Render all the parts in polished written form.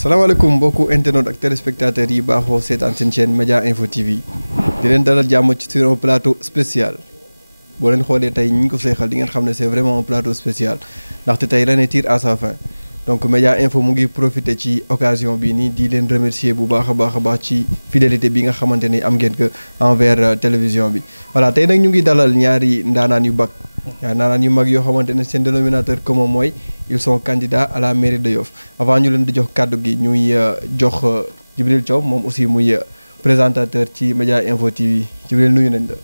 salaamaaleykum mbokku internet ak téléspectateurs yi baaxoo seetaan seen chaîne Média Info TV di leen dalal jàmm ci sur un plateau spécial boo leen xoolee tey ñi ñu ko seexal di ngeen xam ne c'est vraiment un plateau spécial ndaxte tey l'année tire à sa fin donc Média Info mu ngi profité ci occasion bi nii di leen remercier bu baax a baax ci fidélité bi nga xamante ni am ngeen ko envers télévision bi voilà tey nag ñu ngi dalal ñaari ndaanaan yu mag waaw naanaan yu mag yoo xamante ne seen dénominateur commun mooy ils sont candidats à la mairie de Yoff avant ñu leen di jox kàddu gi ñuy jox Djibril Thiaw moom aussi muy présentateur ci Média Info TV Djibril nuyu nañ la.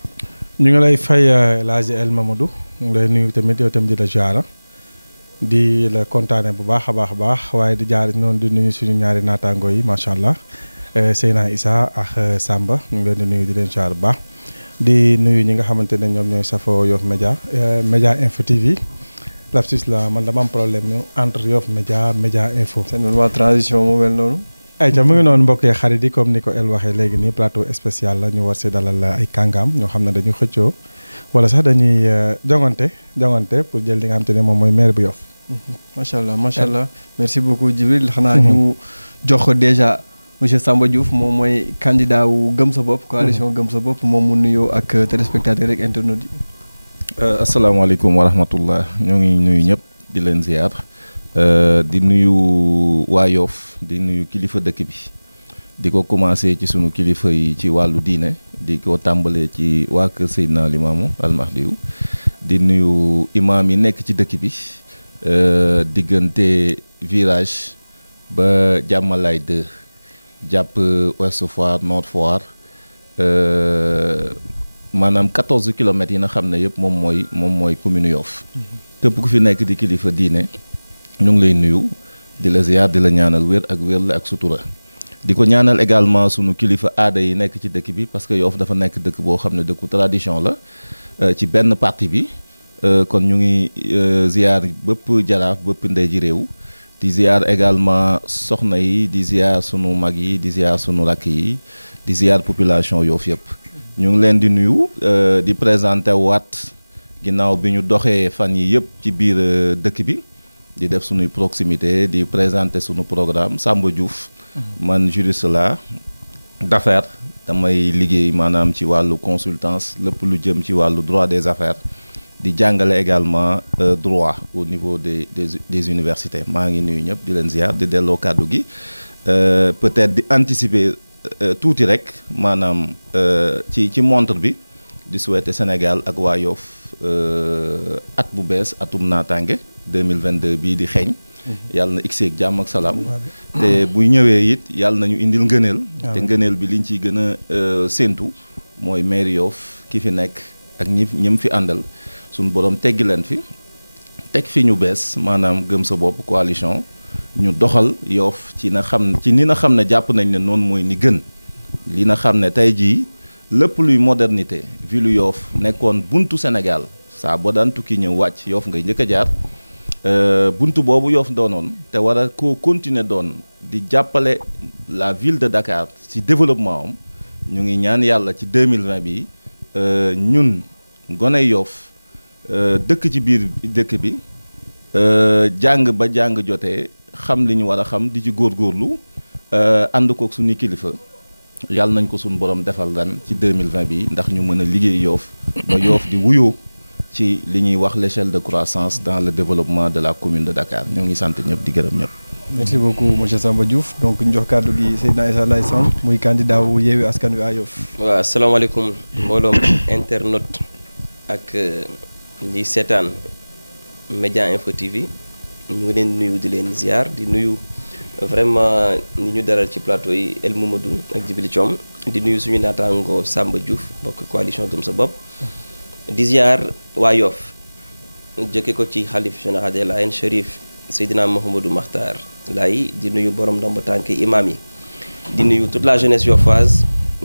ñu ngi lay fay El Hadji El Mamadou ñu ngi lay nuyu tamit yow tamit di la jaara di la kontaane bu baax a baax waaye di jaar noonu di nuyu suñu ñaari naataangoo yi macha allah Seyna Issa ak Samba ñu ngi leen di nuyu di leen jaar bu baax. di nuyu ñi nga xamante ne ñoom ñooy safoo Yoff Média Info TV lapsus la man dama am problème entre Yoff Média Info. c'est normal transition mu mel noonu. ayca mu ngi noonu mbokk yi xarit yi comme ni ko El waxee léegi nii plateau spécial la ñu war si dalal ay kàngaam ñoo xam ne dañuy xëccoo wala sax dañuy jongante pour jël li nga xamante ne moom mooy maire bu Yoff. macha allah merci beaucoup Djibril xanaa ñu jox ko déjà. monsieur Samba Diouf moom mooy candidat wu Gëm sa bopp coalition Gëm sa bopp moom mu nuyoo ak téléspectateurs ak internautes yi. asalaamaaleykum wa rahmatullah ñoo ngi nuyu ñëpp di leen ziar di nuyu waa Yoff di nuyu kilifa dëkk bi di ko commencé ci sunu kilifa yi ci wàllu diine di ko tàmbalee ci waa kër Seydina Limaamu Almahdiyu di nuyu imaam yi nekk ci dëkk bi diggante virage ba Jàmmalaay 2. jàpp Ouest Foire Nord Foire maanaam 14 kilomètres yi nga xam ne yëpp moom mooy commune Yoff képp ku fi nekk di kilifa diine ñu ngi lay nuyu di la ziar di la ñaanal wér la ak sutura di ko ñaanal également sunu kilifa aada yi nekk ci dëkk bi parce que Yoff dafa nekk dëkk boo xam ne dëkku tradition la ci benn parti bi kon ñu ngi ziar bëpp jaraaf bëpp ndey ji réew di ziar également soxna yi di ziar sunu mag yi di ziar sunu rakk yi di ziar population Yoff yëpp ñu ngi leen di nuyu di présenté waat ginnaaw bi ñu doxee fan yi yëpp ci biir dëkk bi di def sunuy proximité di présenter sunu programme Samba Diouf man juriste la d'affaires damay liggéey maanaam ci wàllu consultance lépp lu jëm ci wàllu droit des affaires di jàngale également droit au niveau des universités maa ngi nuyu ñëpp di leen ziar di delloo kàddu gi peut-être di anticiper tuuti rek maanaam ci montre bi di souhaiter Sénégal ak waa Yoff at bu bees atum naataange 2022 bii di xeeñ yàlla na igseeg jàmm ak salaam te buy ñëwee it yàlla nañu indil ngëneel te ngëneel bi liñ ciy gën a séentu mooy maire Yoff ki fi nekk ak ñim fi àndal suñu borom teggi leen fi teg fi ñu bees maanaam Gëm sa bopp coalition ñu doxal Yoff ci ni na xam ne jàpp nañ ne noonu mooy ni gën li na xam ne tey jii lépp luy modernité ville Yoff nekkoon buntu Sénégal saa boo daan tukki ñëw wàcc Yoff ngay njëkk a jaar buntu boobu Yoff doonoon te war a koo continuer doon di jàppale la ville de Dakar ci développement am ñu ngi ñaan yàlla ci 2020 bi ñun gone Yoff dëkk ci biir dëkk bi jàng ba jàng jotee xam li ñu war a xam di ci góorgóorlu ànd kook suñu kilifa yàlla nañ ko suñu borom defal ren ci 2020 bi ndax ñu mën a liggéey Yoff ba Yoff di wuyoo ci li ñuy wax l'échelle de croissance dans le développement de la commune de Dakar ñoo ngi sant ñëpp di gërëm ñëpp. merci beaucoup monsieur Samba Diouf donc ñu jox kàddu gi Seydina Issa Laye Samb muy candidat wu Yewwi Askan Wi à Yoff. waaw asalaamaaleykum mbooloom internaute ak ñi seetaan Média Info TV ñu ngi leen nuyu di leen ziar di nuyu vraiment ñi ñu dalal ci plateau yi El Mamadou ak Djibril Thiaw di nuyu suñu naataango Samba Diouf bokk coalition Gëm sa bopp di ziar waa Yoff jëkke ko ci xalif général des Layènes Chérif Seydina Mouhamadou Makhtar Laye di nuyu borom ndomb tànk imaam yi di nuyu toute la jeunesse yoffoise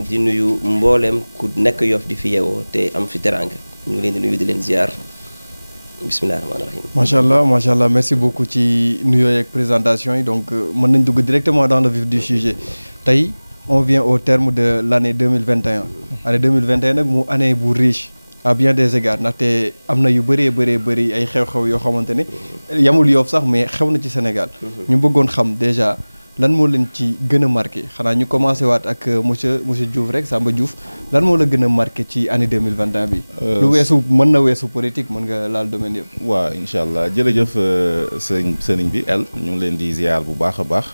di nuyu mbooleem ku nekk Yoff di fi yeewoo te am fi teraanga ñu ngi leen di nuyu di leen ziar bismillahi rahmaani rahim. macha allah merci beaucoup ci nuyoo ak présentation yi donc mën nañ dugg directement dans le vif du sujet tey on vient au terme de l'année 2021 année 2021 nag mu année bu riche à bien des égards ndaxte am na yu bëri ay xew-xew yoo xamante ne yamul Yoff sax mais xew na ci Sénégal ñu bëggoon xam déjà lan moo leen ci gën a marqué xanaa ñu commencé waat ak monsieur Diouf rek Samba Diouf lan moo la gën a marqué ci année 2021 bi. lu weesu mën na weesu politique mën nga laal domaine yëpp. waaw incha allah jërëjëf sëriñ bi El ñu ngi leen di ziar bu baax a baax.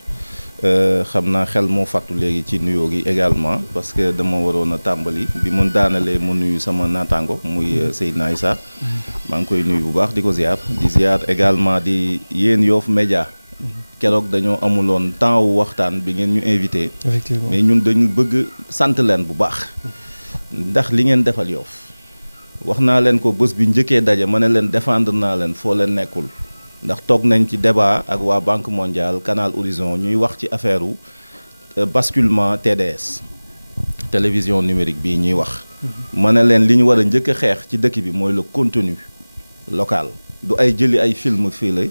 xam naa xel moo fàttu léegi ci nuyoo gi également parce que dama waroon a tàmbali bi mu daanalee ma nuyu sama naataango muy Seydina Issa maa ngi koy nuyu bu baax di ko ziar également di yéen Yoff Média keroog dañoo amuloon temps wu waxtaan bi ngeen ñu invité. effectivement mais ñun dañu bëgg sant leen bu baax ndax li ngeen defal Yoff wax naa leen ko bés bi njëkkee daje ma ne leen défendre naa leen foo leen nekkul. ndax toog nañ ci débat ak waa Banque mondiale Canal Horizon ñuy wax ci affaire u basculement TDS télévision numérique bii ñuy wax ma ne leen li ñu war a njëkk a xeex ci dëkk bi mooy le contenu local du ay jëli ay film fii la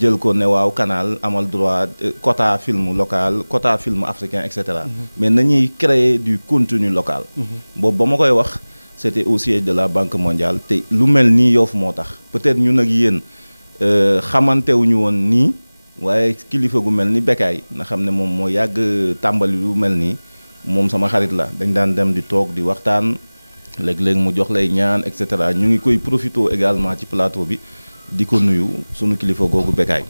jël ko ne waaw canal amal droit quota film local quota film africain et cetera mais nañuy créer du contenu local boobu ba ma koy wax c'était au siège de la Banque mondiale te lu mel nii Yoff moo tax peut-être ñun ak yéen xamantewuñu woon nii waaye kilifa gu mel ni Bécaye na xam ne moom moo yàgg tàmbali lu mel nii moom sama xarit la dañ daan dem di toog di waxtaan léeg-léeg mu jox lay ñaan et cetera ñu ngi koy profito également ci plateau bi di ko nuyu sunu kilifa googu Bécaye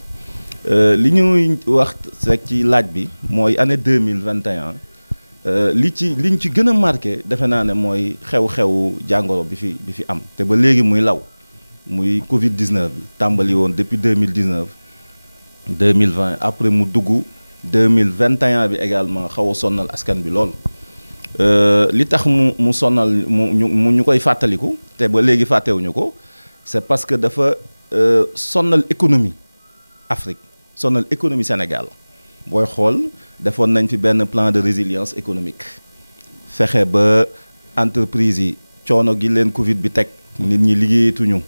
li ñuy wax rek ci laaj bi mooy année 2021 liñ ci gën a marqué defe naa ne mooy xew-xewu jàngoro bi fi am te ba léegi muy law muy Covid 19 bi tàmbali woon depuis 2019 2020 après mu dugg 2021 bi également xaw a sonnal askan bi lool li tax mu sonnal ñu koy fàttaliku te ba léegi fàttewuñu ko c'est parce que dafa sonnal économie Afrique sonnal économie Sénégal booy xool defoon nañ fi benn plan de résilience économique fexe ba entreprise yi coono gi leen Covid bi teg nit ñi liggéeyatuñu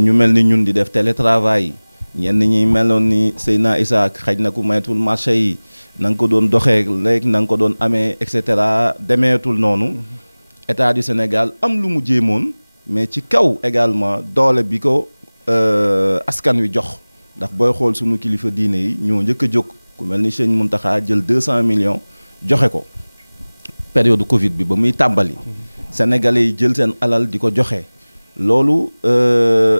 ñu mel ni ñun di def télétravail ñenn ñi meloon ni Seydina Issa xaj na ku maytul marché yi na nga ko doon doxee léegi na nga ko doon amee et cetera demeetul noonu état du Sénégal am lu mu jéemoon mais ci kaw également doole bi ko askan wi jox ndax booy xool sunu kilifa diine yi ñoo njëkk a jóg ku mel ni Sëñ Mountakha jël 200 millions joxe ko période Covid bi ba muy tàmbali sénégalais yi jël seen alal di ko joxe. loolu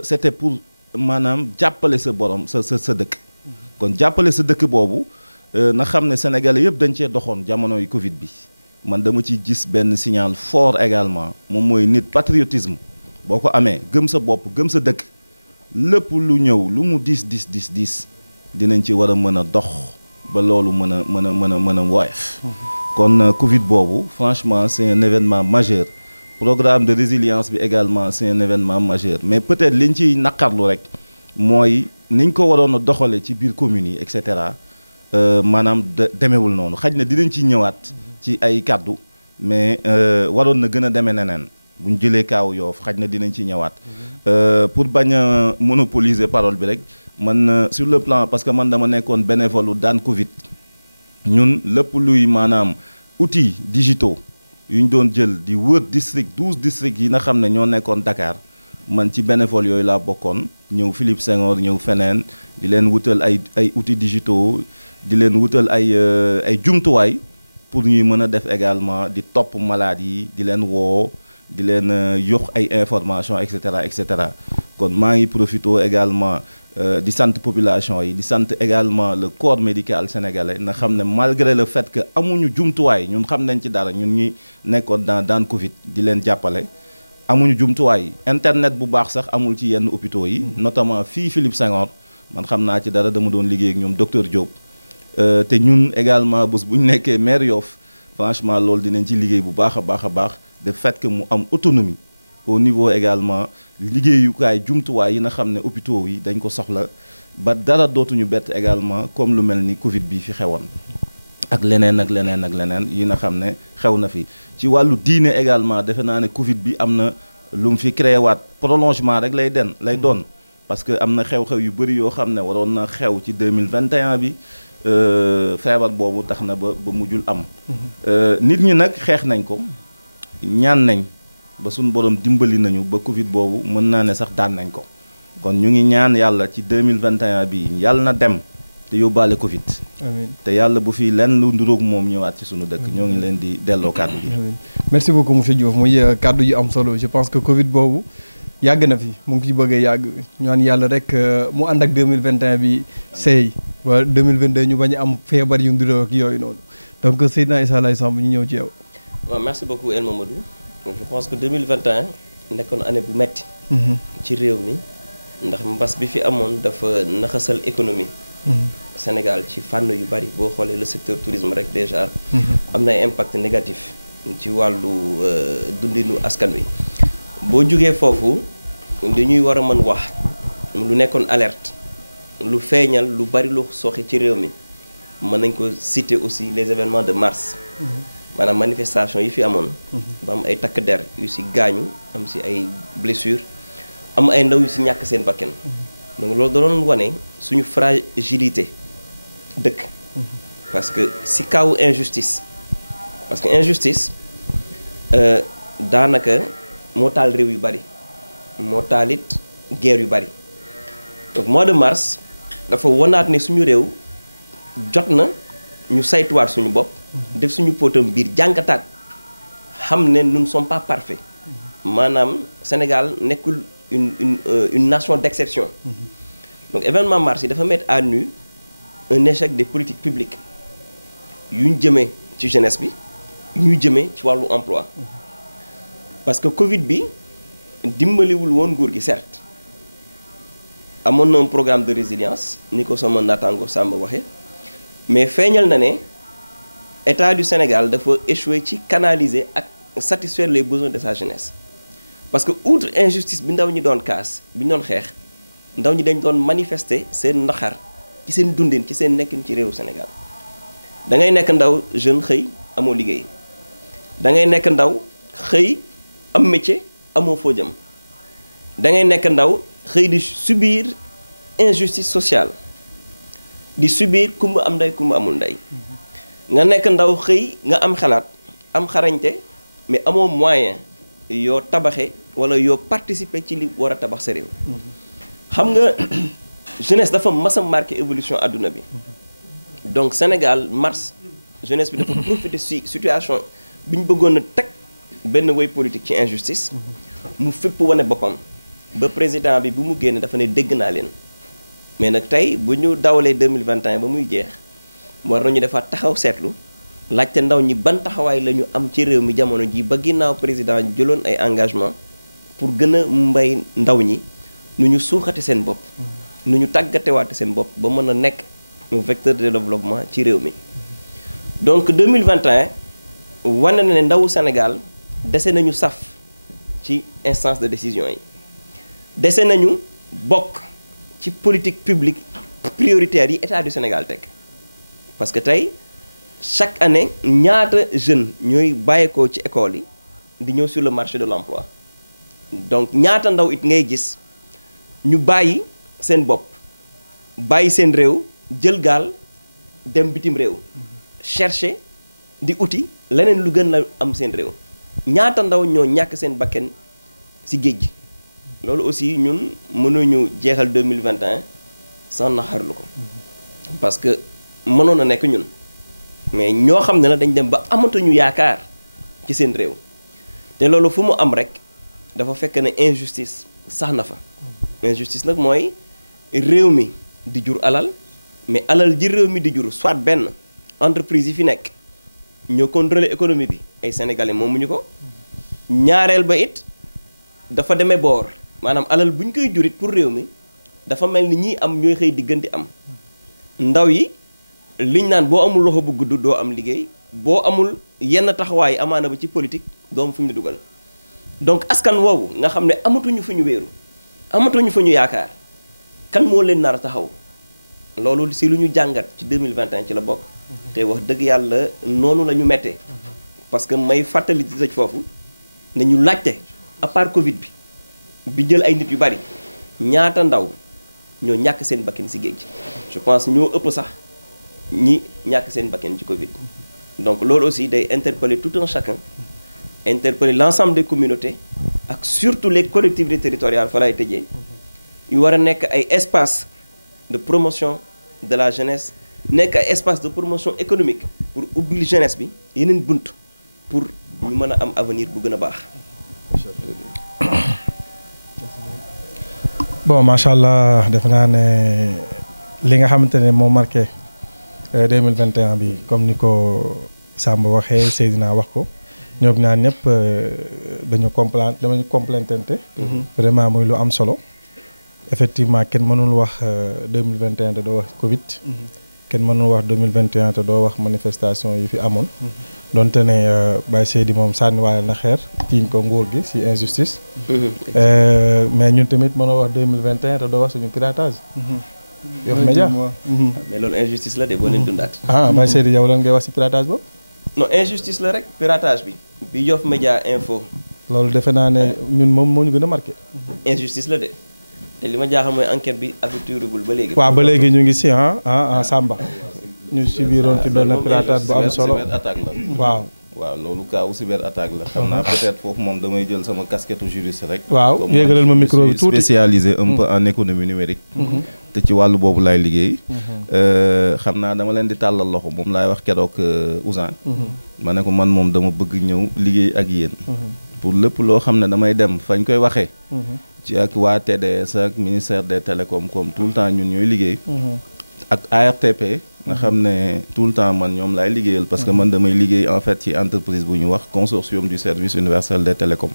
c'était pour maanaam jàppale sa borom sa dëkk kon jàppale sa dëkk boobu na xam ne sénégalais yëpp dañ cee doxoon jamonoy Covid bi man dama ci gis benn signal fort également moom mooy nit patriotisme boo ko amee gëm sa bopp gëm sa dëkk lépp lu ñëw lu mu diis dinañ ci war a mën a dox ba loolu mën a woyof kon Covid boobu franchement c'est un événement majeur programme de résilience bi également c'est un événement majeur mais peut-être liñ ciy naqarlu rek mooy niñ ko waroon a doxale ci biir communes yi et cetera maanaam demewul noonu xaj na dinañ ci ñëwaat ci ay kàddu mais waroon na gën a demee neneen buñ jëlee kaaw Yoff xaj na dinañ ci ñëwaat pour bañ a monopoliser parole bi rek man sur le plan parce que man dama nekkoon bénévole daan Covid ñun lépp luy maanaam outils digitaux yu ñu doon jël di wër 12 districts yi nga xam ne ñoo nekkoon Dakar man ci bénévole yooyu laa bokkoon ñëw Philippe Senghor ñëw feneen di leen wutal ay outils digitaux di leen wutal ay jumtuwaay pour ñuy mën a def également di topp malade yi di leen woo di leen yox ay informations et cetera kon maa ngi profito également di sant population yi di sant également le corps médical sénégalais na xam ne malgré le fait que amuñu jumtuwaay ñun xam nañ ci dara ñun ñi nekkoon dans Covid di leen jàppale amuñu jumtuwaay internet bu baax sax amul ci yenn hôpitaux yi notamment fii Philippe Senghor man xam naa ci dara dama doon liggéey ak ñoom docteur Diop te ñun également bés bu ñu nekkee maire Yoff franchement loolu dinañ ci liggéey bu baax a baax de fait que mu am autonomie au niveau également liggéeyukaay jumtuwaay yi nga xam ne hôpitaux yi dañ ko soxla ba dara dootuñu bett également comme lu mel ni Covid bii fi xewoon ak leneen yi nga xam ne xew na fi ci wàllu diine également defe naa ne Covid bi am na lu mu fi créé waat prolongement rek lay doon parce que am na xew-xew yu bëri yoo xam ne waroon na xew ci 2021 bi feebar boobu tax na ba mujjul am nit ñi nag xeex nañ ko ñaan nañ ba suñ borom dimbali nañu ba Covid boobu mën naa ne sax daan nañ ko kon ñu ngi ñaan yàlla ci 2021 bi yàlla na dem te yóbbaale Covid. amiin te yàlla bu fi lenn lu nduróog moom ñëwaat ci sunu dëkk. ñoo ngi leen di delloo kàddu gi. amiin merci beaucoup monsieur Diouf muy kàddu yu am solo je pense que Covid boobu yàgg na fi mu ngi fi bëgg a yàgg ñu naan yàlla rek mu ànd ak 2021 bi seey ba 2022 ñu bañ a am feebar yu nduróo ak yooyu noonu donc Seydina Issa Laye Samb ñu ñëw ci yow. waaw merci beaucoup El Mamadou je pense que 2021 nekkoon année bu metti ci réew mi ndax mbas bi fi amoon dafa naxasal économie. Sénégal ci fànn yu bari boo xoolee le secteur tourisme rek déjà. am na ay impact négatif ci wàllu dundinu askan wi. boo jógee foofu dañuy war a mën wax lu nekkoon alerte lu feeñal lu bari lu soxi ci réew mi mën nañ ko citer aussi les événements de mars. maanaam manifestation yi fi amoon. ba am ay takk der yu si gaañu am si ay blessures am ay ndaw yu si ñàkk seen bakkan. donc loolu da doon wane suñu fragilité dëkk. parce que si kaw injustice. parce que injustice daanaka moo taal réew yu bari moo taalit guerre yu bari donc mois de mars dafa wanaat ne suñu réew jot na ñu saytuwaat suñu bopp. def suñu póotam biir jàngataat xam ne nous ne sommes pas parfaits. maanaam Sénégal nekkul une nation d'exception. donc événement mars yi dafa mettre à nu un échec des politiques publiques yu ñu jëmee ci jeunesse bi yu ñu jëmee ci wàllu emploi. parce que Covid bi dimbaliwul woon nguur gi certes amoon na un programme de résilience ni ko sama naataango Samba waxee mais feeñal na ne État du Sénégal dafa échoué ci canaliser ak satisfaire les besoins de sa jeunesse. parce que outre injustice bi ndaw ñi doon kaas bi ñu doon xeex ndaw ñi dañ doon manifester seen naxar ci seen dundin ci seen nekkin ci réewu Sénégal da ngay nekk ndaw jeune xëy amoo liggéey da ngay nekk ndaw xëy am métier amoo foo jëm da ngay nekk ndaw xëy di subir injustice sociale di subir kumba am ndey kumba amul ndey nga nekk ndaw xëy nga am xalaat am xarañte mais amoo moyen yoo tabaxe wala yoo participer ci li war a tabax sa réew. xam nga jeunesse dafa mas a marqué évolution àdduna bi donc Sénégal mars jeunesse bi dafa profiter si situation bi ñu bëggoon a teg benn way politique ci injustice mu fépp wane boppam ba président bi bu mu génne dafa ne dégg naa leen mais nag tey bu ñu dawalee 2021 ba muy jeex war nañu defaat taxaw seetlu laajte ndaw ñi ban taxawaay la ñu am ci réew mi jamono ji ba ginnaaw président jëloon ay engagement pour gën a mbay ndaw ñi nu ñu suuxate seen bopp nu ñu tàggatewaate seen bopp ba mën a nekk un vecteur de développement ci réew mi donc 2021 wane na ne ndawu Sénégal dese nañu saf ci instance de décision yi dese nañu bokk ci politique publique prioritaire yi État du Sénégal teg parce que tey chaque année ñaata jeunes ñooy bàyyeekoo ci école yi di ñëw sur le marché de l'emploi donc ñaata ndaw it ngay gis ñu bàyyi seen bopp bàyyi seen réew jël gaal dem bitim réew chercher di uti leneen lu gën la am seen réew ñaata ndaw ñoo ñàkk seen bakken ci géej gi loolu aussi ñun mënuñu jeexal 2021 sans naxarlu ko parce que mënoon a nekk ñun mais ñoo xam ne la dañ dem ba amatuñu yaakaar ci seen réew te loolu fu mu am rek dafa fekk ne injustice sax na fa injustice nag mooy réew mi di jur alal mais alal ji réew mi di jur soit benn entreprise yi fi nekk ñoo contrôler économie bi ay sénégalais moomuñu ko ñaareel ba it dafa demee boor maanaam alal bu ñu koy jurit pour réew mi dafa mel ni ñii am ñooy xëy diggante am ndaw yi liñ naan boo amul loxo bu gudd doo am liggéey boo amul yenn taxawaay amaana ba ci politique doo am fu ñu dugal donc askan woowu nga xam ne amatuñu fu ñu wéeru amatuñu fu ñu yaakaar kan moo leen nar a taxaw loolu si lu ñu jàngat ci 2021 ci la bokk te wax dëgg yàlla noonu la ñu mettee parce que may fàttali di tëj foofu ne ñu laajte à part Covid bi jël ay nit yu bari ñaata ndaw ñoo ñàkk seen bakkan ci géej je pense ñoo ëpp sax ñi ñàkk seen bakkan ci Covid donc loolu aussi day interpeller tout un chacun interpeller l'ensemble des communautés ak surtout les collectivités territoriales fa lay tëjee yu war a nekk ay espace de promotion de la jeunesse nekk ay espace de promotion économique pour ubbil jeunesse bi yeneen bunt pour ñu mën a am avenir bu gën a baax. bon macha allah defe naa ne li nga xamante ne moo marqué 2021 bi comme ni ko Samba waxee Seydina wax ko ñoom ñaar ñëpp dañu complétante vraiment muy lu am solo. effectivement kenn mënul wax 2021 te doo wax Covid. kenn mënul wax 2021 te doo wax manifestation yi fi amoon. donte ne Baye Seydi moom sànniwaale na xeer tiiñ ko nguur gi ci injustice. mais ñun tamit mënoo wax 2021 te doo wax suñu piratage. Yoff Média mais loolu injustice la de boo leen dundaat. Baye Seydi yow lan ngay wax ci piratage boobu. non injustice la rek piratage bi Yoff Média info. loolu defe naa ne ñun moom moo ñu gën a marqué. injustice la de te li ma jaaxal mooy enquête bi avertiragul ba léegi. waaw ba léegi ñu ngi ci Samba. ñu si biiroon ci benn piratage bu am solo cyber attaque la. waaw loolu kaawu cyber attaque la. xam naa peut-être foofu moom damay jël sama casquette juriste rek. waaw yéegalal ma micro bi tuuti spécialisé un peu en économie numérique. te ci wàllu boobu laay liggéey. xam naa dama leen di tàllal loxo moom laay wax keroog Ousane. ma ne ko man moom dama bëgg ñëw liggéey ak yéen. pour lépp loo xam ne damay dem fañ koy waxee. ci ak waa TDS ak ministère des télécoms comme tout le temps ñun ñooy liggéey. ak ARTP. nga xam ne tout le temps man ñoom laay liggéeyal parce que man damay liggéey en fait ci entreprise bu ñu wax consortium du service universel des télécoms.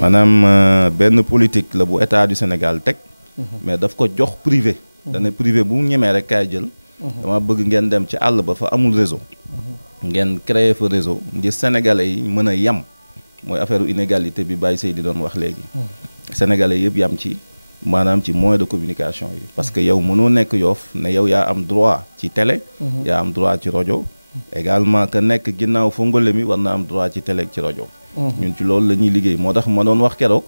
maanaam benn politique la bu état du Sénégal teg. mais daf ko jox privé. dana privé bu ñemee rek kaay jël. dama bëgg ngeen dem ci àll ba fa amul réseau. ngeen créer fa réseau ngir sénégalais yi mën a yam mooy affaire inégalité bi Baye Seydi doon wax léegi. sénégalais yëpp yam ci. maanaam ci moyen de communication yi parce que yow mënoo nekk Yoff ne yow yaa am droit ci télé. yaa am droit ci rajo. également que nekk ginnaaw Fongolé mi war na am droit ci télé ci rajo. ñun ci loolu la ñuy liggéey moo tax ma doon wax keroog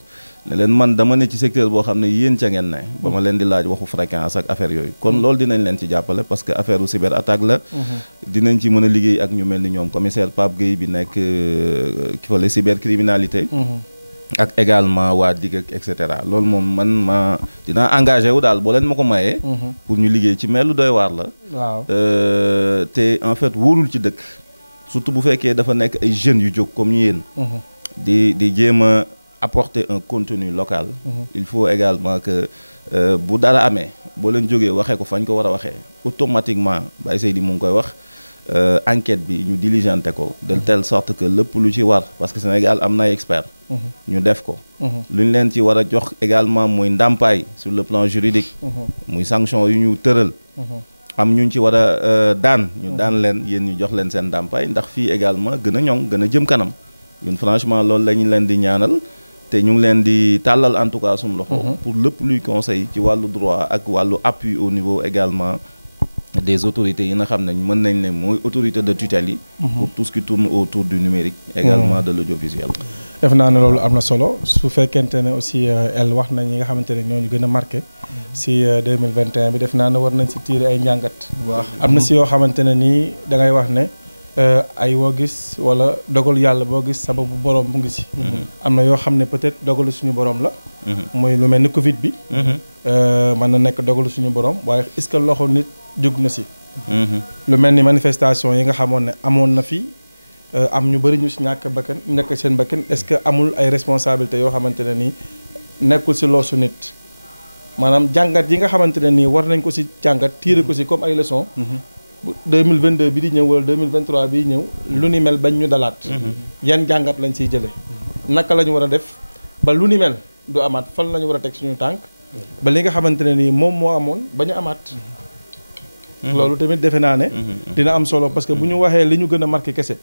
ne leen man dama ne ci secteur boo xam ne yéen ca ngeen ne ba ma leen di laaj waxu fréquence ak affaire yooyu kon loolu dinañ leen ci jàppale parce que affaire u cyber attaque la. dinañ ci mën a liggéey ak ñu mel ni ñoom commissaire Pape Gueye bi nekk ki fa la cybercriminalité. ak également waa digg ak et cetera loolu moom man ma dinaa engagé wu daal boo leen ma ko mayee. pour ñu liggéey ci mais lu doy waar la. waaw te en fait wóorul ci dëkk. surtout bu fekkee dafa nekk ay jeunes yu jóg comme yéen. di jéem a apporter un contenu local. il faut également que bu dara amee boo leen jógee waxee ko fañ ko war a waxee automatiquement Baye Seydi mu ngi koy wax. enquête bi ñu diligenté ko de telle sorte que lépp lu ci war parce que Sénégal am na ay experts. ñu def ko. lu ñu leen ci war a jox également muy ndàmpaay sur le plan juridique. muy sanction yu ñu tëral. am ñu ci war a daan ñu daan leen yéen ñu jox leen seen ndàmpaay ndax fii également gën a ñoŋ gën a jëm kanam ñun franchement loolu la ñu leen di ñaanal te ñu ngi leen di tàllal en tout cas suñu loxo. pour lépp luy conseil ci wàllu droit ak wàllu appui au niveau également. des autorités yi nga xam ne mën nañ ne mooy autorité de tutelle yi. pour tout ce qui tourne autour du numérique. également de l'audiovisuel. def naa ne loolu am na solo su fekkente ne aussi elle wax nañ ñi nga xamante ne ñoo ñu gën a marqué. si 2021 bi def naa ne war nañ si tirer ay njàngat. am na si yoo xamante ne nii da ngay wax ne ay woo gis wala dogal yàlla boo gis sababu borom mu ngi si. am na yoo xam ne peut-être dogalu suñu borom la. mooy lu mel ni Covid bi. mën na nekk dogalu suñu borom waaye est-ce que loxo nit jóg na si. lu mel ni manifestation yi nga xamoon ne amoon na fi am ñu bëri ñu si ñàkk bakkan ñàkk seen bakkan est-ce que amul ay responsabilités yoo xamante ne nii nekkul si loosu nit maanaam jàngat yi nga xamante ne nii war nañ ko si jàngat tiire ko si comme ay leçons. 2022 bi di ñëw wala 2023 bi ñëw lu ni mel bañ ñu dalaat. yan jàngat lañ siy jëlee naka la ñu war a def ba lu ni mel du amaat fan la ñu war a teg suñu tànk ba li nga xamante ne nii moom moo amoon bañ a amaat. loolu tamit defe naa ne. dina am solo parce que bu ñu waxee li ñu gën a marqué kese.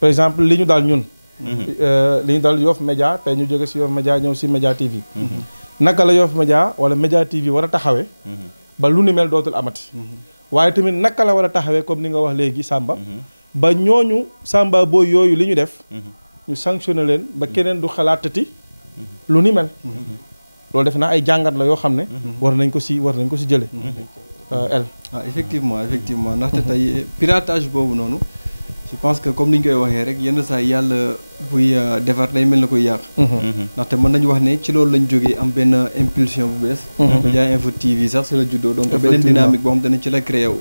par exemple li ñu daal ñun. li ñu daal Yoff Média tey ñu jóge si Yoff Média ñëw si Média TV. naka la Yoff Média wala Média TV war a taxawee. ba lu ni mel dootul amati. waaye tamit naka la war a taxawee comme ni nga wax léegi Samba. ba ñooñu Samba booy yooyu li ñu def. ñu sanctionné leen ba keneen du xalaatati. lu ni mel. loolu def naa ay jàngat la yoo xam ne. war nañ ko si jëlee. effectivement ndaxte tey piratage boobu noonu je pense que comme ni ñu koy waxee rek yenn saa yàlla buy defar day mel na koy yàq. ndaxte mën nañu wax ne ci loolu lañ jógee am benn impulsion bu bees. Média Info TV sax si la juddoo donc beneen dynamique boo xam te ne ci la créé wu.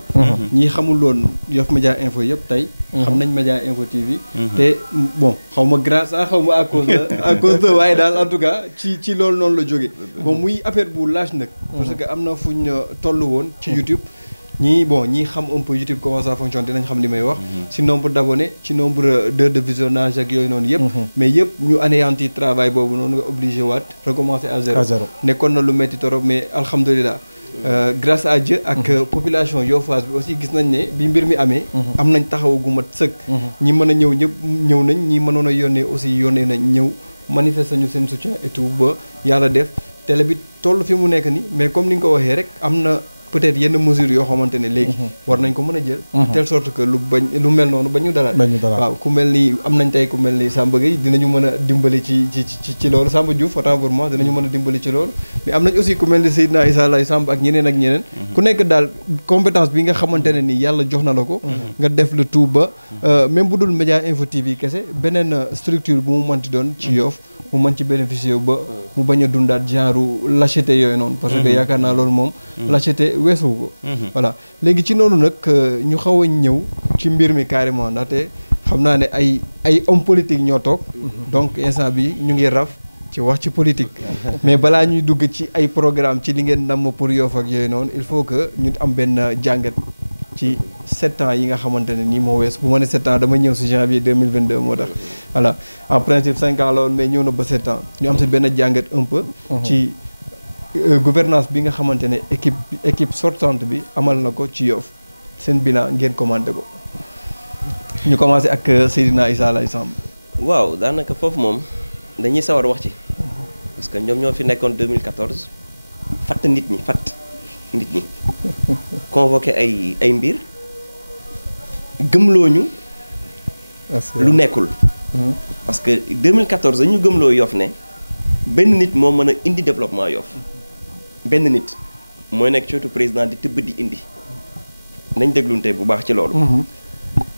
ñi xamul loon Yoff Média Info yëpp tey. xam nañ Média Info TV. te bon xaw ma grâce à xaw ma à cause de waaye daal en tout cas ci loolu noonu la jógee. bon muy affaire bu lâche nag. parce que am na fu ñu toll woon ci YouTube. ñii xam un peu YouTube comment ça fonctionne dinañ xam li may wax. ci nombre d'abonnés ci nombre d'heures de visionnage ak yooyu noonu yëpp. mais yëpp ñu anéanti travail boobu noonu nga obligé waat recommencer à zéro. nekkoon na lu metti torop mais alhamdulilah. grâce à Dieu ak population yoffaas bi aussi gis nañ ne bi mbir mi amee. am nañ taxawu gu mat sëkk. ñi mën a ñëw ñëpp ñëw nañ ñi mënoon a yónnee aussi yónnee nañ ñëw manifester ñu seen soutien et tout ba yàlla def télé bi toll fi mu nekk nii mais comme ni nga ko waxee rek am na. peut-être yenn mesures yoo xamante ne léegi war nañ ko mën a jël de telle sorte que lu mel noonu ba ñu dalal waaw ku mel ni am nañ tey ku mel ni Samba Gueye dinañu mën a dimbali ci loolu Samba Diouf autant pour moi dinañu mën a dimbali ci loolu mais am nañ aussi ku mel ni Seydina Issa Laye Samb ak ñeneen ku nekk daal compétence bi nga xamante ne ni yàlla jox na la ko nga def le tout ba même bu dul Média Info TV kese beneen structure bu mu mënti doon ci Yoff mu mën ci bénéficier wu ba mu bañ a dundaat genre lâcheté yooyu noonu parce que yaakaar naa loolu moom lâcheté weesu ko voilà léegi ci noonu nag ñu xaw a ñëw ci mbir mi carrément ndaxte xam naa ne ay homme politique ñoo toog donc instant bi ñu ngi raf ci wax ci politique mais balaa ñuy dugg ci ay programme ci li ngeen namm pour Yoff ak yooyu noonu il faut que ñu am benn jàngat ci 7 ans yi nga xamante ne nii moo wees bu ma ne 7 ans dama ñëw si janvier 2022 moo tax voilà en principe 5 ans la woon mais ñëw na ba 7 ans ñu am si benn jàngat un peu ci gouvernance bi nga xamante ne équipe sortante bi amal na ko ci Yoff seen bilan ngeen commandé ko ñu commencé ak Seydina Issa Laye Samb waaw daanaka foofu moom dañuy sawar wax ci parce que ñoom ñoo fi nekkoon 2014 fatt nit ñi convoqué ay mbir gëmloo ñu lu nekkul parce que 2014 dañu gëmloo Yoff ne benn nit moo mën a indi développement Yoff benn nit mooy nekk ci wetu président di tëbb di indi nañ déglunte bu baax ci loolu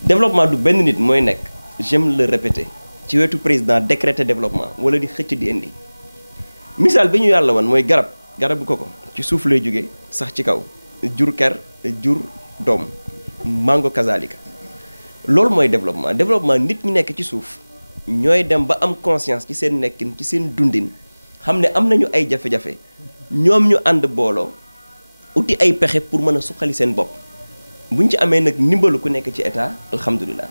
développement du benn nit mooy nekk j'aime le répéter ci wetu président décréter développement wala di xëcc di indi misaal bi ñu yàlla woon mooy garab bu koko ci suuf lay jóge sax ci kaw jur ker jur doom mango kazalika loolu mooy développement nit ñi nekk ci suuf ñooy dem ba am conscience ci seen nekkin ci seen dundin xam ne am nañu ay jafe-jafe ñoom ñu ànd booloo uti ay pexe pour mën a suqali seen bopp buñ ci amee nag ndimbalu ku nekk ci état alhamdulilah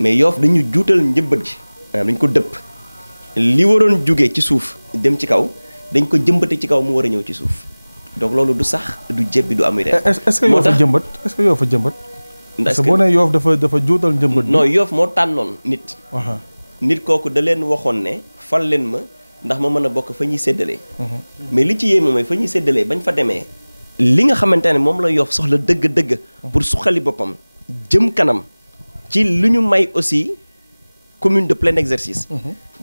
mais Yoff dañu juutal njëmbat ji dañ ko dëpp li waroon jóge ci suuf dem ci kaw dañ ko jëmbate ci kaw mu war a ñëw ci suuf donc loolu du sax du jebbi du am ren. est-ce que Yoff fa jëmbat est-ce que Yoff fa jëmbat. parce que boo nee Yoff dafa juutal njëmbat. non Yoff moo tànnoon nit. nit kooku da leen waxoon ne fal leen ma ndax ma mën a bokk fa ñuy séddalee. mais li ci yéeme mooy fa ñuy séddalee bañ fa demee. li nga xamante ne moom la Yoff soxla dëgg-dëgg. pour suqali boppam jëm kanam ci lu ñu may aussi commune de plein exercice.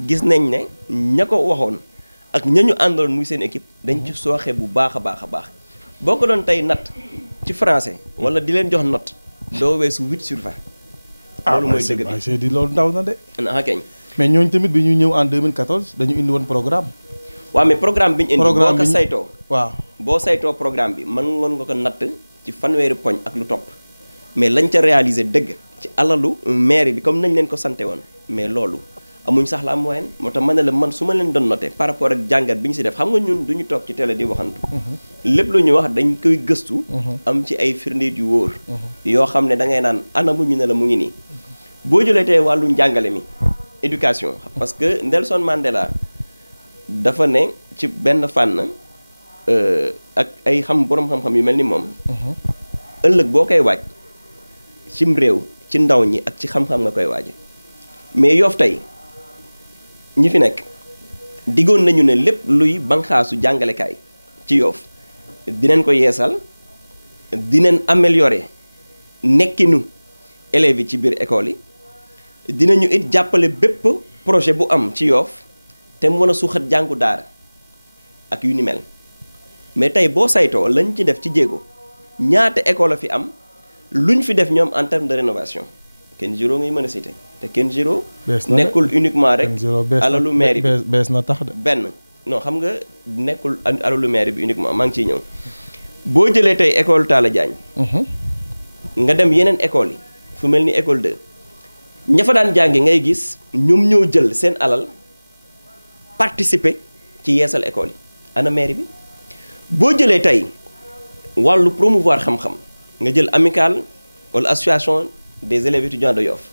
gis nañ ne ña ko waxoon. ak ñañu àndaloon muy seen équipe dañ ci sooxe bu baax a baax boo ko doon tey natt ci français wala di leen jox note doo weesu 8/20. loolu mooy dëgg bi di loolu ndaw na de. kañ mais ñooñu tamit bi ñu ñëw en 2014 dañu indi woon programme. waaw mais programme bi ñu indi. boo ko saytoo. waaw boo saytoo programme bi mën ngoon nga ko natt ci fanweeri poñ ak lu topp mais lañ ca réaliser dëgg ci alalu maire bi comme nañ leen ko sante woon mais loolu. amuñ sax la moyenne moo tax ma ne la man su ma leen doon noté par rapport ak jàngat bi ñu si def xam nga ñun du ñu toog ci télé di waxantu. lépp lu ñu wax dañ koy gëstu. am ci ay firnde yu wóor. yoo xam ne da ngay naan anamu ñu ne la mu ngi nii. boo jëlee tey wàllu njàngale mi éducation parce que Nelson Mandela dafa ne ci benn fànn ak ay borom xam-xam yu mel ni moom. ëllëg boo koy waaj cim réew ci ndaw ñi ak ci xam-xam nga koy waaje mais Yoff tey. ñi fi nekk diggoon nañu ne lépp luy banqaasu jàngalekaay ci Yoff dinañ ko yeesal dinañ améliorer nekkinu élèves yi ci biir école yi dinañu it jàppale bépp projet bu am ci Yoff te mu mën a suuxat jàngu daara ak yu ni mel mais tey boo saytoo lañ ci def ci jéego ñaata école a fi am luñ fi def ñoom en terme de rénovation Kenjiro ngay mën a cité te Kenjiro nekkul uniquement rek alalu mairie bi bees na tax de benn non xam nga nekkul alalu mairie bi uniquement maa ngi ciy ñëw boo jëlee tey école Talla Diagne nga dem yeneen école yi fu mel ni école 2 ña fa daan jànge ngay gis ñoom ñoo jël seen alal participer ci yeesal école yi ana mairie bi boo jëlee tey wàllu promouvoir xam-xam nga jël amicale wala association des élèves étudiants de Yoff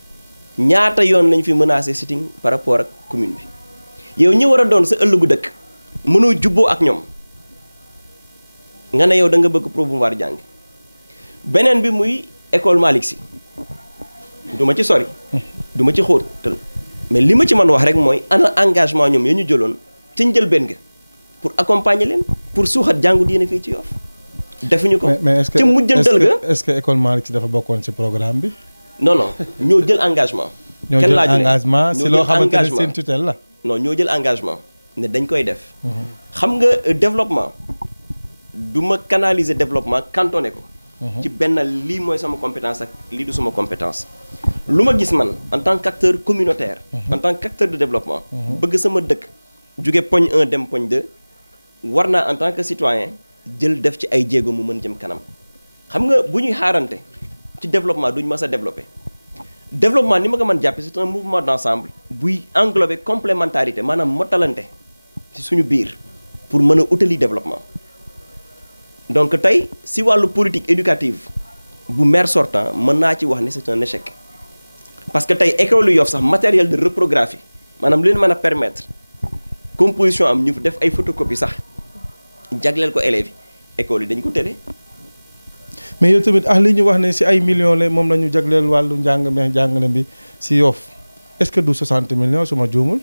ñaata yoon lañ fi menacé sitting par rapport ak commune bi yow ñi war a doon sa ëllëgu dëkk mënoo jubboo ak ñoom nga ne yow da nga bëgg promouvoir jàng beneen bi muy école Malick Sy du ma ci sori du ma ci xóot mais li ma ci mën wax rek mooy ana engagement ñoom ya ñu jëloon ci njëlbéen ga pour accompagner leen pour suuxat jàngu diine fii ci Yoff defuñu ko ci mujjantal ga est-ce que école Malick Sy dafa bokkoon ci programme bi non ñoo jël engagement ñoo jël engagement si loo xamante ne seen tutelle la non ñoo jël engagement ne dañ koy def xam nga développement du ma canaliser développement cantonné ko ci benn lii mooy sama compétence ak lii du sama compétence lu ma gis man en tant qu'acteur communautaire en tant qu'acteur de développement bëgg sama dëkk jóge poñ 1 dem poñ 2 war naa en tant que citoyen jël def ci ay jéego mu mën jëm kanam xam nga bu ñuy xaarante ci développement duñ mës a développer développement ni ma ko mën jàppe c'est un mouvement d'ensemble buy englober complémentarité maanaam mottalante ci suñu biir pour mën a utali développement donc tey si wàllu politique éducative bu maire sortant mën naa ci wax ne c'est un échec parce que tey école yu Yoff sax matériel de reprographie maanaam leen mën a permettre composition am ñu def ay photocopie sax jagleel ko élèves yi école yi dañ ko tere. mais yow tamit li ñu wax ne si ay millions la moom la ñu jagleel wàllu njàngale bi si Yoff est-ce que du 60 millions su ma juumul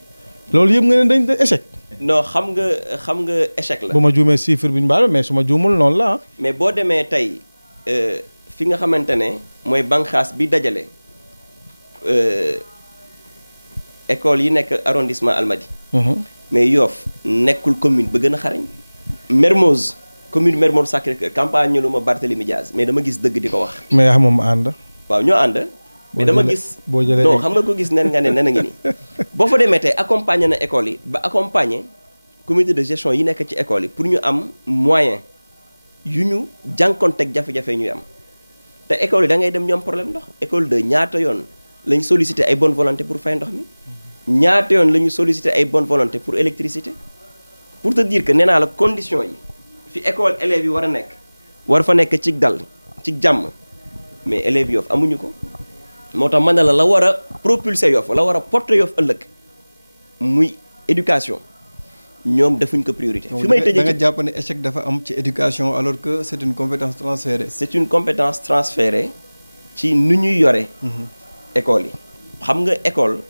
loolu yëpp nga ne dañ échec. non xam nga échec la. bu ma juumee chiffre bi ñu baal mais su ma juumul noonu la mais boo demee tey fi nga xamante ne mooy banqaas bi dajale école yi nekk arrondissement Almadies. mais Yoff nekkul commune ba gën a xarañ. Mermoz commune Mermoz Sacré-Cœur campagne ñu lu ma Barthélémy Diaz mais dama gis dëgg di ko wax. mais xam moom ànd. waaw ñoo ànd. mais dama gis non xam nga ko gis nen nga ne nen a ngi nii. boo fa demee tey accompagner na école yi ba accompagner comité de gestion yi nekk ci école yi pour ñu am moyen yu ñu jànkoonteeg jafe-jafe ñuy am te école yi da ngay dem ñu am problème ndox école de ñaata yoon lañ sollicité ay bonne volonté pour fay ndox mi ñaata yoon la ñu sollicité ay bonne volonté pour électricité pour te dire que nee naa la condition yi fi école élèves yi war a nekk war fa nekk ci dal ci jàmm mais élèves Yoff amuñu ko moo tax man na la war a propulser Yoff la war a porter Yoff ëllëg muy éducation ñoom defuñ ko priorité. fi may tëjee da nga jàpp ne échec dafa am ci éducation alors que c'est une compétence transférée. c'est une compétence transférée ci nu ñuy yore. école yi xam nga école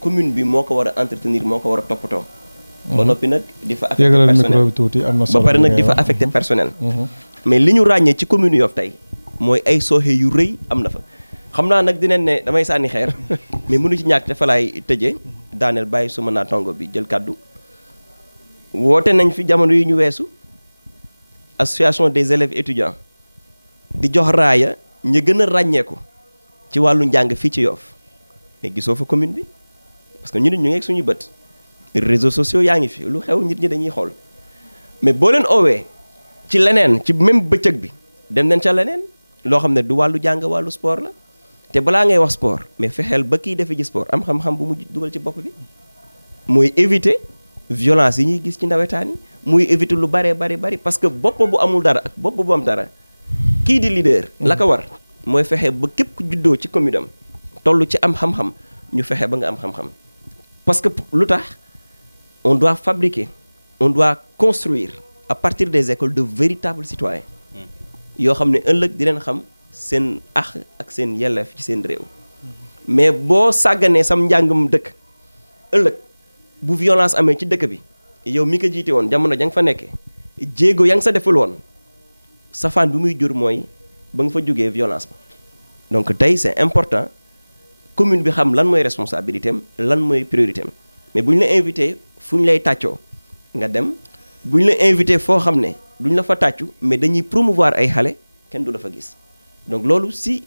commune bi moo ko war a entretenir moo ko war a toppatoo. ba noppi nag di fa affecté personnel tuuti am na solo ba pare nag di fa affecté personnel. mais li ñu ràññee ci commune Yoff tey mooy ay sooxe yu rëy am na fa. xam naa nag dinañ ne damay sànni xeer mais mënu ci ñàkk te fa laay tëjee daaneel bàyyi suma naataango bi jël kàddu woote nañ fi jamono yi ñu weesu association des élèves étudiants di jox raaya ñu gën a ràññeeku ci wàllu njàng fii ci Yoff mais gisoo fa commune bi parce que ñu nit ñu ngi ak suñu bët réseaux sociaux yaa ngi fi lu xew nit ñi dañuy xool mais boo leen oowee ci leneen ci même bëccëg bi dem nañ ca leneen loo xam ne du wàllu jàng wàllu sport la te balaa ngay wax sport mais fexeel ba kiy defe ji sport am xam-xam bu mu dugal ci bopp bi mooy éviter violence yi ñuy gis ci nawetaan yi muy éviter lu bari parce que bopp bu amul dara ak bopp bu am dara kii di leader. la ko war mooy fexe ba képp ku juddoo ci commune am toll ci am xam-xam ñu fexe ba nga am xam-xam parce que lu tax on doit fabriquer on doit construire à partir des écoles de véritables citoyens yoo xam ne ëllëg di leen xam seen ax ak seen yelleef ci seen réew mais boo sàgganee sam njàngum dëkk ëllëg bu violence amee ci dëkk bi yow mi ko jiite woon jamono ja nga fa nekkee jéego ya nga sa deful woon safaan bi muy jur mooy ba nga fa jógee violence ba donc tey c'est important commune bi xam lan mooy responsabilité am lan mooy priorité am mais bu ñu la invité fu ñu lay tàccoo nga dem bu ñu la invité foo xam ne duñ la fa tàccu mais dañuy promouvoir ay xale kenn du la fa gis donc loolu si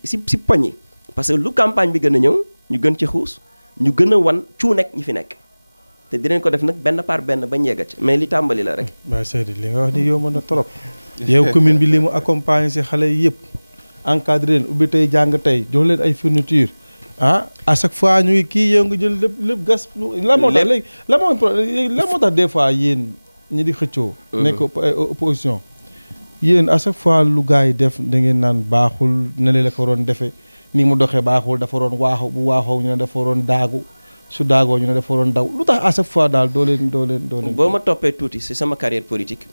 poñ yi parce que lu campagne bi gën a ñëw ñu gën ci xuus ñu gën a wan cu nekk ñi fi nekk te dinañ ko def nag benn par benn bañ yegga ci mais li tàmbali la rek. waaye Seydou li nga wax ni yomb na trop. yow commune bi li mu accompagné si xale yi yëpp encadré leen ubbi tey jàng tey jox leen ay fourniture à chaque fois ñuy kii yow nga jël lépp gas. la moo tax léegi la moo tax des fois yéen ñi di xëccoo. nekk opposition. yéen à chaque fois lu gars yi def da ngeen naan baaxul ne la ko waroon defee ni mu doxee baaxul dafa waroon waaxu bu waaxoo ñu ne dafa waroon daagu su daagoo ñu ne dafa waroon daw lu tax à chaque fois daal doo leen. boo ma toppee tuuti si sama carrière politique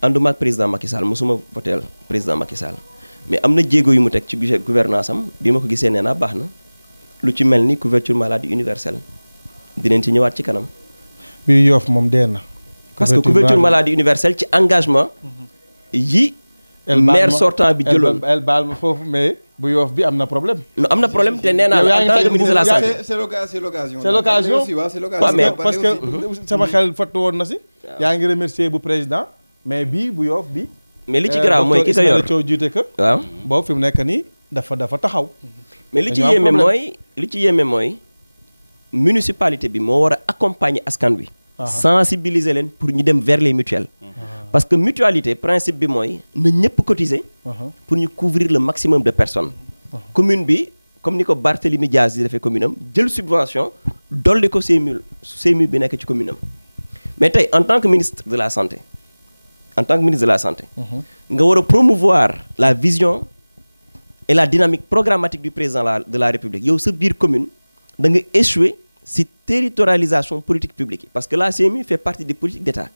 ànduma ak président Macky Sall mosuma voteel président Macky Sall mais am na jéego yu mu teg ci budget gouvernance am bi ma ko gisee nee naa baax na lu ci mel ni couverture maladie universelle dinañ ci ñëwaat ci kanam. bi Yoff moom dee na. parce que couverture maladie universelle ci engagement. yi maire sortant bi jëloon el baal ma foofu mais bu Yoff bi am na problème. non am na problème te nee naa la en tant que ministre de la santé. c'est l'occasion. c'est l'occasion waaw mais parce que sama xel fattu woon na si. yaa ngi remercier bu président mais bii bu Yoff bi. mais li ci garaaw mooy ki ko yor coow jiite ko. waaw boobu fi mu nekk nii dafa taxaw. mais li ci yéeme mooy municipalité bi moo war a accompagner askan wi. sensibiliser leen pour ñu dem vers les mutuelles. parce que mutualité principe bi mooy na ñëpp cotiser. pour ñu couvrir le maximum de personnes. commune bi comme ni ko Barthélémy Diaz di defee commune am jël subvention dolli ko CMU bi nekk ci commune am mais tey en tant que ministre de la santé nga war a promouvoir la vision et la dynamique programmatique du président de la République yow sa biir commune da nga échouer ci territorialisation politique publique parce que la CMU fait partie des politiques d'État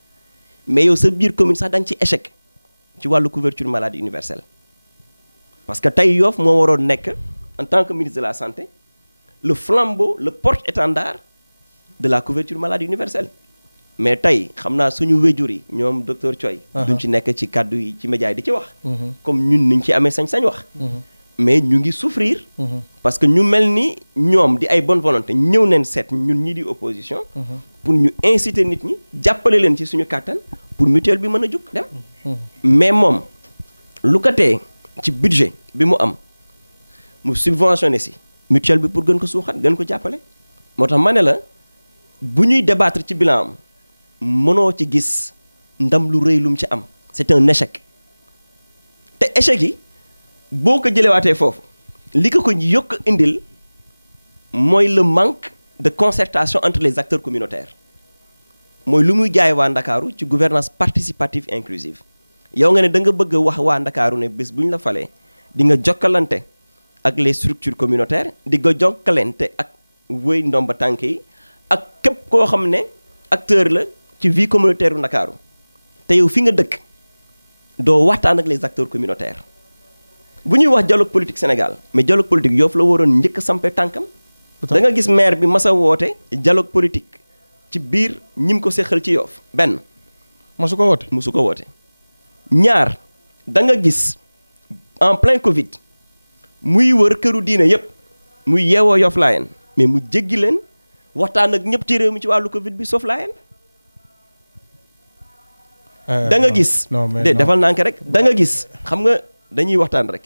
mais yow sa biir commune sax da nga ci échec ci wàllu couverture maladie universelle parce que tey Yoff moo waroon nekk en tant que ministre de la santé le flambeau le porte-étendard de la couverture maladie universelle mais tey xam naa suñu wéjur yi ñoom docteur Thioye duñ ci nekk ci kàddu yi ci média yi di ci wax comme ñun niñ ci amee sañ-sañ wax mais ñu ngi souffrir parce que ñu mel ni ñoom di ay bonne volonté ñëw neen seet ñun ñi di opposition pour ñu inciter nit ñi jàppale leen ci suñu kàttan pour mutuelle bi mën a jug dem mais moom lu ko tee ci budget bi mu am mu subventionné si mutuelle bi pour gën ko suuxat gën ko jàppale moo tax ma ne la bu ñuy débattre ci bilan am mënoo ci gis ndam lu rëy lu mu ci am c'est un échec te échec yi boo ko jëlewaatee foofu li ko yokk indil mooy le manque de concertation entre les acteurs communautaires mooy lu muy jaay waa Ndakaaru ci gouvernance participative inclusive yow nga ne da nga bëgg a wax waa Ndakaaru ne bés bu ñu la falee di nga jokkalante ak les structures communautaires di nga jokkalante ak wëy ndomba tànk yi ak képp koo xam ne acteur la ci vie communautaire u Ndakaaru te yow fi nga dëkk doo waxtaan ak les acteurs communautaires bu ñuy wax dialogue politique Sénégal mais dialogue politique Yoff la waroon njëkk a sampe tànkam da nga gis maire bi mas a woote dialogue politique ci biir ñim ko seqal ci Yoff benn mosu ko woote ñaar da nga gis en plein Covid muy wër këru diine yépp muy yeewoo Yoff Layeen mais mu jéggi leen waxtaan ak ñëpp ci réew mi ci wàllu Covid bi sauf Layeen da nga gis defal naa ko rek da nga gis xam nga dañuy waxtaan rek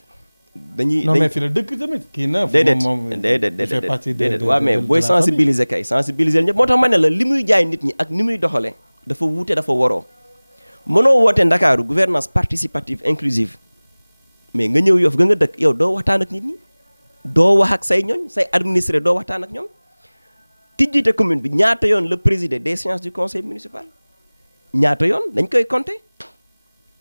non mais fi la dëkk tamit kii na déedéet waaw mais booy sensibiliser ñëpp moo tax ma ne la li muy jaay nit ñi ak ni muy doxale dafa wuute dafa waroo mënoo woote Ndakaaru gouvernance participative inclusive mais nga ñëw Yoff nga dëkk yow doo waxtaan ak nit ñi doo wax ak say ñooñ say administré doo waxtaan ak ñoom ki jiite commune bi ñaata yoon le président des séances du conseil municipal ñaata yoon dañ koy compter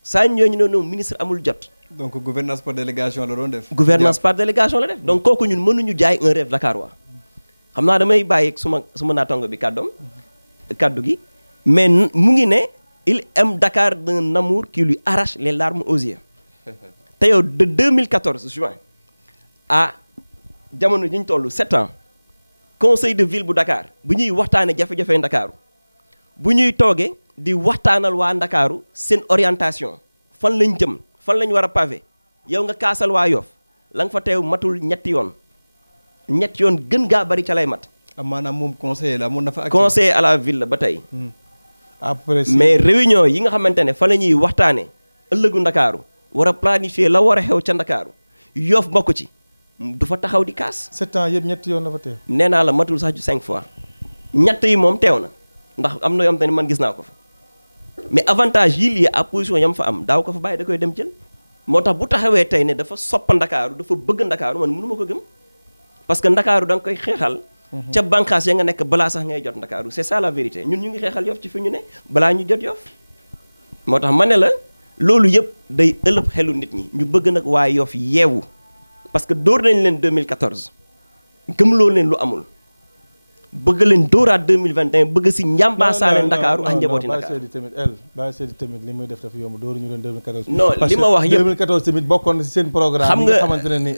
saa ñooñu noonu ministre amul jot. donc gouvernance par délégation la doon def. gouvernance par délégation la def donc kooku ñun mënuñu jaay un rêve dakarois xam naa damay bàyyi suma naatongo bi kaddu gi mais mu ngi ne il aime Dakar d'un amour qui lui arrache les larmes aux yeux te yow de 2014 juin à jamono ji ñu toll 7 ans conseil de ville bu Dakar bu ñuy waxtaanee jafe-jafe Ndakaaru bu ñuy toogee di waxtaanal waa Ndakaaru seen orientation fan lañ jëm fan lañ war a pavé yow nga kaasal waa Yoff la nga fa teew matul ñetti yoon gën gaa bari ca lay mat. maanaam moom conseiller la mun na fa. conseiller à la ville la ba tey. après mais réunion yi nga xamante ne fa la ñuy waxtaanee ëllëgu Ndakaaru war a planifier la war a xew ca Ndakaaru Yoff bokk ci du fa taxaw di kaas. 7 ans yëpp ñetti yoon la fa teew. nee naa la matul sax ju 5 fois ñett yi moom teew na ndax am na yoo xam te ne man gis naa ko fa mais avantage yi lié à position yam fa am daaw ko fa bàyyi da koy dem jël moo tax bu taxawee tey ne dafa sopp ndakaaru dafa bëgg ndakaaru man mënu ma ko gëm parce que ndakaaru da nga koy xeexal. ca bànqaas ya nga nekk balaa sax ngay jot ndakaaru c'est ça la vérité ñun ñu ngi xeexal Yoff ci fi ñu ne balaa ñu jot Yoff moo tax ma ne la loolu yëpp day ëlëb xelu nit ñi ñu bëgg nag waa Yoff yeewu parce que dóor nañ leen 2014 gëmloo leen lu amul bëgg leen dóoraat 2021 bëgg si njàmbaasaale ndakaaru ak njabooti ndakaaru Baye Seydi tamit li muy def dafa yomb dóoru ñu leen 2014 non li ma wax yëpp 2014 tamit bokkoon na si seen programme xam yi nga nga xamante ne ni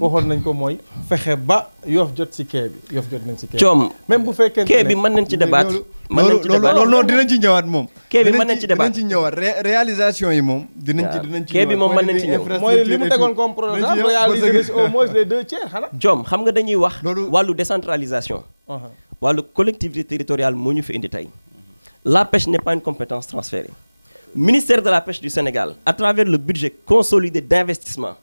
waxoon nañ ko mooy fexe ba Yoff jot si quai bi Yoff jot nañ si quai bi coom même bu fekkee quai bi mën nañ ci débattre loolu noonu dinañ ci ñëwaat moom quai bi mën nañ ci débattre dinañ ci ñëwaat réalisation yi moom dinañ ci quai bi moom mën nañ ci ñëw mooy li mu tegoon comme programme réaliser au moins les 2 tiers xanaa coom xam nga dañuy wax wàllu décentralisation wàllu collectivité territoriale moo ñu fi indi tey la pêche n'est pas une compétence transférée ministère de la pêche du Sénégal à travers le budget consolidé d'investissement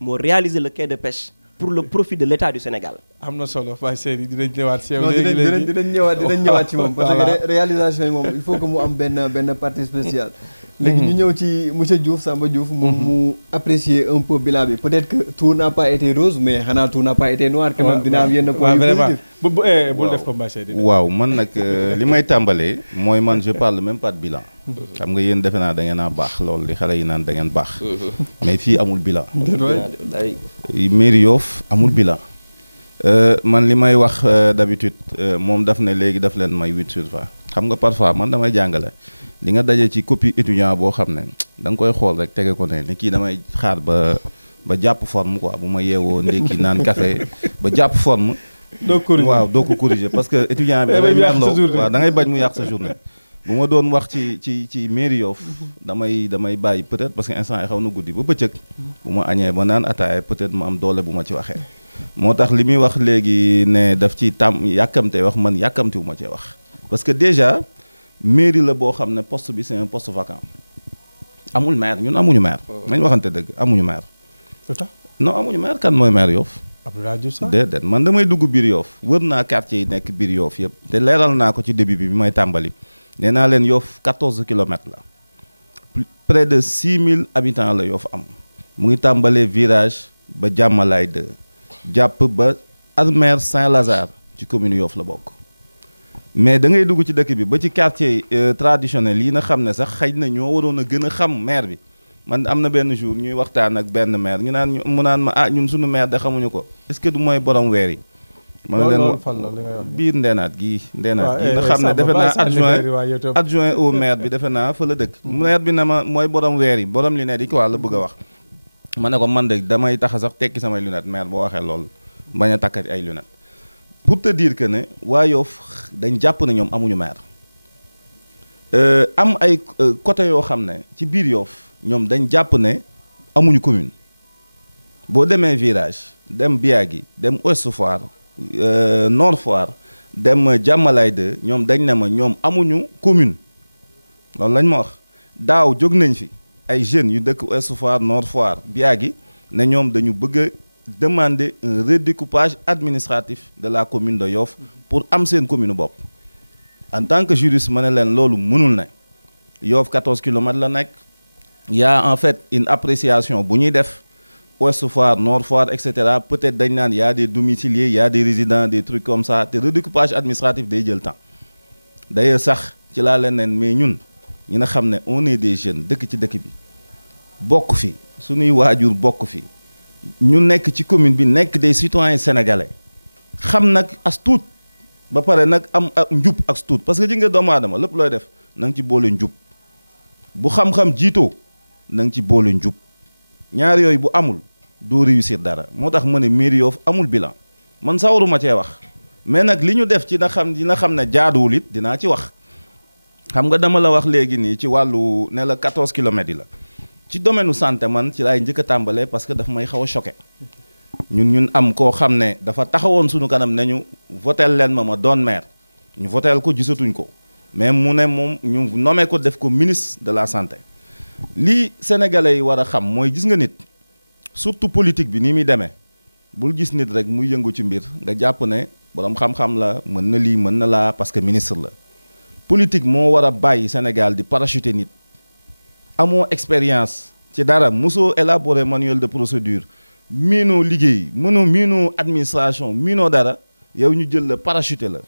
moo réalisé le quai de pêche pour le profit de l'État du Sénégal. am na solo Baye Seydi dinañ ñëwaat si yow non léegi dinañ ñëwaat ci moom parce que réalisation yi moom il faut que mu am benn partie spéciale. léegi ñu ñëw ci monsieur Diouf Samba Diouf moom mu apprécier un peu bilan bi peut-être que tout n'a pas été rose mais xanaa tout n'a pas été noir quand même dina am yenn points yu positif. bul def comme Baye Seydi. waaw man nag li may tàmbalee mooy man je parle même pas de bilan. xam nga yéen defe naa da ngeen a baax loolu li xale yi naan da ngeen baax. mais fii amul bilan. mairie Yoff amul bilan. man li may wax d'habitude moom daf ne léegi daf leen may 8/20 xam nga parfois man damay jàngale di nga daje ci copie étudiant boo xam ne da nga koy xool rek tege ko ne ni kii damay xaar ba jàpp forme quoi bu ma yeewoo ndékki naan café ba jàpp forme. doo corriger waaw doo ko corriger parce que étudiant bi waaw da ngay bañ mu yàq sa journée. bu ma doon wax ci mairie Yoff damay bàyyi peut-être parce que instant yi xaw na guddi ba bëccëg bu ma añee ba naan ataaya peut-être mu am doole bu ma ci waxee moo tax li muy wax léegi ne daf ci yàkkamte wax man yàkkamte wu ma cee wax parce que déjà mairie la boo xam ne poste bi c'est un poste vacant amul maire ñun amuñu maire nañ waxante dëgg amuñu maire non amuñu maire kan mooy maire Yoff déedéet man damay dugg biir Yoff wër naa quartier yi nekk biir Yoff yëpp te leeral naa ko ci début bi may tàmbali nee naa leen Yoff 14 kilomètres la près de 6000 habitants la Yoff am mu ngi tàmbalee virage ba Jàmmalaay 2 jàpp ba Armère Saint-Lazare ci commune Yoff la bokk mais da ngay dugg ci dëkk bi ba ci quartier traditionnel yi nga xam ne sax xëy na ñoo waroon a gën a xam maire bi man am na benn jour ñuy waxtaan ak benn maire mu naan ma ñun suñu maire de xamuñu ko est-ce que du mooy borom weer yi ma ne leen biir ndeenaat gii nga xam ne defe naa adjoint au maire bi defe naa fa la dëkk maire bi na ma mooy borom weer yi borom lunette yi quoi la bëgg a wax ma ne ko man de damay taxa sax tekki samay lunette maire boo waxee loolu bañ a takkati ay lunette pour te dire que ne waa Yoff dañ jàpp ne ñoom amuñu maire am ay côté yoo xam ne ci biir Yoff ñoom dañ jàpp ne amuñu commune boo demee virage dem Biagui dem Ouest Foire Nord Foire dem Jàmmalaay 2 ñoom dañ ne ma ñoom amuñu commune loolu lañ ma wax daaw jóg nañ fi ay jeunes yu dëkk Ouest Foire Nord Foire Biagui ne ñoom dañu bëgg a demander un redécoupage administratif de la commune de Yoff pour am seen commune bopp en tant que juriste ma ne leen loolu mënul ne Yoff 14 kilomètres la nekk y a en fait une appréciation bu ñuy def Ouest Foire Nord Foire et cetera peut-être dañ naan y a des domiciliés y a des résidents des trucs comme ça te redécoupage administratif day jël temps d'ailleurs sax ci laa leen neen mais ñun ñi nga xam ne on est des jeunes dëkk ci dëkk bi bokk fi suñuy waajur bokk fi ñu nekk ci commune bi nekk des citoyens sénégalais xam nag as tuut ba pare nag am njub as tuut parce que ji nga doomu aadama lépp looy def na nga ci boole njub bu xam-xam jiitoo na nga ci boole njub ñaar yooyu bu amul doo réussir dara moo tax ma ne mairie Yoff amul bilan man sawaruma cee wax mais nag li ñu def ci dina xam ne jaaduwul it dinaa ci wax xam nga dama la wax léegi nii ci wàllu ne la 14 kilomètres yi la ci domaine u santé man ci laay njëkk a tàmbalee parce que daf may xaw a choqué ñun am koo xam ne dafa taxawoon suñu kanam nañu votel leen ma doon maire ñu votel ko gisatuñ ko mais mu ne moom ñu nommé ko def ko ministre de la santé lii sénégalais yi war a xam mooy gis nga nit surtout politique bi ni muy demee bul gis nit rek muy yëngu ci mbir nga jàpp ne borom xam-xam la mën na lii mën na laa parce que ministre la. politique moo war a bàyyi Sénégal di parachuter nit amoo expérience ci dara mosoo élaborer manuel de procédure miinoo liggéey miinoo administration miinoo dara yow ñu jël la parachuter la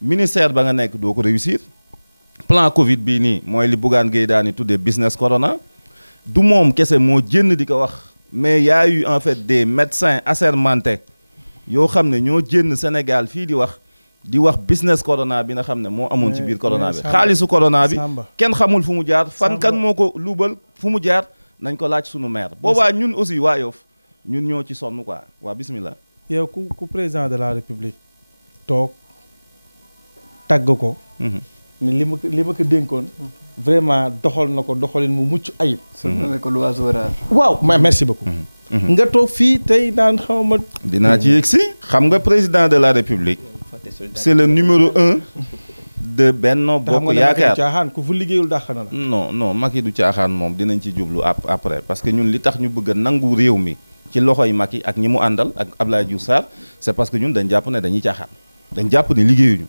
ministère ba nga nekk doo ko réussir. plan Covid bii nii mooy li Bougane Gueye Dany tuddee business corona du moom kese moo jënn di ko wax mais y a eu en fait des médecins assermentés yoo xam ne ñoo jënn Sénégal fii di wax business corona bi nga xam ne moo amoon ci biir corona bi xaalisu corona bi kenn xamul fu mu jaar fan kan moo ko luubal fu mu jaar nañ ko laaj sunu maire boobaa ñun aussi waa Yoff ñun ñoo ci sonn quoi waa bismillah. yow ku président de la république toog tagg ko ne li ma ko dénkoon vraiment doxal na ko doxalin mu mucc ayib. surnommé ko l'oiseau rare. waaw merci beaucoup. nga toog fii tey naan xaw ma. dinaa ci yegg si xam nga président de la république. c'est le numéro 1 de Benno Bokk Yaakaar. caaxaan ku fu liggéeyul dàq na la. non Macky du caaxaan moom dinañ ci jublu après parce que ñun li tax ñu bëgg a nangu réew mi ci loxoy Macky ak ñi mu àndal ak Abdoulaye Diouf Sarr c'est parce que ñun dañ jàpp ne dañuy caaxaan dañ jàpp ne liggéeyuñu.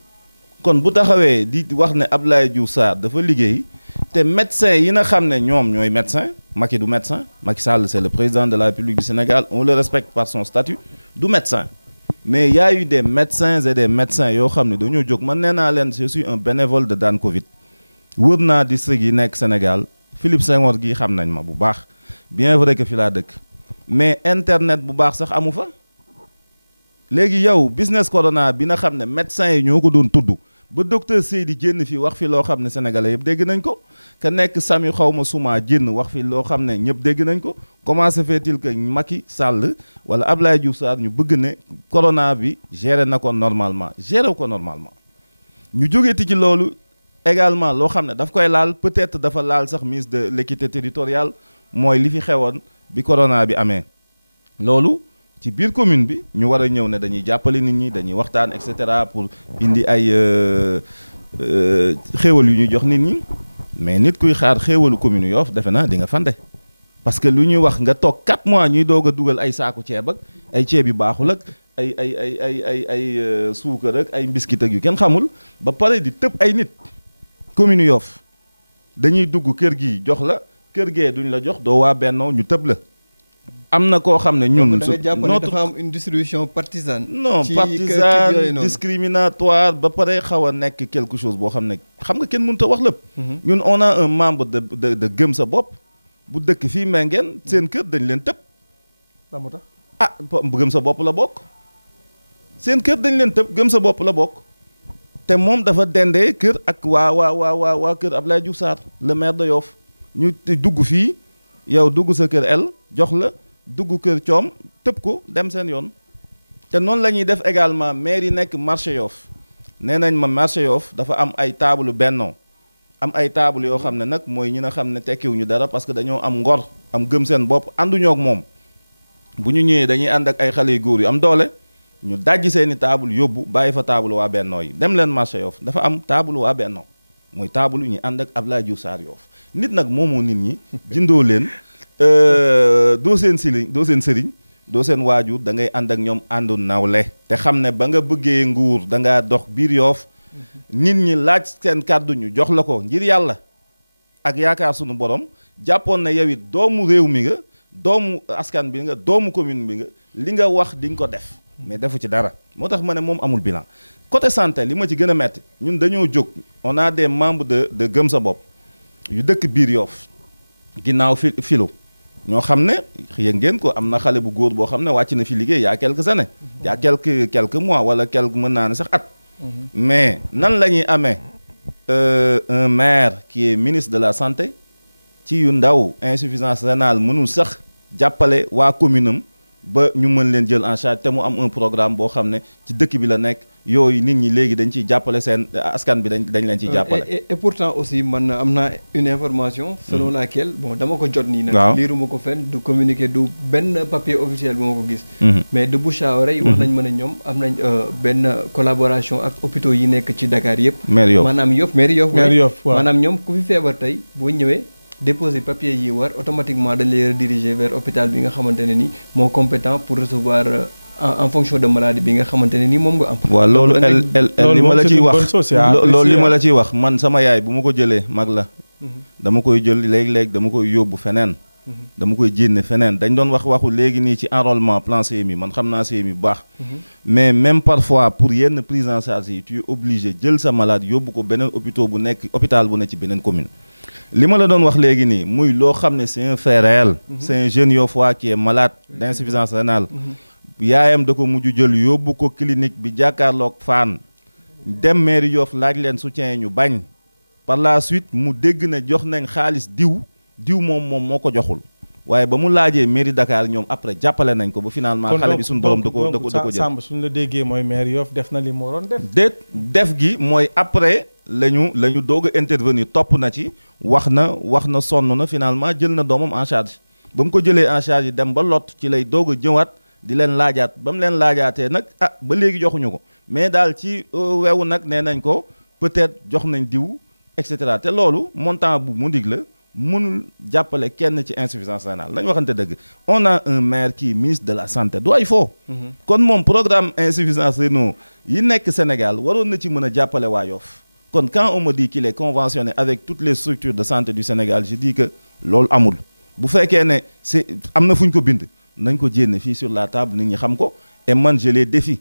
kon bu taxawee di wax ne Abdoulaye Diouf Sarr dafa liggéey te médecin yi nga xam ne ñoom ñooy médecin Macky du médecin Macky Sall c'est le président de la République du Sénégal on le respecte par son statut du médecin mais y a eu des médecins et des médecins yoo xam ne dañoo jóg man nee naa leen je suis un bénévole de Daan Covid wër naa district yi nekk Sénégal Philippe Senghor gi xam nañ ma bu baax bien vrai que fi laa dëkk mais internet bu baax sax amu fa léegi yow business corona bi nga xam ne médecins yi ñoo ko doon tudd ba docteur Seydi jénn fii wax fi loo xam ne sénégalais yëpp dégg nañ ko ka nekk Sami xawma suma jénn wax fi loo xam ne ñëpp dégg nañ ko comment se fait-il que Macky Sall wala Abdoulaye Diouf Sarr ñu bëgg ne corona bi géré na ko normalement ñu jógeeti ci loolu également loo xam ne daf koy laal peut-être dafa laal sax ministre de l'équité territoriale mooy li fi xewoon bi corona bi amee loolu ci biir commune bi ñu war a ñëw ne dañuy jàppale nit ñi dañuy waxtaan et cetera pour indi ay xéewal yu ñuy jox nit ñi mais nit kuy xaar xéewalu commune Yoff defe naa di nga fande parce que lu ñuy wax nga toog 4 mois ñuy doog a dugal ay saaku ceeb ak ay ceeb yu baaxul ak ay suukar ak ay mbiskit ak yu kenn xamul ba pare di tëb ay nit commune Yoff dañuy dugg kër gi jox la kër gee duñ la jox doo waa Benno ñu tëb la. am na koo xam ne ñun. su dafa am une distribution partisane. non partisane discriminatoire ba pare xaw a nekk quelque chose boo xam ne xam nga kenn mënut a wax lépp. ñun on a un membre de gëm sa bopp bu dëkk fii Mbengeen seen kër dañ leen tëb. lan moo tax gëm sa bopp la bokk. seen kër dañ leen tëb gëm sa bopp la bokk. te moom dafa dendee kër ak waa kër Abdoulaye Diouf Sarr le maire de Yoff ñu dugg fii yow dugg sa kër el jox la. dugg kër coom tëb ko dem seen yoon te noonu la ñuy def également maire yi nekk marché Yoff nee nañ ma marché Yoff dafa am ay taabalu Benno am ay taabal yoo xam ne nag mooy ñi nga xam ne tekkiwuñu dara parce que dañoo am ngor am gëm seen bopp ànduñoo ak moom bu ñu ñëwee dañuy ànd ak ay xale yu góor yu am doole ñu dajji seeni taabal yóbbu bàyyi fa taabalu waa Benno yi dem leen marché Yoff dafa am taabalu waa Benno mooy taabalu ñu ànd ak Abdoulaye Diouf Sarr Yoff nit nag moomoo nit ñi jëndoo leen doo seen sëriñ doo seen waajur da ngay ànd ak ñoom àndu nawle te xam ne ba nga bëggee nguur da ngaa dox biir Yoff nit ñi laaj seen kàddu ñu jox la ko ngir yàlla ak yaakaar sunu borom jàppoon na yow it doomu réew mi nga doomu askan bi nga doomu commune bi nga li nga wax di nga ko def mais defu ci dara moo tax ma ne moom amul bilan côté santé li ma ci gën a metti ñun dañoo jóg on a des membres de gëm sa bopp yu dëkk biir Yoff ginnaaw filo ñoo xam ne yëg ngeen ko am na xale bu góor boo xam ne wàcc na fi liggéey y a quelques années y a quelques mois wala mën naa ne sax at mais nan la ñuy amee un maire qui est ministre de la santé ci yu ndaw insuffisance rénale mënul sax jàppale waa commune am ba ñu mën leen jël en charge te mu am un programme boo xam ne ci dëkk bi la nekk yooyu nit ñi léegi dañ ciy jàppale seen askan bi dañ leen ciy jàppale. et pourtant aussi man am naa une information selon laquelle bon dama ko jot nii nag liiruma ko fenn du communiqué du benn papier officiel bu ma ko gis mais de bouche à oreille wax nañ mën a ñoom am nañ benn collaboration ak hôpitaux yi nekk ci Dakar yëpp maanaam Yoff maire Yoff maanaam ñoom ku fi feebar tey boo ñëwee déposer papier yi war automatiquement dañ lay rediriger vers hôpital bi nga xamante ne ni moo compétent pour recevoir en fonction de maladie bi nga xamante ne ni moom nga am. waaw loolu li ma la ciy wax loolu li ma la ciy wax man sama yaay bu ma ko jëlee mag la. dama koy jël léeg-léeg dama koy yóbbu feneen. dama koy jénne feneen dañ doon waxu léegi nii ci enrôlement plan CMU man xam naa CMU bu baax. mais même parfois pour yenn prise en charge yi tu es obligé jël sa malade yóbbu ko beneen hôpital bu nekk ci beneen commune. li ma la doon wax léegi nii muy loo xam ne c'est un fait réel. c'est un jeune Yoffois qui est malade d'insuffisance rénale. yaayam da ko mujj jël yóbbu ko clinique bi jàkkaarloog Fann dem mairie Yoff laaj leen soutien ñu bañ par la suite mu dégg ne jox nañ xaalis diw moom moo ko joxul waaye ba mu laajee mairie Dakar ñoom après jàppale nañ ko ba finalement xale bi suñu borom da ko jël Samb suñu la déggee mooy maire Yoff def na li mu waroon def. def gi mooy après la ñu doog a intervenir topp na ci wax na sonn na finalement jël na doomam en charge ba mu ko jëlee en charge yi dem ba lot ci lay doog a ñëwaat di leen laajaat ba mu leen laajaatee nag ba léegi joxuñu ko mais daal ci weewu nag nee nañ ko peut-être jox nañ diw et cetera te loolu montant bu mu dig la mënul jàppale kenn ci insuffisance rénale lañ waxante dëgg on a un maire qui est ministre de la santé du ay faux kon moom programme insuffisance rénale yi nekk Sénégal waroon na ci mën a jàppale waa Yoff kon quand on me dit qu'il est conventionné avec toutes les structures de santé du Sénégal je dis que loolu amul bu fekkee ne c'est am na fu ñu ko bind nañ ko jénne fii sur la table nit ñi xam ko et man je les défie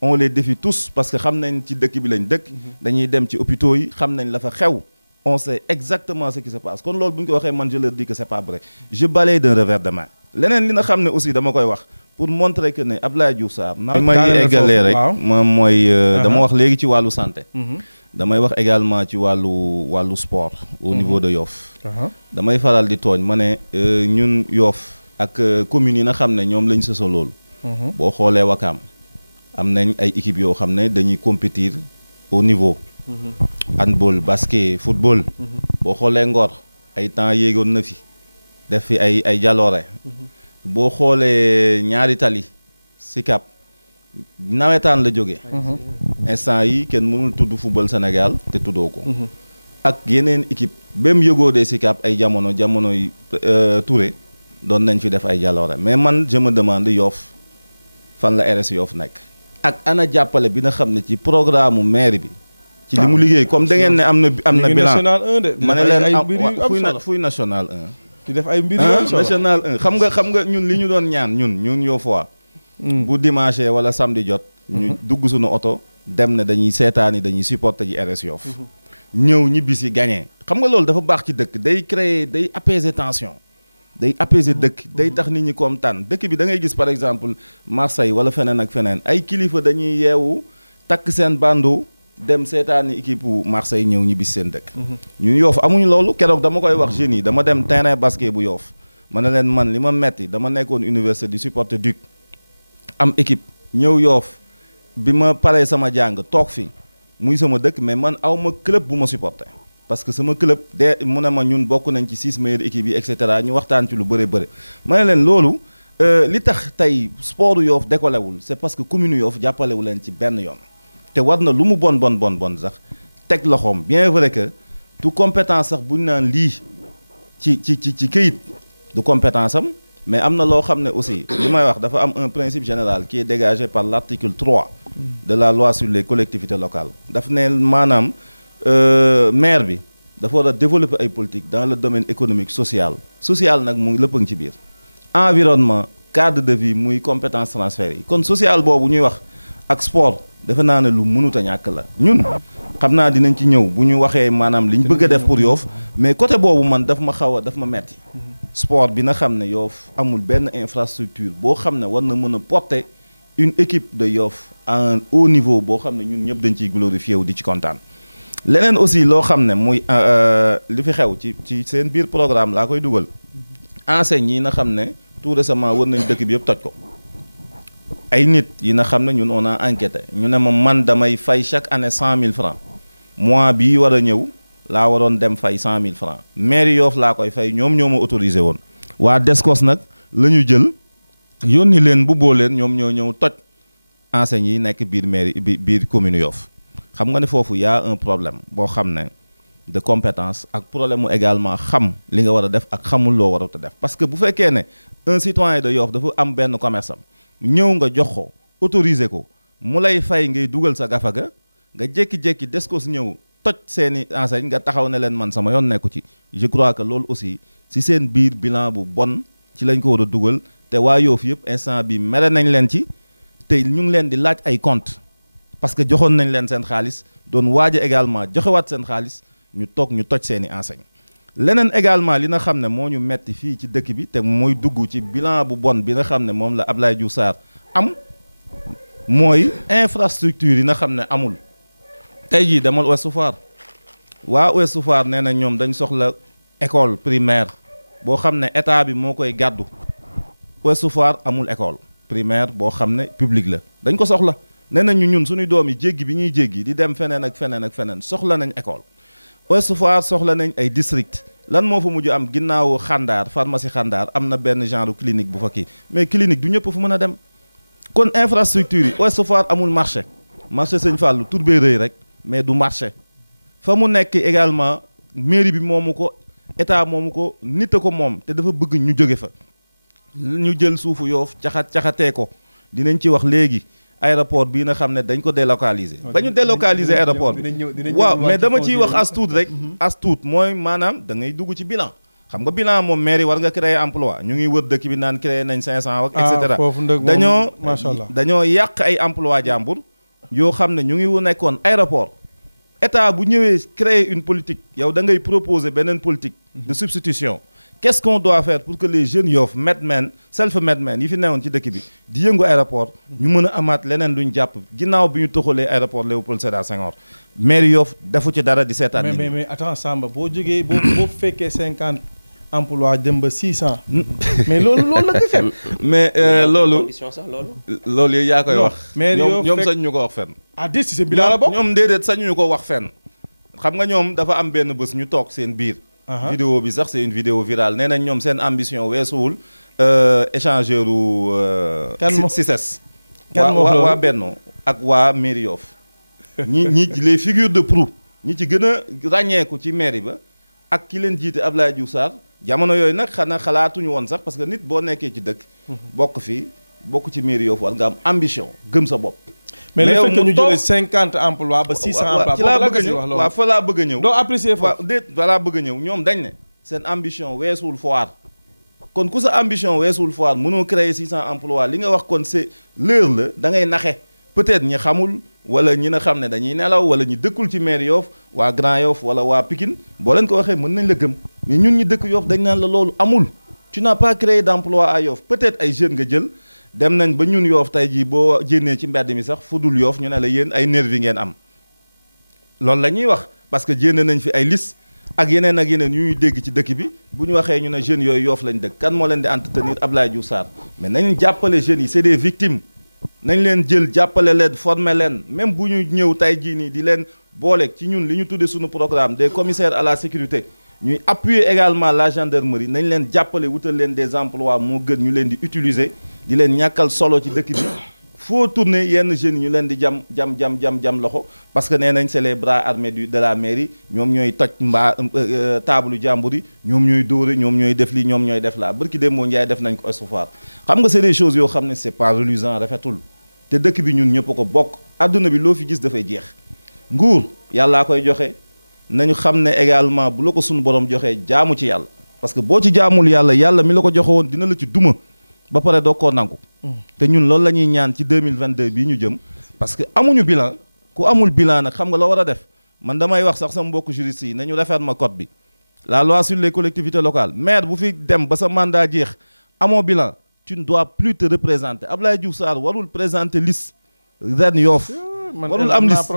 on les défie tous parce que xam nañ ci dëkk bi lañ dëkk dañuy dem ci hôpitaux yi xam nañ la fa xew on sait exactement ce qui se passe kon loolu bu ñu ko waxee man je leur dis que c'est pas vrai je balaye d'un revers de main leneen li nga xam ne aussi dama koy wax pour montrer que ne Abdoulaye Diouf Sarr na may eggalee rek moom mooy dama wax léegi ci wàllu santé damay wax également ci wàllu sport au niveau de Yoff damay faral di tooñ ma ne ñun Yoff ak communes yi nga xam ne ñoom lañ sësa loolu boo xoolee Wakaam am nañ ay équipes yoo xam ne dañuy compétir au niveau handball basket football boo xoolee Ngor ay temps yéegoon na fi def fi ay jaloore boo xoolee ñaari tali Sicap nawetaan la jógee instant yi kenn mënul tudd football Sénégal te tuddoo ko ak yeneen équipe même yëgoo dee Sicap ay jamonoy Touré doon nañ fi def ay jaloore mais man je me demande Yoff fan la RS Yoff nekk ak ana jàppale bi nga xam ne ci programme maire bi ci li mu liggéey comme da ngeen ne am na bilan ma ne leen fuy national 1 di def ay mbir national 1 xam nga ñun li ñu doon ñaan ñun Yoffois bu dimanche wala samedi jot ñu dugg suñu oto dem ne dañuy seetaani dañuy supporter ji RS Yoff ñëw ñibbi si gagné xam nga loolu dafa baax ci dëkk day apaiser tension day apaiser dëkk day tax nit ñi kontaan dëkk bi da ngay gis par exemple Marseille wala feneen ak feneen ay kilifa dañuy yeewu takk seen bandeau dem seetaani équipe bu Marseille ñëw ñibbi seen dëkk ñun Yoff amuñu loolu keroog dama koy wax jeunes yi dama dem terrain basket bu Yoff ma ne leen man li ma metti dama nekkoon université di supporter Duc am équipe ñëw Yoff bi ma paree sama jàng toog fi muy sama dëkk mais man aw ma club bu ma supporter parce que sama club mu ne ma ñun bokk nañ ci 6 meilleures équipes yi et cetera ñu waxtaan ci lu bëre ma ne leen loolu li tax tey sport Yoff décollé-wul c'est parce que commune Yoff jàppalewu leen ci benn yoon te war na lu mu bon sax teg loxoom bien vrai que du compétence sax bu ñu naan lii ci këyit du compétence am mais am na loo xam ne aussi li may wax dafa am un principe général qui est dégagé par l'article 3 de la loi sur les collectivités locales daf ne maanaam maire bi dafa war a développer ay politique dans le domaine économique social nag mu lépp a ngi ci biir environnement cadre de vie muy compétence transfert yi kon social boobu ñuy wax ak sport defe naa ne lu mënut a ñàkk la ñun xam naa dinañ ci ñëw bu ñu waxee maanaam li ñu bëgg a def pour Yoff mais côté boobu man daf ma metti sport bi na xam ne Yoff amul benn infrastructure boo xam ne war na mën a porter une équipe de Yoff à un haut niveau boo xam ne ñun ñëpp dañ ciy glorifier wu di ci kontaan leneen aussi loo xam ne muy li fi xew ci seen biir programme laa koy dugal enseigne yi na xam ne tout récemment war nañ dëkk bi yëpp toj ko ay nit yi na xam ne ñun on a enquêté ñu ne ma man damay fay chaque année 100 000 francs mois bii war a ñëw laa waroon dem fay 100 000 francs mairie Yoff laa koy fay ñoom ñoo ma autorisé woon waa Descos nag la ñu jël yónni leen bu boo leen ñoom ñoo ñëw toj enseigne yi nekk biir mairie biir commune Yoff xam nga ne foofu y a un problème boo xam ne de compétence ak problème mu également xam li nga war a def ak xamul loo warut a def parce que bu fekkee ne un citoyen de Yoff dafa am benn commerce am ñëw nga jox ko autoriser ko mu lay fay ngay dugal sa gafaga nga jékki-jékki Descos ñëw toj seeni enseigne nga taxaw ne leen man sama yoon nekku ci. je crois que loolu aussi si seen biir bilan bu bon ci lañ ko war a dugal te waa Yoff yëpp instant bi mere nañ leen ci te ñu ngi leen di laaj ay compte parce que joxoon nañ leen seen xaalis doon waaj également joxewaat seen xaalis ñu toog ñu toj seeni enseigne. leneen également li nga xam ne moo ñu metti fii ci dëkk bi te mooy dugg ci bilan bu bon bi nga xam ne moom la Abdoulaye Diouf Sarr am mooy infrastructure yi nga xam ne amul. tey jii demal Ouest Foire waa Ouest Foire nee na ñoom dañ soxla école primaire boo xam ne état bi moo koy gàddu Ouest Foire amul école primaire boo xam ne publique la dañ ko soxla nee na ñun suñuy doom yi jéggi bi ñuy jéggi di dem feneen ak feneen ak feneen soxla nañ école. Ouest Foire soxla nañ ay district lan moo fa mujj am ginnaaw xandaar pharmacie xandaar am na benn genre clinique bu fa kii mais clinique du ñëpp fu mën a dem kon infrastructure yi Ouest Foire amul marché Sëñ Fallou tur bee rëy rek mais du marché fa mu nekk également mairie bi moomu ko état moomu ko nit a ko moom te dafa bëgg ñu jóge fa ñu jël suufu Yoff caxatee ko dinañ ci wax léegi aéroport bii nga xam ne dañ ko délocaliser ba ñu délocaliser aéroport bi waaw mais dama ciy wax as tuut rek as tuut mooy maanaam da ngay dugg ci bilan xam nga bilan moom mairie war nga créer emploi ñu ngi wër dëkk bi naan créer nañ 500 ak et cetera dañoo yàq ay emploi jàmbur yoo xam ne ñu ngi nekkoon aéroport état bu ñëwee créer une politique yow da ngay proposer beneen politique de substitution. Qu'est-ce qu'on doit faire pour que les jeunes Yoff self-made men yi fi newoon ci dëkk bi di yëngu aéroport ñu mën a amaat leneen luñ jàpp ginnaaw bi ñu toxalee aéroport Léopold Sédar Senghor maire Yoff defu ci dara di seetaan. mais attends Samba boo jógee boo fekkee 50 emplois dem ba 600. mais loolu la ko fekk. mais loolu yooyu yaa koy wax. maire Yoff ñoom sañ ñu ko wax fenn. ah déet si bilan la bokk ñoom déedéet sañ ñu ko wax fenn xam nga ñoom dafa am benn bés ñu toog seen biir. vidéo bi sax c'est une vidéo virale nee nañ ñoom seen ambition weesuwul échangeur u CICES waa Benno ak waa mairie Yoff ñi les figures de proue ñi ci gën a ràññeeku ci mairie ba ak ki leen jiite Abdoulaye Diouf Sarr jamono yooyu nag xanaa xalaatuñu woon sax parce que nit boo nekkee ci dëkk bokk ci mairie Yoff war nga am ambition gëm sa bopp. mais le fait que ñu jógee 50 emplois ba 600 emplois ci laa bëgg a ñëw waaw fa laa bëgg a ñëw doo apprécier foofu déet fa laa bëgg a ñëw ñoom dañ ne seen ambition weesuwul foire kon ku sa ambition weesuwul foire mënoo créer 600 emplois li nga wax kon c'est l'heure la da ngay naxe peut-être ñi xamul wala ñi na xam ne dañuy nelaw wala ñi dëkkul ci maire Yoff waa Grand Yoff wala waa Pikine boo leen ko waxee mën nañ la gëm mais ñun ñi dëkk Yoff dañ naan la loolu amul tu n'as pas créé d'emploi à Yoff peut-être ay jeunes nga jël dem nañ ba ñun Yoff tey jii boo jénnee ci mbedd mi sax fu dul Yoff ñu ne la yéen ay nervi ngeen am loolu la ñuy wax parce que jénne nañ fi ay liste ak yeneen yu ñuy dégg ci dëkk bi bu ñu waxee ñu ne jeunes yooyu Yoff lañ dëkk kan moo leen di entretenir Abdoulaye Diouf Sarr mais nañ jàppale jeunes yi c'est des victimes nañ leen jël jàppale leen former leen même bu ñu ñëw tey jii nii di leen booleeg ci ñun li ñu tuddee suñu programme des commissaires à la sécurité ñuy appuyer également la gendarmerie nañ leen jàppale wutal leen des emplois moo gën ñu leen di utiliser di leen ñàkkal solo ci dëkk bi foo tourner yenn jeunes ñu leen di jam loxo parce que nee nañ c'est les bras armés de la mairie ñoom ñooy toj table jàmbur yi ñoom ñooy dóore ñoom ñooy def lii ñoom ñooy def laa barki Demba Ndiaye def nañ ko Ouest Foire xam nga c'est des choses yoo xam ne c'est pas reluisant rafetul te dëkk bi ñun ñëpp ko bokk adduna bi loo fi gis dafay jeex nguur yàllaa koy joxe nañu xam ne également bu la ko suñu borom joxee jaamu ci yàlla parce que boo ci jaamul yàlla mi la ko joxe woon dina la ci duma ba pare doo koo nangu te ñun loolu la ñuy ñaan ci 2022 bii ñu jëm parce que amuñu bilan ku amul bilan nag xam nga la war a def man damay wax sax sama mbokku juristes yi nañu réformer code bi la loi sur les collectivités locales maire bu fi dem ba sa mandat jeex amoo bilan tu ne dois plus te représenter Abdoulaye Diouf Sarr warul présenter liste ren Yoff warul am liste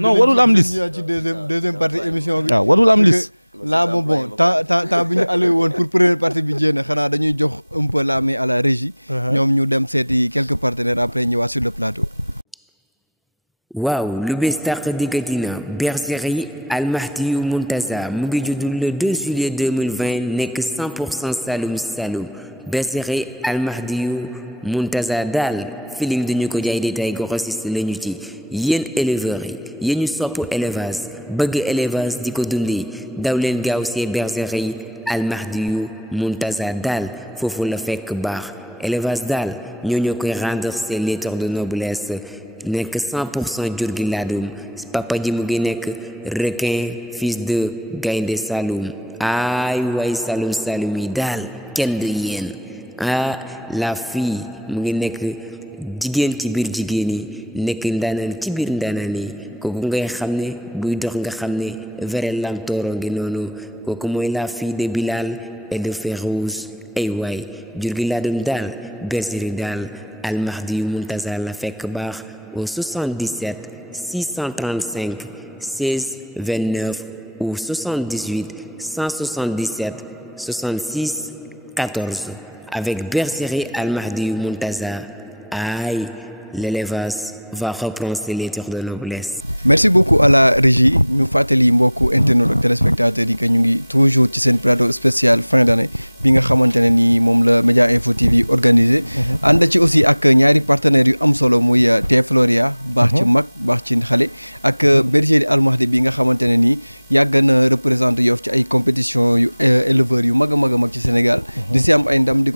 non warul am liste ci deuxième partie émission bi waaw warul am liste là moom bon temps bi ñu alloué woon pour première partie bi jéem xanaa dañuy jox un peu la main à la régie. ñoom ñu dem seeti quelques partenaires après ñëwaat sur le plateau. waaw lu bees tàq dikkati na bergerie Al Mahdi Muntaza mu ngi judd le 2 juillet 2020 nekk 100% Saloum Saloum bergerie Al Mahdi Muntaza daal feeling dañu ko jaay détail grossiste lañu ci yéen éleveurs yi yéen ñu sopp élevage bëgg élevage di ko dundee daw leen gaaw see bergerie Al Mahdi Muntaza daal foofu la fekk baax élevage daal ñoo koy rendre ses lettres de noblesse nekk 100% jur gi laadum papa ji mu ngi nekk requin fils de gaynde Saloum ay way Saloum Saloum yi daal kenn du yéen la fille mu ngi nekk jigéen ci biir jigéen yi nekk ndaanaan ci biir ndaanaan yi kooku ngay xam ne buy dox nga xam ne vrai lam tooro ngi noonu kooku mooy la fille de Bilal et de Férouz ay waay jur gi laadum daal bergerie daal Al Mahdi Muntazar la fekk baax au 77 635 16 29 ou 78 177 66 14 avec bergerie Al Mahdi Muntazar. Aïe, l'élevage va reprendre ses lettres de noblesse. Merci beaucoup à la régie. Ñu fàttali mbokku internautes ak téléspectateurs yi que ñu ngi toujours ci seen plateau spécial fin d'année bi nga xamante ne nii moom la Média Info TV organisé. ànd ci aussi ak ñaari partenaires yu am solo muy T Floria. baax ci mag baax ci xale. ak bergerie Al Mahdi bi nga xamante ne nii yàgg na représenté Yoff ci ay compétition yu éleveurs yu mag a mag ci Sénégal. di si am ay ndam di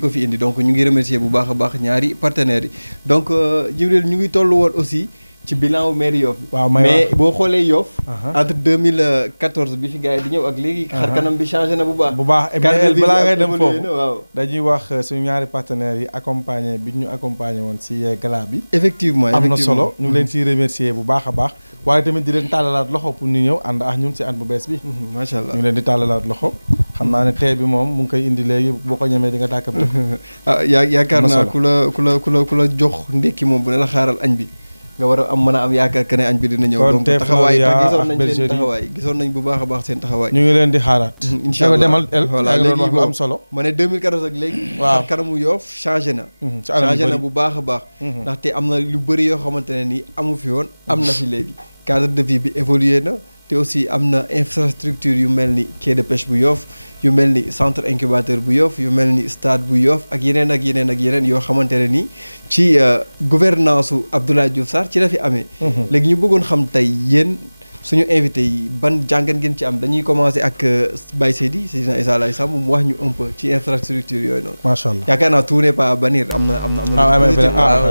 ko fi indi donc ñu ngi remercier bu baax a baax ñaari partenaires yi donc Djibril ñu ngi toll woon aussi ci bilan wu maire Yoff. waaw mais boo xoolee Yoff. entre 2014 bi fi gars yi di ñëw ak léegi. xar kanam bi changé na bu baax. balaa ngay dem foofu dañuy wax suñu ñaari partenaires yi accompagné bi ñu accompagné woon si gala bi. effectivement am na solo ñu ngi leen siy remercier bu baax a baax. waaye tamit di leen tàllalaat loxo pour ñu ñëw ànd ak ñun si at bu bees bi. macha allah ñu ngi leen di tàllalaat loxo. xam naa ne tey bi moom mu ngi koy indi léegi boo ko ñemee di nga tàkkam. yaakaar naa ku la jox ndekki moom bu ne la xaaral añ bi. nga war a mën a am yaakaar que ne añ bi dina ñëw. donc taxawaay gisoon nañ bu baax a baax seen taxawaay. ñu ngi leen di xaaraat. incha allah demal voilà léegi lu am solo. ma ne 2014 ak léegi. waaw kanamu Yoff changé na. changé na bu baax a baax. ndaxte am na lu bëri yoo xamante ne nii amu fi woon am na fi léegi. cadre de vie bi évolué na. te aussi am na infrastructure yu mel ni quai de pêche bu Yoff yu mel ni centre incubateur bu Yoff yu mel ni stade bu Yoff ak yeneen ak yeneen ak yeneen yoo xamante ne ni ci gouvernance su Abdoulaye Diouf Sarr ci la fi amee. léegi ñu bëggoon xam tey yéen suñu invité yi ban jàngat ngeen ci am dañuy commencer ak Baye Seydi Seydina Issa Laye Samb mu wax ñu un peu ci infrastructure yooyu noonu. macha allah yaakaar naa tout n'est pas à bannir am na.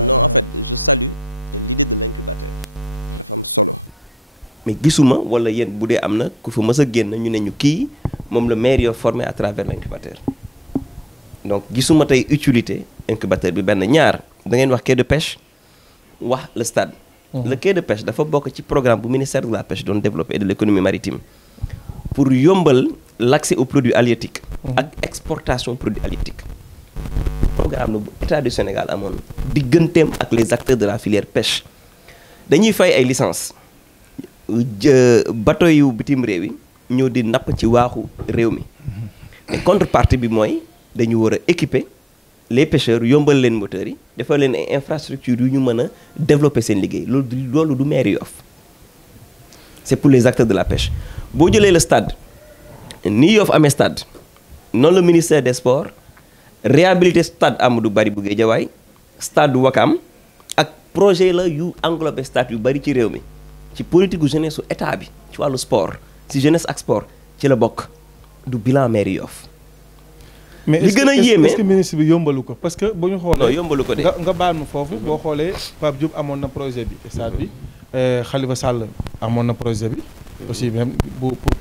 non en fait je salue l'idée de l'incubateur. dafa am solo. mais gisuma wala yéen bu dee am na ku fa mës a génn ñu ne ñu kii moom la maire yoo formé à travers l'incubateur donc gisuma tey utilité incubateur bi benn ñaar da ngeen wax quai de pêche wax le stade. le quai de pêche dafa bokk ci programme bu ministère de la pêche doon développer et de l'économie maritime pour yombal l'accès aux produits halieutiques ak exportation produits halieutiques. programme la bu état du Sénégal amoon digganteem ak les acteurs de la filière pêche dañuy fay ay licences. bateau yu bitim réew yi ñoo di napp ci waaxu réew mi mais contrepartie bi mooy dañu war a équiper les pêcheurs yombal leen moteurs yi defal leen ay infrastructures yu ñu mën a développer seen liggéey loolu du maire Yoff c'est pour les acteurs de la pêche boo jëlee le stade ni Yoff amee stade noonu le ministère des sports réhabilité stade Amadou Barry bu Guédiawaye stade Ouakam ak projet la yu englobé stade yu bari ci réew mi ci politique gu jeunesse su état bi ci wàllu sport ci jeunesse ak sport ci la bokk du bilan maire Yoff. mais li gën a yéeme est-ce que ministre bi yombalu ko parce que bu ñu xoolee. non yombalu ko de. nga baal ma foofu boo xoolee Pape Diop amoon na projet bi stade bi Khalifa Sall amoon na projet bi. aussi même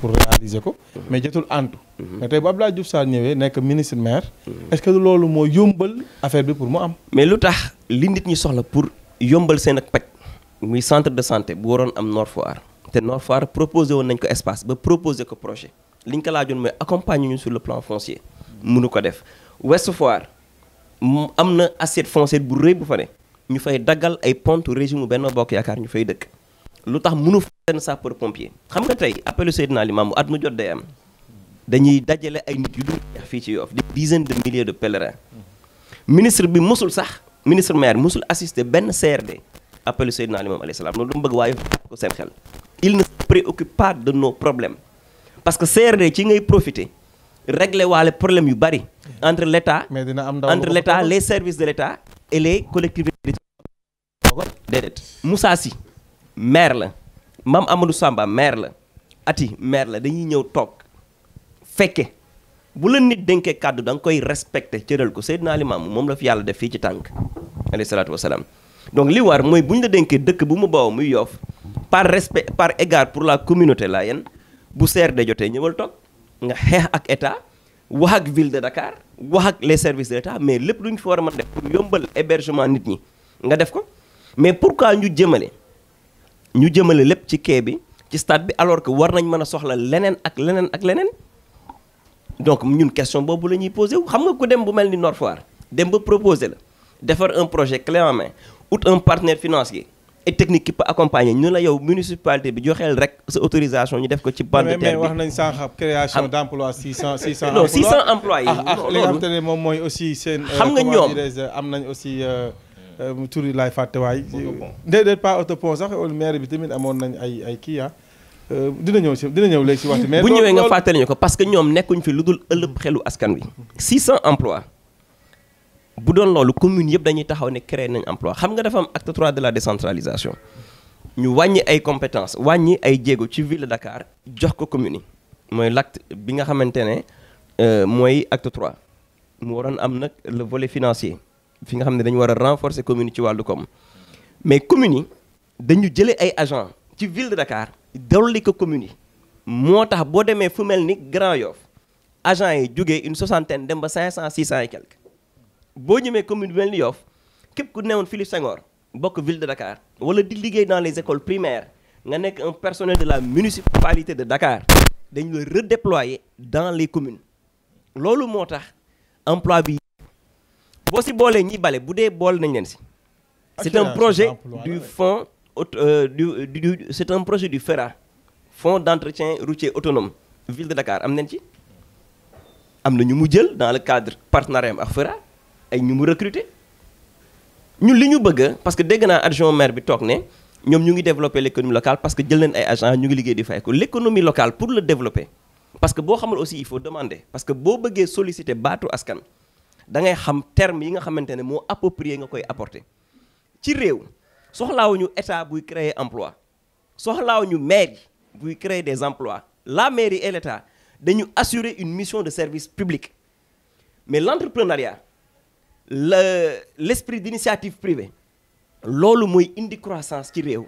pour réaliser ko. mais jotul antu. mais tey bu Abdoulaye Diouf Sarr ñëwee nekk ministre maire. est-ce que loolu moo yombal affaire bi pour mu am. mais lu tax li nit ñi soxla pour yombal seen ak paj muy centre de santé bu waroon am Nord Foire te Nord Foire proposé woon nañ ko espace ba proposé ko projet li ñu ko laajoon mooy accompagner ñu sur le plan foncier mënu ko def Ouest Foire am na assiette foncière bu rëy bu fa ne ñu fay daggal ay ponte régime Benno Bokk Yaakaar ñu fay dëkk lu tax mënu fa seen sapeur pompier xam nga tey appelu Seydina Limamou at mu jot day am dañuy dajale ay nit yu dul jeex fii ci Yoff des dizaines de milliers de pèlerins ministre bi mosul sax ministre maire mosul assister benn CRD appelu Seydina Limamou alayhi salaam loolu dama bëgg waaye ko seen xel il ne se préoccupe pas de nos problèmes parce que CRD ci ngay profiter régler waale problème yu bari entre l'État entre l'État les services de l'État et les collectivités déedéet Moussa Sy maire la Mame Amadou Samba maire la Ati maire la dañuy ñëw toog fekke bu la nit dénkee kàddu da nga koy respecté cëral ko Seydina Limaamu moom la fi yàlla def fii ci tànk alayhi salaatu wasalaam. donc li war mooy bu ñu la dénkee dëkk bu mu bawoo muy Yoff par respect par égard pour la communauté layène bu CRD jotee ñëwal toog nga xeex ak état wax ak ville de Dakar wax ak les services de l'état mais lépp lu ñu fi war a mën def pour yombal hébergement nit ñi nga def ko mais pourquoi ñu jëmale lépp ci quai bi ci stade bi alors que war nañ mën a soxla leneen ak leneen donc ñun question boobu la ñuy posé wu xam nga ku dem bu mel ni Nord Foire dem ba proposé la defar un projet clé en main out un partenaire financier et technique qui peut accompagner ñu la yow municipalité bi joxeel rek sa autorisation ñu def ko ci bande de terre bi mais wax nañ sànq création d' emploi 600 non 600 emplois yi li nga xamante ne moom mooy aussi seen xam nga ñoom am nañ aussi tur yi laay fàtte waay déedéet pas autopont sax maire bi tamit amoon nañ ay kii dina ñëw léegi si waxtu mais bu ñëwee nga fàttali ñu ko parce que ñoom nekkuñ fi lu dul ëllëg xelu askan wi 600 emplois bu doon loolu commune yëpp dañuy taxaw ne créer nañ emploi xam nga dafa am acte 3 de la décentralisation ñu wàññi ay compétences wàññi ay jéego ci ville de Dakar jox ko commune yi mooy l'acte bi nga xamante ne mooy acte 3 mu waroon am nag le volet financier fi nga xam ne dañu war a renforcer commune yi ci wàllu koom mais communes yi dañu jëlee ay agents ci ville de Dakar dolli ko commune yi moo tax boo demee fu mel ni Grand Yoff agents yi jógee une soixantaine dem ba 500 600 et quelques boo ñëmee commune bi mel ni Yoff képp ku newoon Philippe Senghor bokk ville de Dakar wala di liggéey dans les écoles primaires nga nekk un personnel de la municipalité de Dakar dañu la redéployer dans les communes loolu moo tax emploi bi boo si boolee ñi bale bu dee boole nañ leen si c'est un projet du fonds c'est un projet du FERA fonds d'entretien routier autonome ville de Dakar am nañ ci am na ñu mu jël dans le cadre partenariat ak FERA ay ñu mu recruter ñun li ñu bëgg parce que dégg naa adjoint maire bi toog ne ñoom ñu ngi développer l'économie locale parce que jël nañ ay agents ñu ngi liggéey di fay ko l'économie locale pour le développer parce que boo xamul aussi il faut demander parce que boo bëggee solliciter baatu askan da ngay xam terme yi nga xamante ne moo approprié nga koy apporter ci réew soxlaawuñu état buy créer emploi soxlaawuñu maire buy créer des emplois la mairie et l'état dañu assurer une mission de service public mais l'entrepreneuriat l'esprit d'initiative privée loolu mooy indi croissance ci réew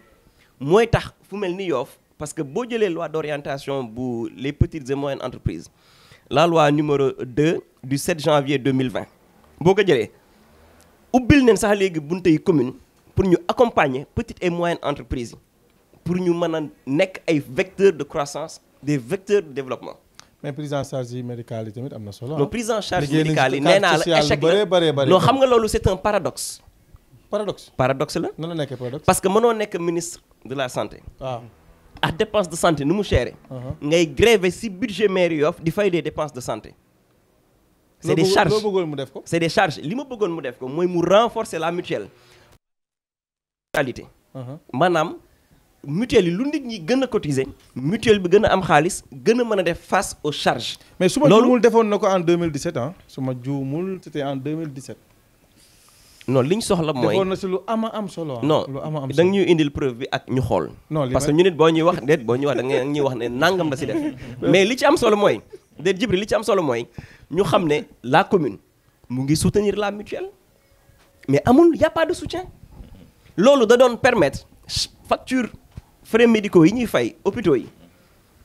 mooy tax fu mel ni Yoff parce que boo jëlee loi d'orientation bu les petites et moyennes entreprises la loi numéro 2 du 7 janvier 2020 boo ko jëlee ubbil nañ sax léegi bunte yi commune pour ñu accompagner petites et moyennes entreprises yi pour ñu mën a nekk ay vecteurs de croissance des vecteurs de développement. mais prise en charge médicale yi tamit am na solo. non prise en charge médicale yi nee naa la échec la non xam nga loolu c'est un paradoxe. paradoxe la. nan la nekkee paradoxe. parce que mënoo nekk ministre de la santé. waaw. ak dépense de santé nu mu chéré. ngay gréver ci budget mairie Yoff di fay des dépenses de santé. c'est des charges loo bëggoon mu def ko. c'est des charges li ma bëggoon mu def ko mooy mu renforcer la mutuelle. maanaam mutuelle yi lu nit ñi gën a cotiser. mutuelle bi gën a am xaalis gën a mën a def face aux charges. mais su ma juumul defoon na ko en 2017 ah. su ma juumul c'était en 2017. non li ñu soxla mooy defoon na si lu am solo. non da nga ñuy indil preuve bi ak ñu xool. non parce que ñu nit boo ñuy wax déet boo ñuy wax da nga ñuy wax ne nangam la si def. mais li ci am solo mooy déet Djibril li ci am solo mooy ñu xam ne la commune mu ngi soutenir la mutuelle mais amul y a pas de soutien. loolu da doon permettre facture frais médicaux yi ñuy fay hôpitaux yi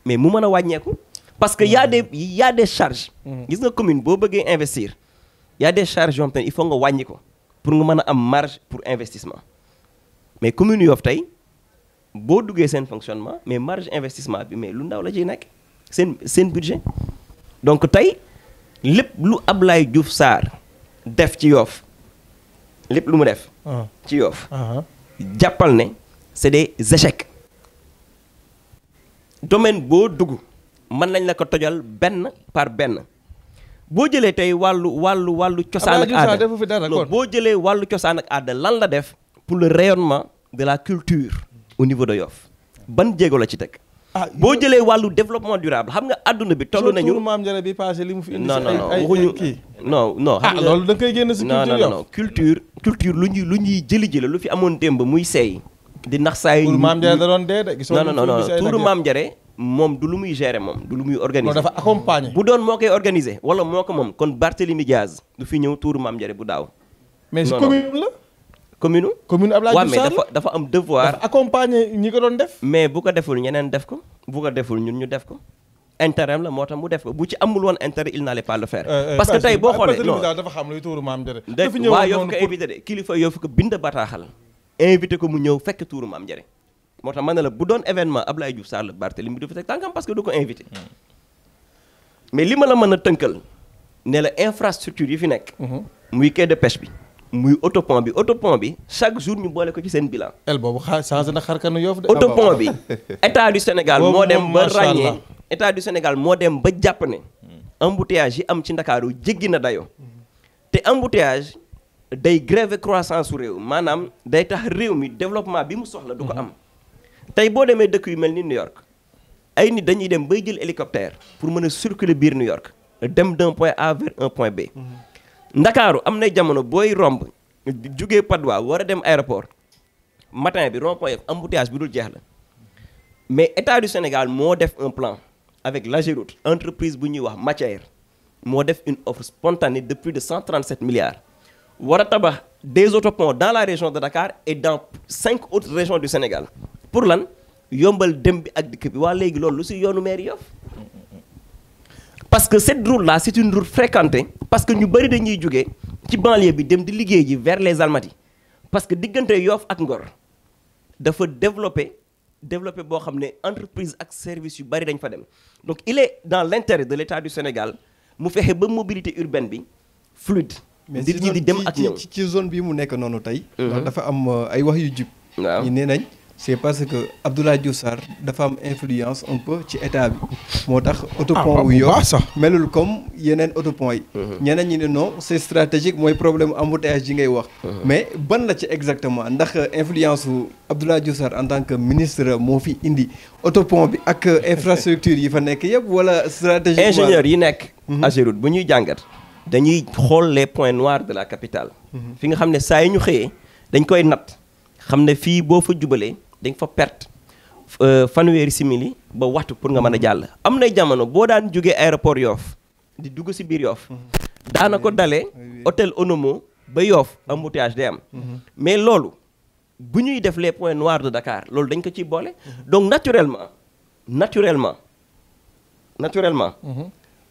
mais mu mën a wàññeeku. parce que y a des charges. gis nga commune boo bëggee investir y a des charges yoo xam te ne il faut nga wàññi ko. pour nga mën a am marge pour investissement mais commune Yoff tey boo duggee seen fonctionnement mais marge investissement bi mais lu ndaw la ciy nekk seen budget donc tey lépp lu Ablaye Diouf Sarr def ci Yoff lépp lu mu def ci Yoff jàppal ne c'est des échecs domaine boo dugg mën nañ la ko tojal benn par benn boo jëlee tey wàllu cosaan ak aada non boo jëlee wàllu cosaan ak aada lan la def pour le rayonnement de la culture au niveau de Yoff ban jéego la ci teg boo jëlee wàllu développement durable xam nga àdduna bi toll nañu maam Ndiara bi passé li mu fi indi non waxuñu non xam nga loolu da koy génn si culture non culture lu ñuy jëli lu fi amoon démb muy seey di nax saa yi maam Ndiara da doon dee de non tuuru maam Ndiara moom du lu muy gérer moom du lu muy organiser. dafa accompagner. bu doon moo koy organiser wala moo ko moom kon Barthélémy Diaz du fi ñëw tuuru Mame Ndiare bu daaw. mais si commune la. commune Abdoulaye Diouf Sarr mais dafa am devoir. dafa accompagner ñi ko doon def. mais bu ko deful ñeneen def ko bu ko deful ñun ñu def ko. intérêt la moo tax mu def ko bu ci amul woon intérêt il n'allait pas le faire. parce que tey boo xoolee non dafa xam luy tuuru Mame Ndiare. dafa ñëw waa Yoff ko invité de kilifa Yoff ko bind bataaxal. invité ko mu ñëw fekk tuuru Mame Ndiare. moo tax ma ne la bu doon événement Abdoulaye Diouf Sarr la Barthélémy dafa teg tànkam parce que du ko invité. mais li ma la mën a tënkal ne la infrastructure yi fi nekk. muy quai de pêche bi. muy autopont bi chaque jour ñu boole ko ci seen bilan. boobu changé na xar kanu Yoff de. autopont bi état du Sénégal moo dem ba ràññee état du Sénégal moo dem ba jàpp ne. embouteillage yi am ci Ndakaaru jéggi na dayoo. te embouteillage day gréver croissance su réew maanaam day tax réew mi développement bi mu soxla du ko am. tey boo demee dëkk yu mel ni New York ay nit dañuy dem bay jël hélicoptère pour mën a circuler biir New York dem d'un point A vers un point B. Ndakaaru am na jamono booy romb jugee Padois war a dem aéroport matin bi rond-point embouteillage bi dul jeex la mais état du Sénégal moo def un plan avec l'Ageroute entreprise bu ñuy wax Matière moo def une offre spontanée de plus de 137 milliards war a tabax des autoponts dans la région de Dakar et dans 5 autres régions du Sénégal pour lan yombal dem bi ak dikk bi waa léegi loolu lu si yoonu mairie Yoff parce que cette route là c'est une route fréquentée parce que ñu bëri dañuy jógee ci banlieue bi dem di liggéey ji vers les Almadies parce que diggante Yoff ak Ngor dafa développé boo xam ne entreprise ak service yu bëri dañ fa dem donc il est dans l'intérêt de l'État du Sénégal mu fexe ba mobilité urbaine bi fluide. mais nit ñi di dem ak ñëw ci zone bi mu nekk noonu tey. ndax dafa am ay wax yu jub. waaw ñi nee nañ. c'est parce que Abdoulaye Diouf Sarr dafa am influence un peu ci état bi moo tax autopont wu Yoff melul comme yeneen autopont yi ñeneen ñi ne non c'est stratégique mooy problème embouteillage yi ngay wax mais ban la ci exactement ndax influence wu Abdoulaye Diouf Sarr en tant que ministre moo fi indi autopont bi ak infrastructure yi fa nekk yëpp wala stratégie ingénieur yi nekk Ageroute bu ñuy jàngat dañuy xool les points noirs de la capitale fi nga xam ne saa yi ñu xëyee dañ koy natt xam ne fii boo fa jubalee dañ fa perte fanweeri simili ba waxtu pour nga mën a jàll am nay jamono boo daan jógee aéroport Yoff di dugg ci biir Yoff daana ko dalee hôtel Onomo ba Yoff embouteillage day am mais loolu bu ñuy def les points noirs de Dakar loolu dañ ko ciy boole donc naturellement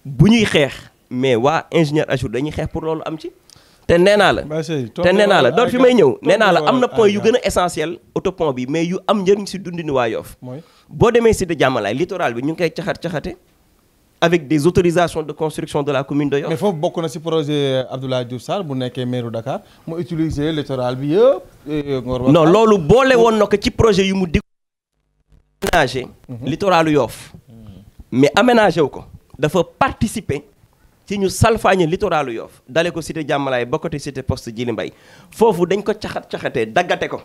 bu ñuy xeex mais waa ingénieur Ageroute dañuy xeex pour loolu am ci te nee naa la doot fi may ñëw nee naa la am na point yu gën a essentiel autopont bi mais yu am njëriñ si dundini waa Yoff boo demee Cité Diamalaye littoral bi ñu ngi koy caxate avec des autorisations de construction de la commune de Yoff. mais foofu bokk na si projet Abdoulaye Diouf Sarr bu nekkee maire Dakar mu utiliser littoral bi yëpp. non loolu boole woon na ko ci projet yu mu dig aménager littoralu Yoff mais aménager wu ko dafa participer ci ñu salfaañe littoralu Yoff dale ko cité Diamalaye ba côté cité poste Djily Mbaye foofu dañ ko caxatee daggate ko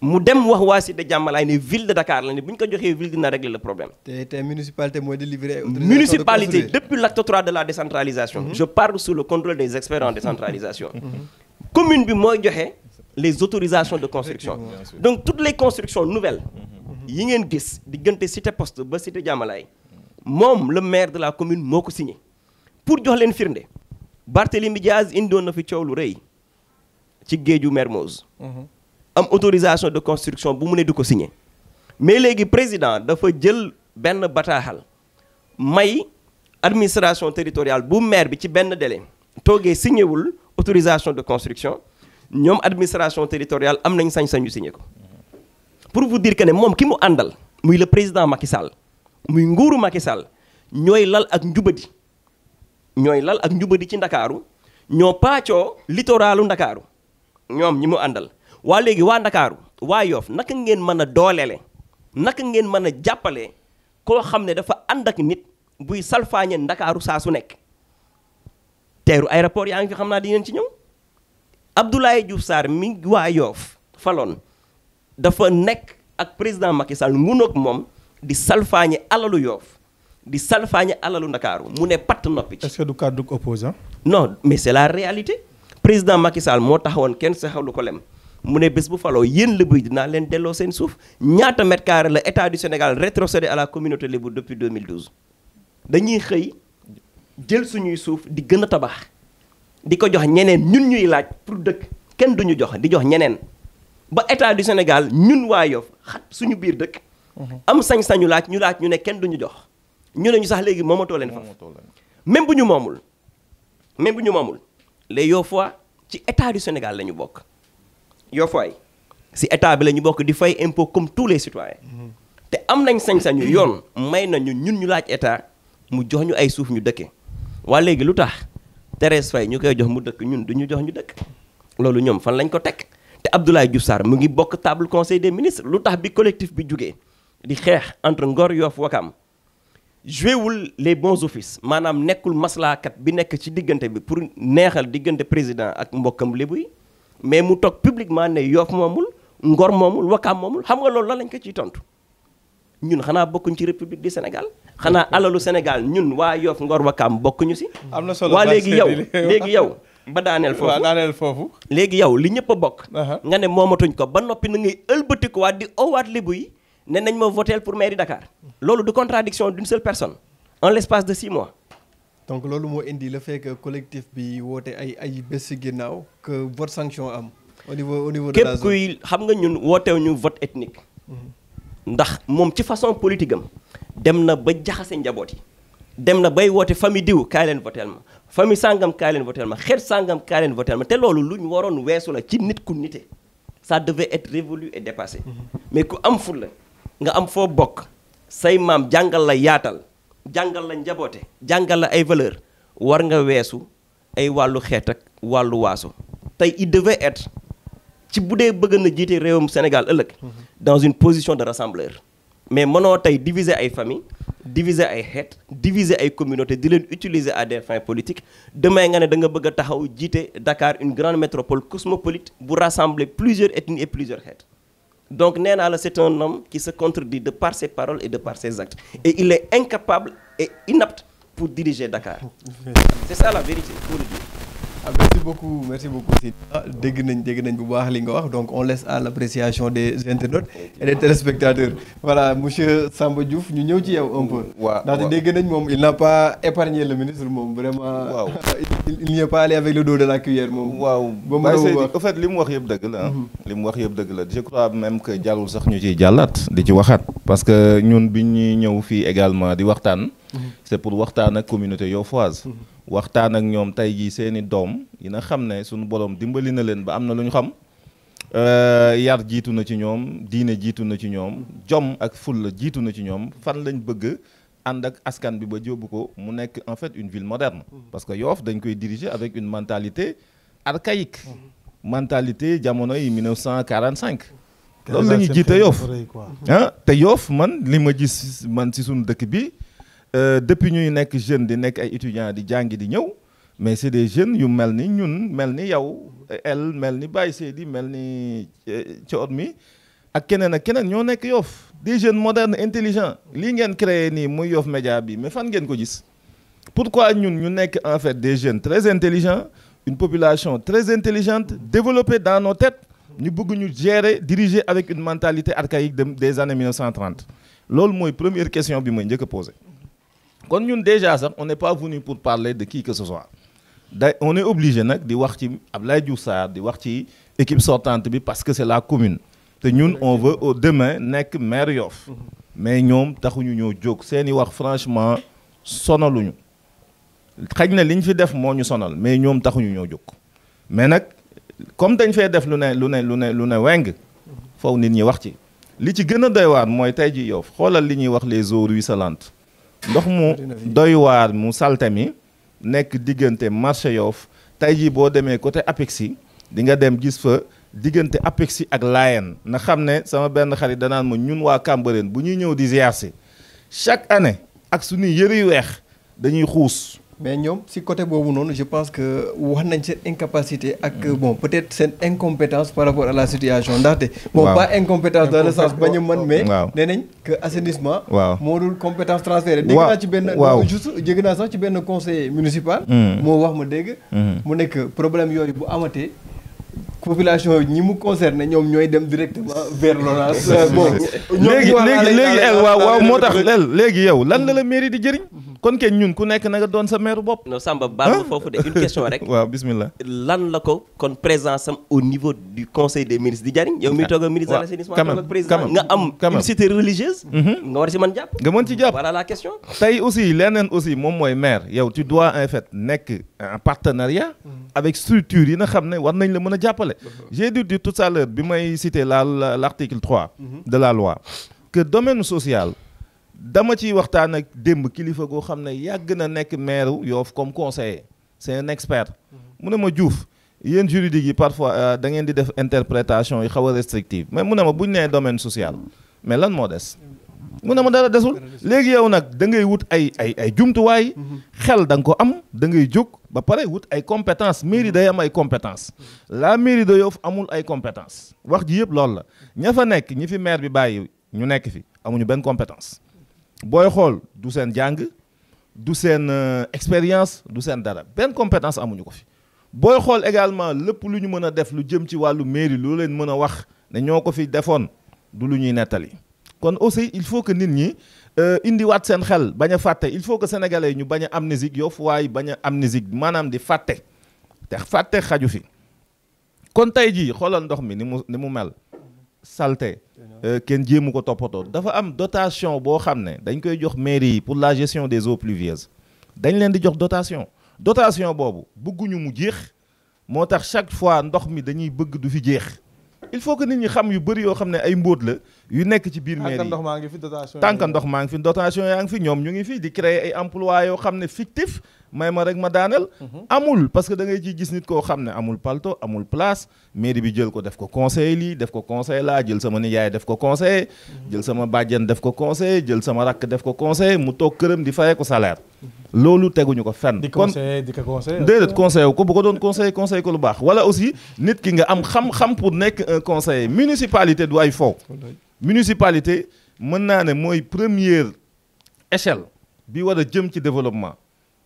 mu dem wax waa cité Diamalaye ne ville de Dakar la ne bu ñu ko joxee ville dina régler le problème. te municipalité mooy délivrer municipalité depuis l'acte 3 de la décentralisation. je parle sous le contrôle des experts en décentralisation. commune bi mooy joxe les autorisations de construction. donc toutes les constructions nouvelles. yi ngeen gis diggante cité poste ba cité Diamalaye moom le maire de la commune moo ko signé. pour jox leen firnde Barthélémy Diaz indoon na fi coow lu rëy ci géeju Mermoz am autorisation de construction bu mu ne du ko signé mais léegi président dafa jël benn bataaxal may administration territoriale bu maire bi ci benn délai toogee signé wul autorisation de construction ñoom administration territoriale am nañ sañ-sañu signé ko pour vous dire que ne moom ki mu àndal muy le président Macky Sall muy nguuru Macky Sall ñooy lal ak njubadi ci Ndakaaru ñoo paccoo littoralu Ndakaaru ñoom ñi mu àndal waa léegi waa Ndakaaru waa Yoff naka ngeen mën a dooleele naka ngeen mën a jàppale koo xam ne dafa ànd ak nit buy salfaañe Ndakaaru saa su nekk teeru aéroport yaa ngi fi xam naa di ngeen ci ñëw Abdoulaye Diouf Sarr mi waa Yoff faloon dafa nekk ak président Macky Sall ngunoog moom di salfaañe alalu Yoff di salfaañe alalu Ndakaaru mu ne patt noppi ci. est-ce que du kàddu opposant. non mais c'est la réalité président Macky Sall moo taxawoon kenn saxalu ko lem mu ne bés bu faloo yéen lébu yi dinaa leen delloo seen suuf. ñaata mètre carré la état du Sénégal rétrocédé à la communauté lébu depuis 2012 dañuy xëy jël suñuy suuf di gën a tabax di ko jox ñeneen ñun ñuy laaj pour dëkk kenn duñu jox di jox ñeneen ba état du Sénégal ñun waa Yoff xat suñu biir dëkk am sañ-sañu laaj ñu ne kenn duñu jox ñu ne ñu sax léegi moomatoo leen fa même bu ñu moomul les Yoffois ci état du Sénégal la ñu bokk Yoffois yi si état bi la ñu bokk di fay impôt comme tous les citoyens te am nañ sañ-sañu yoon may nañu ñun ñu laaj état mu jox ñu ay suuf ñu dëkke waa léegi lu tax Thérèse Faye ñu koy jox mu dëkk ñun du ñu jox ñu dëkk loolu ñoom fan lañ ko teg te Abdoulaye Diouf Sarr mu ngi bokk table conseil des ministres lu tax bi collectif bi jugee di xeex entre Ngor Yoff Wakam joué wul les bons offices maanaam nekkul maslaakat bi nekk ci diggante bi pour neexal diggante président ak mbokkam lébu yi mais mu toog publiquement ne Yoff moomul Ngor moomul Wakam moomul xam nga loolu lan lañ ko ciy tontu ñun xanaa bokkuñ ci république du Sénégal xanaa alalu Sénégal ñun waa Yoff Ngor Wakam bokkuñu si. am na solo waa léegi yow ba daaneel foofu léegi yow li ñëpp a bokk. nga ne moomatuñ ko ba noppi na ngay ëlbatiku waat di owaat lébu yi ne nañ ma voter pour mairie Dakar loolu du contradiction d'une seule personne en l'espace de 6 mois. donc loolu moo indi le fait que collectif bi woote ay bés si ginnaaw que vote sanction am au niveau de la zone. képp kuy xam nga ñun wootewuñu vote ethnique. ndax moom ci façon politique am dem na ba jaxase njaboot yi dem na bay woote famille diw kaay leen voteel ma famille sàngam kaay leen voteel ma xeet sàngam kaay leen voteel ma te loolu lu ñu waroon weesu la ci nit ku nite ça devait être révolu et dépassé mais ku am fulla nga am foo bokk say maam jàngal la yaatal jàngal la njaboote jàngal la ay valeur war nga weesu ay wàllu xeet ak wàllu waaso tey il devait être ci bu dee bëgg na jiite réewum Sénégal ëllëg dans une position de rassembleur mais mënoo tey diviser ay famille diviser ay xeet diviser ay communauté di leen utiliser à des fins politiques demain nga ne da nga bëgg a taxaw jiite Dakar une grande métropole cosmopolite bu rassembler plusieurs ethnies et plusieurs xeet donc nee naa la c'est un homme qui se contredit de par ses paroles et de par ses actes et il est incapable et inapte pour diriger Dakar c'est ça la vérité pour le dire. merci beaucoup Sidi dégg nañ bu baax li nga wax donc on laisse à l'appréciation des internautes et des téléspectateurs voilà monsieur Samba Diouf ñu ñëw ci yow un peu. ndaxte dégg nañ moom il n'a pas épargné le ministre moom vraiment. waaw il n'y est pas allé avec le dos de la cuillère moom. waaw ba mu en fait li mu wax yëpp dëgg la li mu wax yëpp dëgg la je crois même que jarul sax ñu ciy jàllaat di ci waxaat parce que ñun bi ñuy ñëw fii également di waxtaan. c'est pour waxtaan ak communauté yoffoise. waxtaan ak ñoom tey jii seeni doom yi nga xam ne suñu borom dimbali na leen ba am na lu ñu xam yar jiitu na ci ñoom diine jiitu na ci ñoom jom ak fulla jiitu na ci ñoom fan lañ bëgg ànd ak askan bi ba jóbbu ko mu nekk en fait une ville moderne parce que Yoff dañ koy diriger avec une mentalité archaïque mentalité jamono yi 1945 loolu la ñuy jiite Yoff te Yoff man li ma gis man ci suñu dëkk bi depuis ñuy nekk jeune di nekk ay étudiants di jàngi di ñëw mais c'est des jeunes yu mel ni ñun mel ni yow mel ni Baye Seydi mel ni Thiot mi ak keneen ñoo nekk Yoff des jeunes modernes intelligents lii ngeen créé nii muy Yoff Média bi mais fan ngeen ko gis pourquoi ñun ñu nekk en fait des jeunes très intelligents une population très intelligente développée dans nos têtes ñu bëgg ñu gérer diriger avec une mentalité archaïque des années 1930 loolu mooy première question bi mooy njëkk a posé kon ñun déjà sax on n'est pas venu pour parler de qui que ce soit on est obligé nag di wax ci Abdoulaye Diouf Sarr di wax ci équipe sortante bi parce que c'est la commune te ñun on veut au demain nekk maire Yoff mais ñoom taxuñu ñoo jóg seeni wax franchement sonaluñu xaj na liñ fi def moo ñu sonal mais ñoom taxuñu ñoo jóg mais nag comme dañ fee def lu ne weng foofu nit ñi wax ci li ci gën a doy waar mooy tey ji Yoff xoolal li ñuy wax les eaux ruisselantes ndox mu doy waar mu salte mi nekk diggante marché Yoff tey jii boo demee côté Apexi di nga dem gis fa diggante Apexi ak Layène na xam ne sama benn xarit danaan ma ñun waa Cambérène bu ñuy ñëw di ziar si chaque année ak suñuy yëre yu weex dañuy xuus. mais ñoom si côté boobu noonu je pense que wax nañ seen incapacité ak bon peut-être seen incompétence par rapport à la situation ndaxte bon pas incompétence dans le sens bañ a mën mais nee nañ que assainissement moo dul compétence transférée dégg naa ci benn juste jégg naa sax ci benn conseiller municipal moo wax ma dégg mu nekk problème yooyu bu amatee population ñi mu concerné ñoom ñooy dem directement vers l'ONAS. bon léegi el waaw moo tax el léegi yow lan la mairie di jëriñ. kon kenn ñun ku nekk na nga doon sa maire bopp. non Samba baal ma foofu de une question rek. waaw bismillah. lan la ko kon présence am au niveau du conseil des ministres di jariñ. yow mi toog ak ministre de l'assainissement toog ak président nga am une cité religieuse. nga war si mën jàpp. nga mën ci jàpp voilà la question. tey aussi leneen aussi moom mooy maire yow tu dois en fait nekk en partenariat. avec structure yi nga xam ne war nañ la mën a jàppale. j'ai dit tout à l'heure bi may citer l'article 3 de la loi que domaine social dama ciy waxtaan ak démb kilifa goo xam ne yàgg na nekk maire Yoff comme conseiller c'est un expert mu ne ma Diouf yéen juridique yi parfois da ngeen di def interprétation yi xaw a restrictive mais mu ne ma buñ nee domaine social mais lan moo des mu ne ma dara desul léegi yow nag da ngay wut ay jumtuwaay xel da nga ko am da ngay jóg ba pare wut ay compétence mairie day am ay compétence la mairie de Yoff amul ay compétence wax ji yëpp loolu la ña fa nekk ñi fi maire bi bàyyi ñu nekk fi amuñu benn compétence booy xool du seen jàng du seen expérience du seen dara benn compétence amuñu ko fi booy xool également lépp lu ñu mën a def lu jëm ci wàllu mairie lu leen mën a wax ne ñoo ko fi defoon du lu ñuy nettali kon aussi il faut que nit ñi indiwaat seen xel bañ a fàtte il faut que sénégalais yi ñu bañ a amnésique Yoff waaye bañ a amnésique maanaam di fàtte te fàtte xaju fi kon tey jii xoolal ndox mi ni mu mel salté kenn jéemu ko toppatoo dafa am dotation boo xam ne dañ koy jox mairie yi pour la gestion des eaux pluvieuses dañ leen di jox dotation boobu bëgguñu mu jeex moo tax chaque fois ndox mi dañuy bëgg du fi jeex il faut que nit ñi xam yu bëri yoo xam ne ay mbóot la yu nekk ci biir mairie yi tànka ndox maa ngi fi dotation yaa ngi fi ñoom ñu ngi fi di créer ay emploi yoo xam ne fictif may ma rek ma daaneel amul parce que da ngay ciy gis nit koo xam ne amul palto amul place mairie bi jël ko def ko conseil lii def ko conseil laa jël sama nijaay def ko conseil jël sama bàjjen def ko conseil jël sama rakk def ko conseil mu toog këram di fayee ko salaire loolu teguñu ko fenn kon déedéet conseil ko bu ko doon conseil ko lu baax wala aussi nit ki nga am xam-xam pour nekk un conseiller municipalité du ay fo municipalité mën naa ne mooy première échelle bi war a jëm ci développement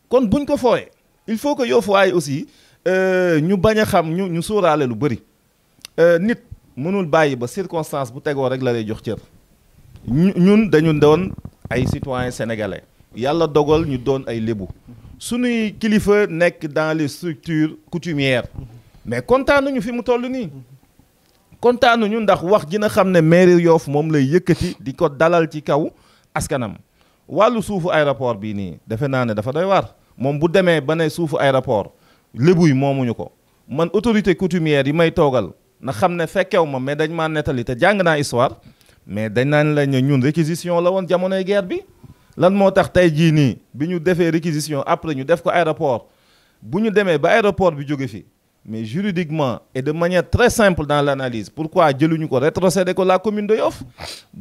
kon buñ ko fooyee il faut que Yoff waay aussi ñu bañ a xam ñu sóoraale lu bëri nit mënul bàyyi ba circonstance bu tegoo rek la lay jox cër ñun dañu doon ay citoyens sénégalais yàlla dogal ñu doon ay lébu suñuy kilifa nekk dans les structures coutumières mais kontaanuñu fi mu toll nii kontaanuñu ndax wax ji na xam ne mairie Yoff moom lay yëkkati di ko dalal ci kaw askanam wàllu suufu aéroport bii nii defe naa ne dafa doy waar moom bu demee ba ne suufu aéroport lébu yi moomuñu ko man autorité coutumière yi may toogal na xam ne fekkew ma mais dañ maa nettali te jàng naa histoire mais dañ naan la ñun réquisition la woon jamonoy guerre bi lan moo tax tey jii nii bi ñu defee réquisition après ñu def ko aéroport bu ñu demee ba aéroport bi jóge fi mais juridiquement et de manière très simple dans l'analyse pourquoi jëluñu ko rétrocéder ko la commune de Yoff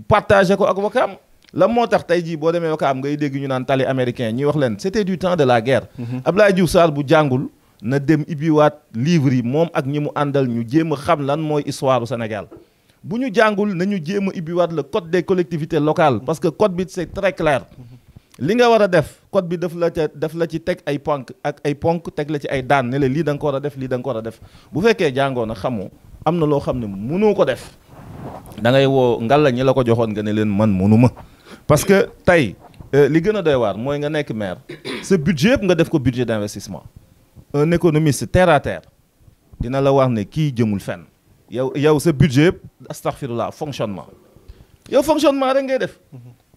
partager ko ak Ouakam lan moo tax tey jii boo demee Ouakam ngay dégg ñu naan tali américain ñuy wax leen c'était du temps de la guerre Abdoulaye Diouf Sarr bu jàngul na dem ibbiwaat livre yi moom ak ñi mu àndal ñu jéem a xam lan mooy histoire du Sénégal bu ñu jàngul nañu jéem a ibbiwaat le code des collectivités locales parce que code bi c'est très clair li nga war a def code bi daf la ci teg ay ponk ak ay ponk teg la ci ay daan ne la lii da nga ko war a def lii da nga ko war a def bu fekkee jàngoo na xamoo am na loo xam ne mënoo ko def da ngay woo ngalla ñi la ko joxoon nga ne leen man mënuma parce que tey li gën a doy waar mooy nga nekk maire sa budget yëpp nga def ko budget d'investissement un économiste terre à terre dina la wax ne kii jëmul fenn yow sa budget yëpp astaghfirullah fonctionnement yow fonctionnement rek ngay def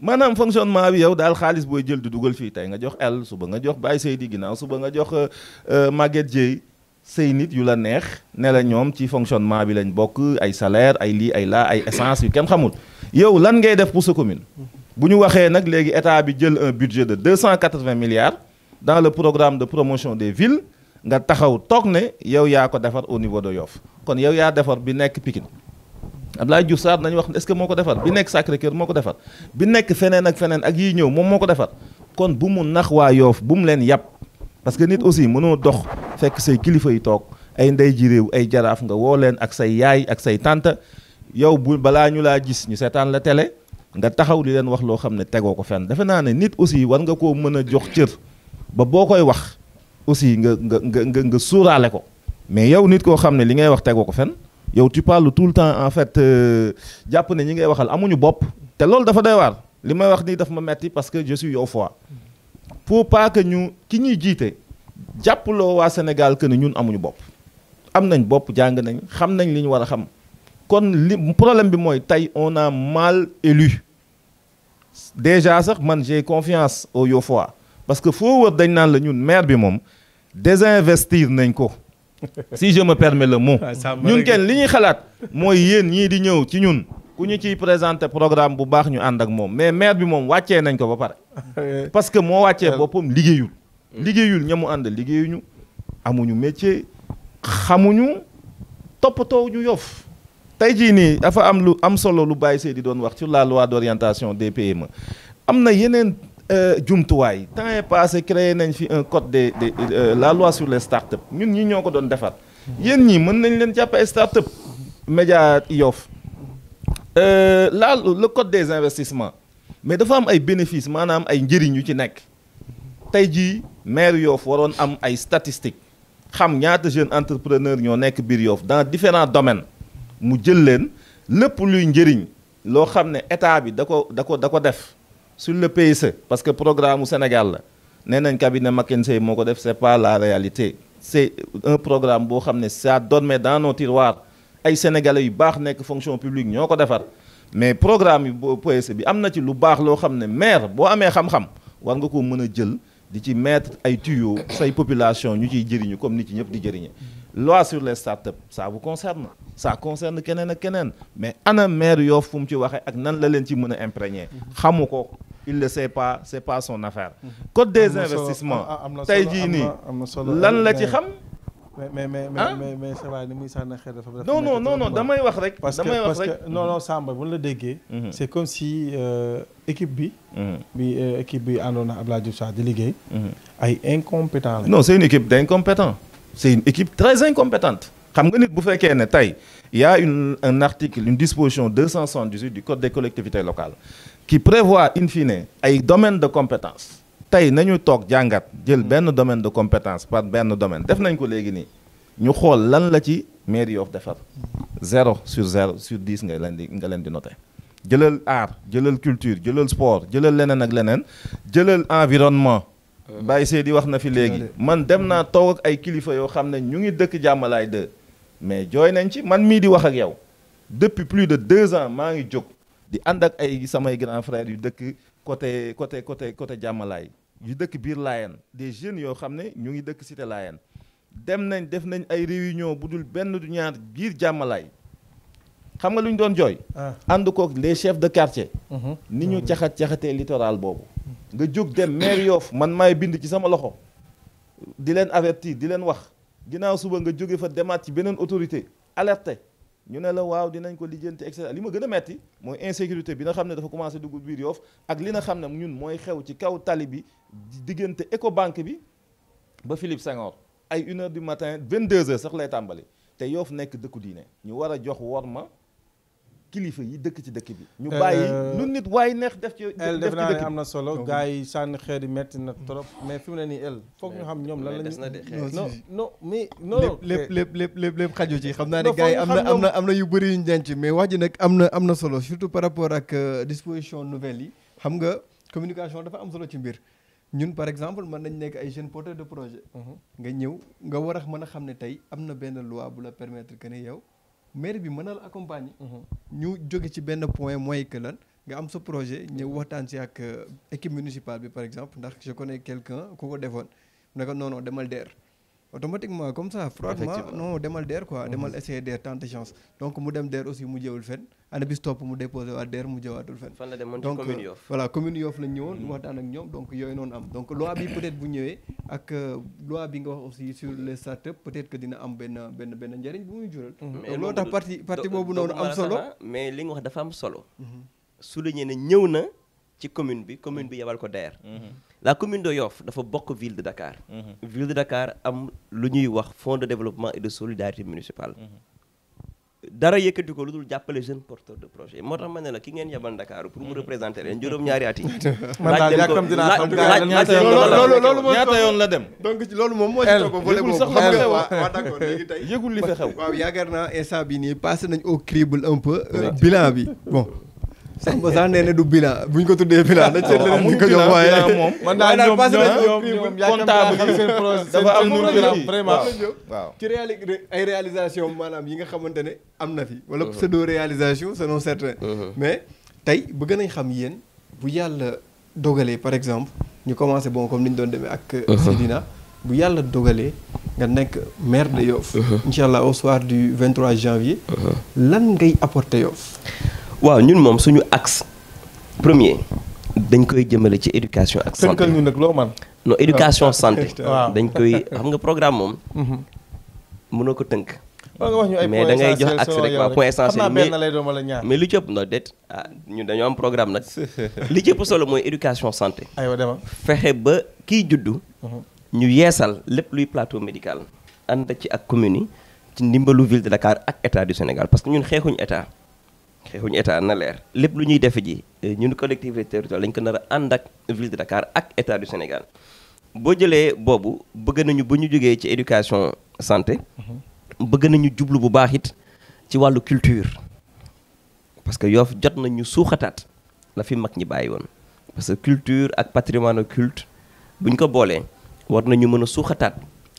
maanaam fonctionnement bi yow daal xaalis booy jël di dugal fii tey nga jox el suba nga jox Baye Seydi ginnaaw suba nga jox Maguette Dieye say nit yu la neex ne la ñoom ci fonctionnement bi lañ bokk ay salaire ay lii ay laa ay essence yu kenn xamul yow lan ngay def pour sa commune bu ñu waxee nag léegi état bi jël un budget de 280 milliards dans le programme de promotion des villes nga taxaw toog ne yow yaa ko defar au niveau de Yoff kon yow yaa defar bi nekk Pikine Abdoulaye Diouf Sarr nañu wax est-ce que moo ko defar bi nekk Sacré-Cœur moo ko defar bi nekk feneen ak yii ñëw moom moo ko defar kon bu mu nax waa Yoff bu mu leen yàpp parce que nit aussi mënoo dox fekk say kilifa yi toog ay ndey ji réew ay jaraaf nga woo leen ak say yaay ak say tante yow bu balaa ñu laa gis ñu seetaan la télé nga taxaw di leen wax loo xam ne tegoo ko fenn defe naa ne nit aussi war nga koo mën a jox cër ba boo koy wax aussi nga sóoraale ko mais yow nit koo xam ne li ngay wax tegoo ko fen yow tu parles tout le temps en fait jàpp ne ñi ngay waxal amuñu bopp te loolu dafa doy waar li may wax nii daf ma metti parce que je suis yow fois faut pas que ñu ki ñuy jiite jàppaloo waa Sénégal que ne ñun amuñu bopp am nañ bopp jàng nañ xam nañ li ñu war a xam kon li problème bi mooy tey on a mal élu déjà sax man j'ai confiance au Yofoa parce que foo wër dañ naan la ñun maire bi moom désinvestir nañ ko si je me permets le mot ñun kenn li ñuy xalaat mooy yéen ñii di ñëw ci ñun ku ñu ciy présenter programme bu baax ñu ànd ak moom mais maire bi moom wàccee nañ ko ba pare parce que moo wàccee boppam liggéeyul ñamu ànd liggéeyuñu amuñu métier xamuñu toppatoo ñu Yoff tey jii nii dafa am lu am solo lu Baye Seydi doon wax sur la loi d'orientation des PME am na yeneen jumtuwaay temps est passé créé nañ fi un code de la loi sur les startups ñun ñi ñoo ko doon defar yéen ñii mën nañ leen jàpp ay startup média Yoff le code des investissements mais dafa am ay bénéfices maanaam ay njëriñ yu ci nekk tey jii maire Yoff waroon am ay statistiques xam ñaata jeunes entrepreneurs ñoo nekk biir Yoff dans différents domaines mu jël leen lépp luy njëriñ loo xam ne état bi da ko def sur le PSE parce que programme mu Sénégal la nee nañ cabinet McKinsey moo ko def c'est pas la réalité c'est un programme boo xam ne ça dormait dans nos tiroirs ay sénégalais yu baax nekk fonction publique ñoo ko defar mais programme yi PSE bi am na ci lu baax loo xam ne maire boo amee xam-xam war nga ko mën a jël di ci mettre ay tuyaux say population ñu ciy jëriñu comme nit ci ñëpp di jëriñe loi sur les startups ça vous concerne ça concerne keneen ak keneen mais ana maire Yoff fu mu ci waxee ak nan la leen ci mën a imprégner xamu ko il le sait pas c'est pas son affaire code des investissements tey jii nii lan la ci xam mais ça va ni muy sànni xel dafa non damay wax rek damay wax rek non Samba bu la déggee c'est comme si équipe bi àndoon na Abdoulaye Diouf Sarr di liggéey ay incompétents la non c'est une équipe d'incompétents c'est une équipe très incompétente xam nga nit bu fekkee ne tey y a un article une disposition 278 du code des collectivités locales qui prévoit in fine ay domaines de compétence tey nañu toog jàngat jël benn domaine de compétence par benn domaine def nañ ko léegi nii ñu xool lan la ci mairie Yoff defar 0 sur 10 nga leen di noter jëlal art jëlal culture jëlal sport jëlal leneen ak leneen jëlal environnement Baye Seydi wax na fi léegi man dem naa toog ak ay kilifa yoo xam ne ñu ngi dëkk Jàmmalaay 2 mais jooy nañ ci man mii di wax ak yow depuis plus de 2 ans maa ngi jóg di ànd ak ay samay grands frères yu dëkk côté Jàmmalaay yu dëkk biir Layène des jeunes yoo xam ne ñu ngi dëkk cité Layène dem nañ def nañ ay réunion bu dul benn du ñaar biir Jàmmalaay xam nga lu ñu doon jooy ànd kook les chefs de quartier ni ñu caxatee littoral boobu nga jóg dem maire Yoff man maay bind ci sama loxo di leen avertir di leen wax ginnaaw suba nga jóge fa demaat ci beneen autorité alerté ñu ne la waaw dinañ ko lijjanti et cetera li ma gën a metti mooy insécurité bi nga xam ne dafa commencé dugg biir Yoff ak li nga xam ne ñun mooy xew ci kaw tali bi diggante Ecobank bi ba Philippe Senghor ay 1h du matin 22h sax lay tàmbali te Yoff nekk dëkku diine ñu war a jox worma kilifa yi dëkk ci dëkk bi. ñu bàyyi lu nit waaye neex def ci def naa ne am na solo gars yi sànni xeer yi metti na trop mais fi mu ne nii foog ñu xam ñoom lan la non lépp xaju ci xam naa ne gars yi am na yu bëri yu ñu denc mais wax ji nag am na solo surtout par rapport ak disposition nouvelle yi xam nga communication dafa am solo ci mbir ñun par exemple mën nañ nekk ay jeunes porteurs de projet nga ñëw nga war a mën a xam ne tey am na benn loi bu la permettre que ne yow maire bi mën na la accompagner ñu jóge ci benn point mooy que lan nga am sa projet ñëw waxtaan si ak équipe municipale bi par exemple ndax je connais quelqu'un ku ko defoon ne ko non demal DER automatiquement comme ça froidement non demal DER quoi demal essayer DER tenter chance donc mu dem DER aussi mu jëwul fenn ana bis topp mu déposé waa DER mu jëwaatul fenn fan la demoon ci commune Yoff voilà commune Yoff la ñëwoon waxtaan ak ñoom donc yooyu noonu am donc loi bi peut-être bu ñëwee ak loi bi nga wax aussi sur les startups peut-être que dina am benn njëriñ bu muy jural loolu tax parti boobu noonu am solo mais li nga wax dafa am solo souligner ne ñëw na ci commune bi yebal ko DER la commune de Yoff dafa bokk ville de Dakar ville de Dakar am lu ñuy wax fonds de développement et de solidarité municipale dara yëkkati ko lu dul jàppale jeune porteur de projet moo tax ma ne la ki ngeen yebal Dakar pour mu représenter leen juróom-ñaari at yi. man daal yàkkam dinaa xam ñaata yoon la dem. donc loolu moom moo ci toog volet boobu xam nga waaw d'accord léegi tey yëgul li fa xew. waaw yaakaar naa instant bi nii passé nañ au crible un peu bilan bi bon Samba sax nee na du bilan buñ ko tuddee bilan dañ seet leneen ñu ko jox waaye moom man daal ñoom comptable yi seen projet dafa am nu bilan vraiment waaw ci ay réalisation maanaam yi nga xamante ne am na fi wala pseudo réalisation selon certains mais tey bëgg nañ xam yéen bu yàlla dogalee par exemple ñu commencé bon comme ni ñu doon demee ak Sidina bu yàlla dogalee nga nekk maire de Yoff incha allah au soir du 23 janvier lan ngay apporter Yoff. waaw ñun moom suñu axe premier dañ koy jëmale ci éducation ak santé. tënkal ñu nag loo man non éducation santé. waaw dañ koy xam nga programme moom. mënoo ko tënk. nga wax ñu ay mais da ngay jox axe rek waa point essentiel xam naa benn lay doon wala ñaar. mais lu ci ëpp non déet ñun dañoo am programme nag. li ci ëpp solo mooy éducation santé. aywa dema fexe ba kiy juddu. ñu yeesal lépp luy plateau médical. ànd ci ak communes yi ci ndimbalu ville de Dakar ak état du Sénégal parce que ñun xeexuñu état. xeexuñu état na leer lépp lu ñuy defe ji ñun collectivité territoriale lañ ko nar a ànd ak ville de Dakar ak état du Sénégal boo jëlee boobu bëgg nañu ba ñu jógee ci éducation santé bëgg nañu jublu bu baax it ci wàllu culture parce que Yoff jot nañu suuxataat la fi mag ñi bàyyi woon parce que culture ak patrimoine culte bu ñu ko boolee war nañu mën a suuxataat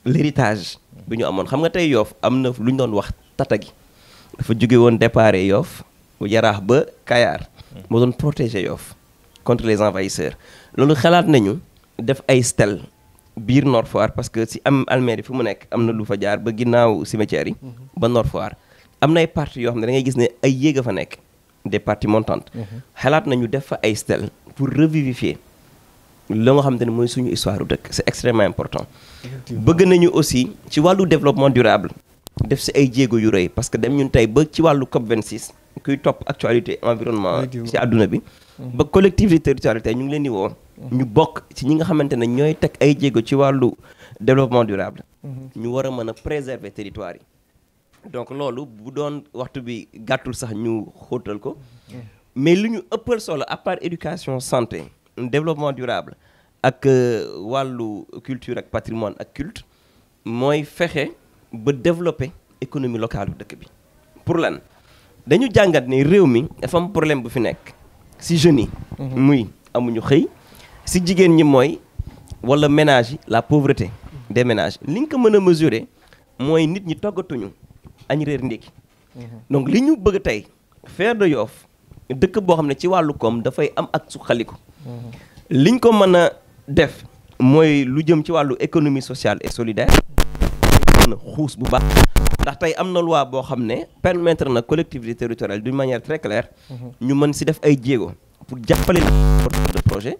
l'héritage bi ñu amoon xam nga tey Yoff am na lu ñu doon wax tata gi dafa jóge woon départ Yoff Yaraax ba Kayar moo doon protéger Yoff contre les envahisseurs loolu xalaat nañu def ay stèles biir Nord Foire parce que si am Almere fu mu nekk am na lu fa jaar ba ginnaaw cimetière yi ba Nord Foire am na ay parties yoo xam ne da ngay gis ne ay yéeg a fa nekk des parties montantes xalaat nañu def fa ay stèles pour revivifier la nga xamante ne mooy suñu histoire u dëkk c'est extrêmement important bëgg nañu aussi ci wàllu développement durable def si ay jéego yu rëy parce que dem ñun tey ba ci wàllu COP 26 kuy topp actualité environnement ci àdduna bi ba collectivité territoriale tey ñu ngi leen di woo ñu bokk ci ñi nga xamante ne ñooy teg ay jéego ci wàllu développement durable ñu war a mën a préserver territoire yi donc loolu bu doon waxtu bi gàttul sax ñu xóotal ko mais li ñu ëppal solo à part éducation santé développement durable ak wàllu culture ak patrimoine ak culte mooy fexe ba développer économie locale bu dëkk bi pour lan dañu jàngat ne réew mi dafa am problème bu fi nekk si jeunes yi muy amuñu xëy si jigéen ñi mooy wala ménage yi la pauvreté des ménages li nga ko mën a mesurer mooy nit ñi toggatuñu añ reer ndékki donc li ñu bëgg tey faire de Yoff dëkk boo xam ne ci wàllu koom dafay am ak suqaliku liñ ko mën a def mooy lu jëm ci wàllu économie sociale et solidaire mën a xuus bu baax ndax tey am na loi boo xam ne permettre na collectivité territoriale d'une manière très claire ñu mën si def ay jéego pour jàppale porteurs de projet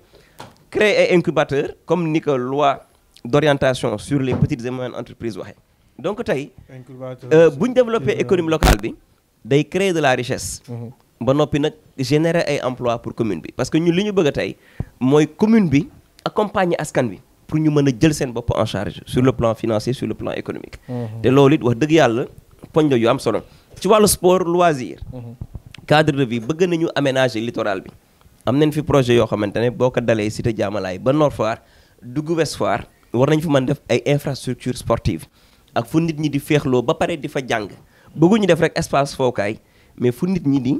créer ay incubateurs comme ni ko loi d'orientation sur les petites et moyennes entreprises waxee donc tey bu ñu développer économie locale bi day créer de la richesse ba noppi nag générer ay emplois pour commune bi parce que ñun li ñu bëgg a tey mooy commune bi accompagner askan bi pour ñu mën a jël seen bopp en charge sur le plan financier sur le plan économique te loolu it wax dëgg yàlla poñ la yu am solo ci wàllu sport loisir cadre de vie bëgg nañu aménager littoral bi am nañ fi projet yoo xamante ne boo ko dalee cité Diamalaye ba Nord Foire dugg Ouest Foire war nañ fi mën def ay infrastructures sportives ak fu nit ñi di féexloo ba pare di fa jàng bëgguñu def rek espace fookaay mais fu nit ñi di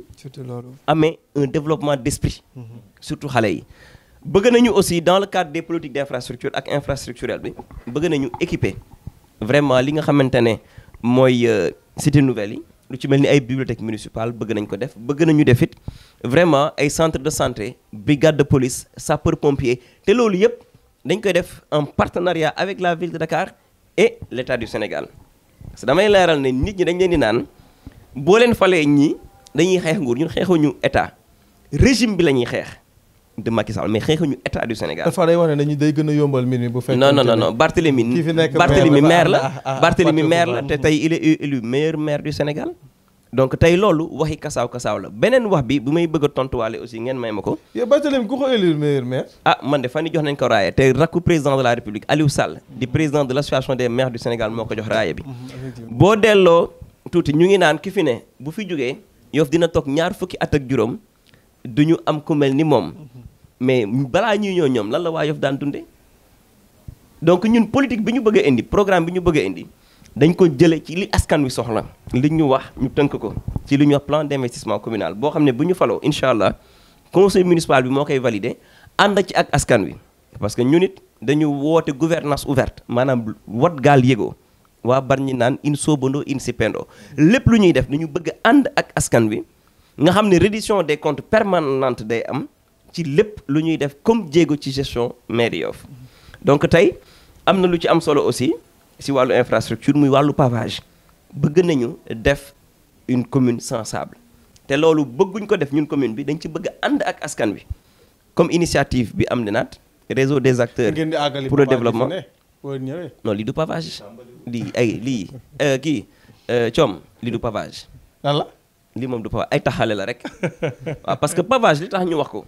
amee un développement d'esprit surtout xale yi bëgg nañu aussi dans le cadre des politiques d'infrastructure ak infrastructurel bi bëgg nañu équiper vraiment li nga xamante ne mooy cité nouvelle yi lu ci mel ni ay bibliothèque municipale bëgg nañ ko def bëgg nañu def it vraiment ay centre de santé brigade de police sapeur pompier te loolu yëpp dañ koy def en partenariat avec la ville de Dakar et l'État du Sénégal parce que damay leeral ne nit ñi dañ leen di naan boo leen falee ñi dañuy xeex nguur ñun xeexuñu état régime bi la ñuy xeex de Macky Sall mais xeexuñu état du Sénégal. dafa day wane dañuy day gën a yombal mbir mi bu fekkee. non Barthélémy maire la Barthélémy maire la te tey il est élu meilleur maire du Sénégal. donc tey loolu waxi kasaaw la beneen wax bi bu may bëgg a tontuwaale aussi ngeen may ma ko. yow Barthélémy ku ko élu meilleur maire. man de fan yii jox nañ ko raaya te rakku président de la République Aliou Sall di président de l'association des maires du Sénégal moo ko jox raaya bi. boo delloo tuuti ñu ngi naan ki fi ne bu fi jógee Yoff dina toog ñaar fukki at ak juróom du ñu am ku mel ni moom mais balaa ñuy ñëw ñoom lan la waa Yoff daan dunde donc ñun politique bi ñu bëgg a indi programme bi ñu bëgg a indi dañ ko jële ci li askan wi soxla li ñu wax ñu tënk ko ci li ñu wax plan d'investissement communal boo xam ne bu ñu faloo incha allah conseil municipal bi moo koy validé ànd ci ak askan wi parce que ñun it dañu woote gouvernance ouverte maanaam wat gaal yégoo waa Bargny naan in soobandoo in sippendoo lépp lu ñuy def dañu bëgg ànd ak askan wi nga xam ne reddition des comptes permanente day am ci lépp lu ñuy def comme jéego ci gestion mairie Yoff donc tey am na lu ci am solo aussi si wàllu infrastructure muy wàllu pavage bëgg nañu def une commune sans sable te loolu bëgguñ ko def ñun commune bi dañ ci bëgg ànd ak askan wi comme initiative bi am naat réseau des acteurs pour le développement non lii du pavage lii coom lii du pavage lan la lii moom du pavage ay taxale la rek waaw parce que pavage li tax ñu wax ko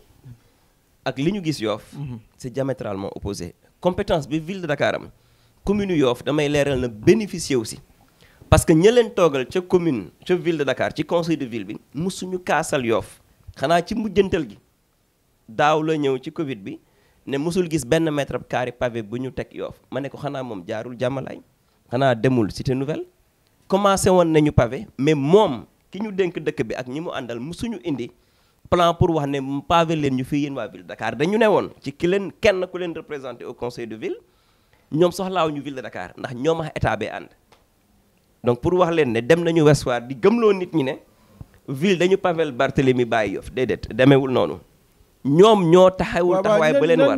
ak li ñu gis Yoff c'est diamétralement opposé compétence bi ville de Dakar am commune Yoff damay leeral na bénéficier aussi parce que ña leen toogal ca commune ca ville de Dakar ci conseil de ville bi musuñu kaasal Yoff xanaa ci mujjantal gi daaw la ñëw ci Covid bi ne musul gis benn mètre carré pavé bu ñu teg Yoff ma ne ko xanaa moom jaarul jàmmalaay xanaa demul cité nouvelle commencé woon nañu pavé mais moom ki ñu dénk dëkk bi ak ñi mu àndal musuñu indi plan pour wax ne pavé leen ñu fii yéen waa ville de Dakar dañu ne woon ci ki leen kenn ku leen représenté au conseil de ville ñoom soxlaaw ñu ville de Dakar ndax ñoom ak état bee ànd donc pour wax leen ne dem nañu Ouest Foire di gëmloo nit ñi ne ville dañu pavel Barthélemy bàyyi Yoff déedéet demeewul noonu ñoom ñoo taxawul taxawaay ba leen war